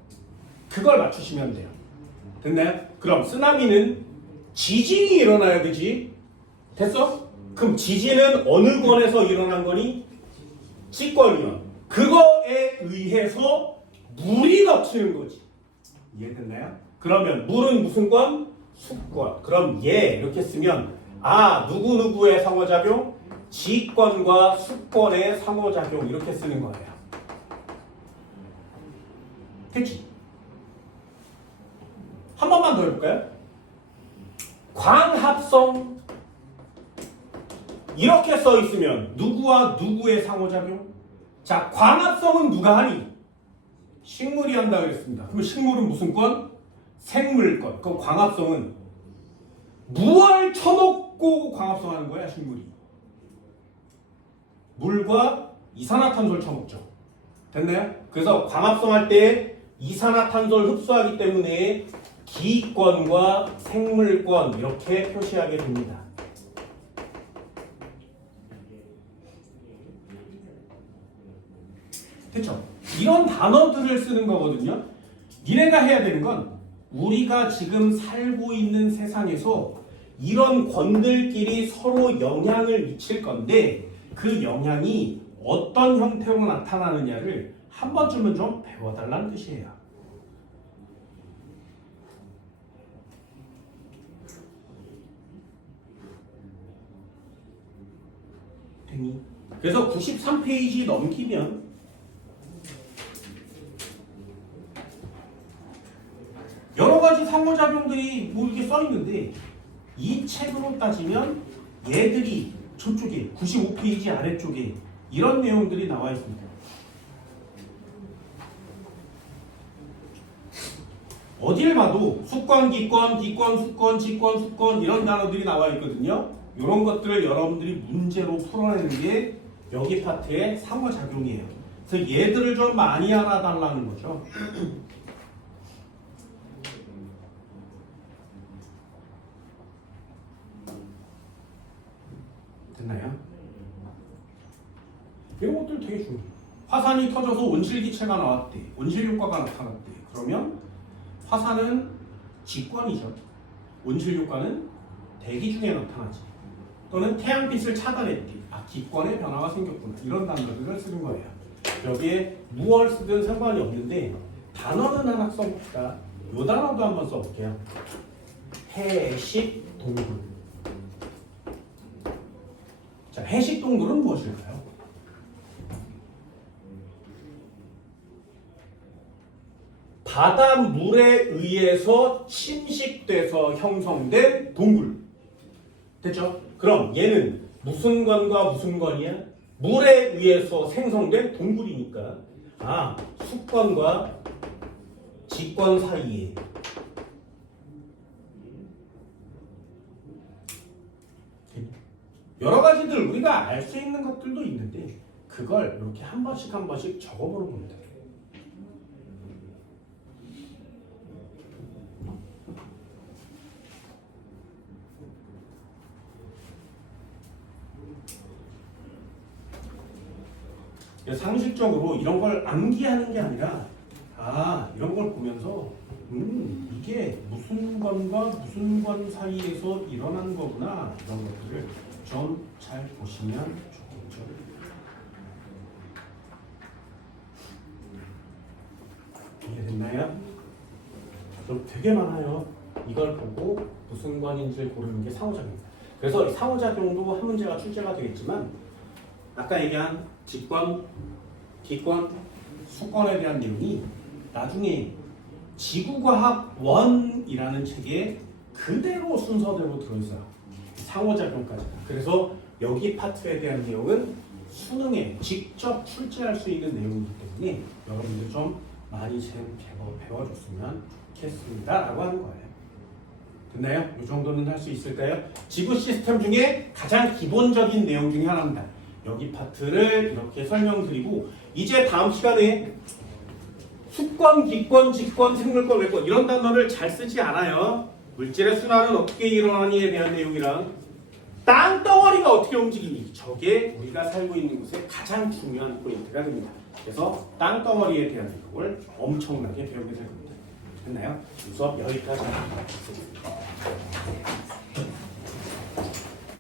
그걸 맞추시면 돼요. 됐나요? 그럼 쓰나미는 지진이 일어나야 되지. 됐어? 그럼 지진은 어느 권에서 일어난 거니? 지권이요. 그거에 의해서 물이 덮치는 거지. 이해됐나요? 그러면 물은 무슨 권? 수권. 그럼 얘 이렇게 쓰면 누구누구의 상호작용? 지권과 수권의 상호작용 이렇게 쓰는 거예요. 됐지? 한 번만 더 해볼까요? 광합성 이렇게 써 있으면 누구와 누구의 상호작용? 자, 광합성은 누가 하니? 식물이 한다 그랬습니다. 그럼 식물은 무슨 권? 생물권. 그럼 광합성은 무얼 쳐놓고 광합성하는 거야, 식물이? 물과 이산화탄소를 쳐먹죠. 됐나요? 그래서 광합성할 때 이산화탄소를 흡수하기 때문에 기권과 생물권 이렇게 표시하게 됩니다. 됐죠? 이런 단어들을 쓰는 거거든요. 니네가 해야 되는 건 우리가 지금 살고 있는 세상에서 이런 권들끼리 서로 영향을 미칠 건데 그 영향이 어떤 형태로 나타나느냐를 한 번쯤은 좀 배워달라는 뜻이에요. 그래서 93페이지 넘기면 여러 가지 상호작용들이 뭐 이렇게 써 있는데 이 책으로 따지면 얘들이 저쪽에 95페이지 아래쪽에 이런 내용들이 나와 있습니다. 어딜 봐도 수권, 기권, 기권, 수권, 지권, 수권 이런 단어들이 나와 있거든요. 이런 것들을 여러분들이 문제로 풀어내는 게 여기 파트의 상호작용이에요. 그래서 얘들을 좀 많이 알아달라는 거죠. 됐나요? 이런 것들 되게 중요해요. 화산이 터져서 온실기체가 나왔대. 온실효과가 나타났대. 그러면 화산은 직권이죠. 온실효과는 대기 중에 나타나지. 또는 태양빛을 차단했대. 기권의 변화가 생겼구나. 이런 단어들을 쓰는 거예요. 여기에 무얼 쓰든 상관이 없는데 단어는 하나 써봅시다. 요 단어도 한번 써볼게요. 해식 동굴. 자, 해식 동굴은 무엇일까요? 바닷물에 의해서 침식돼서 형성된 동굴. 됐죠? 그럼 얘는 무슨 건과 무슨 건이야? 물에 의해서 생성된 동굴이니까 숙건과 직권 사이에 여러 가지들 우리가 알 수 있는 것들도 있는데 그걸 이렇게 한 번씩 한 번씩 적어보는 겁니다. 상식적으로 이런 걸 암기하는 게 아니라 이런 걸 보면서 이게 무슨 건과 무슨 건 사이에서 일어난 거구나 이런 것들을 좀 잘 보시면 좋겠죠. 이해됐나요? 좀 되게 많아요. 이걸 보고 무슨 관인지를 고르는 게 상호작용입니다. 그래서 이 상호작용도 한 문제가 출제가 되겠지만 아까 얘기한 직권, 기권, 수권에 대한 내용이 나중에 지구과학 1이라는 책에 그대로 순서대로 들어있어요. 상호작용까지. 그래서 여기 파트에 대한 내용은 수능에 직접 출제할 수 있는 내용이기 때문에 여러분들 좀 많이 배워줬으면 좋겠습니다 라고 하는 거예요. 됐나요? 이 정도는 할 수 있을까요? 지구 시스템 중에 가장 기본적인 내용 중에 하나입니다. 여기 파트를 이렇게 설명드리고 이제 다음 시간에 수권, 기권, 직권, 생물권, 외권 이런 단어를 잘 쓰지 않아요. 물질의 순환은 어떻게 일어나니에 대한 내용이랑 땅덩어리가 어떻게 움직이니 저게 우리가 살고 있는 곳의 가장 중요한 포인트가 됩니다. 그래서 땅덩어리에 대한 내용을 엄청나게 배우게 될 겁니다. 됐나요? 이 수업 여기까지 하겠습니다.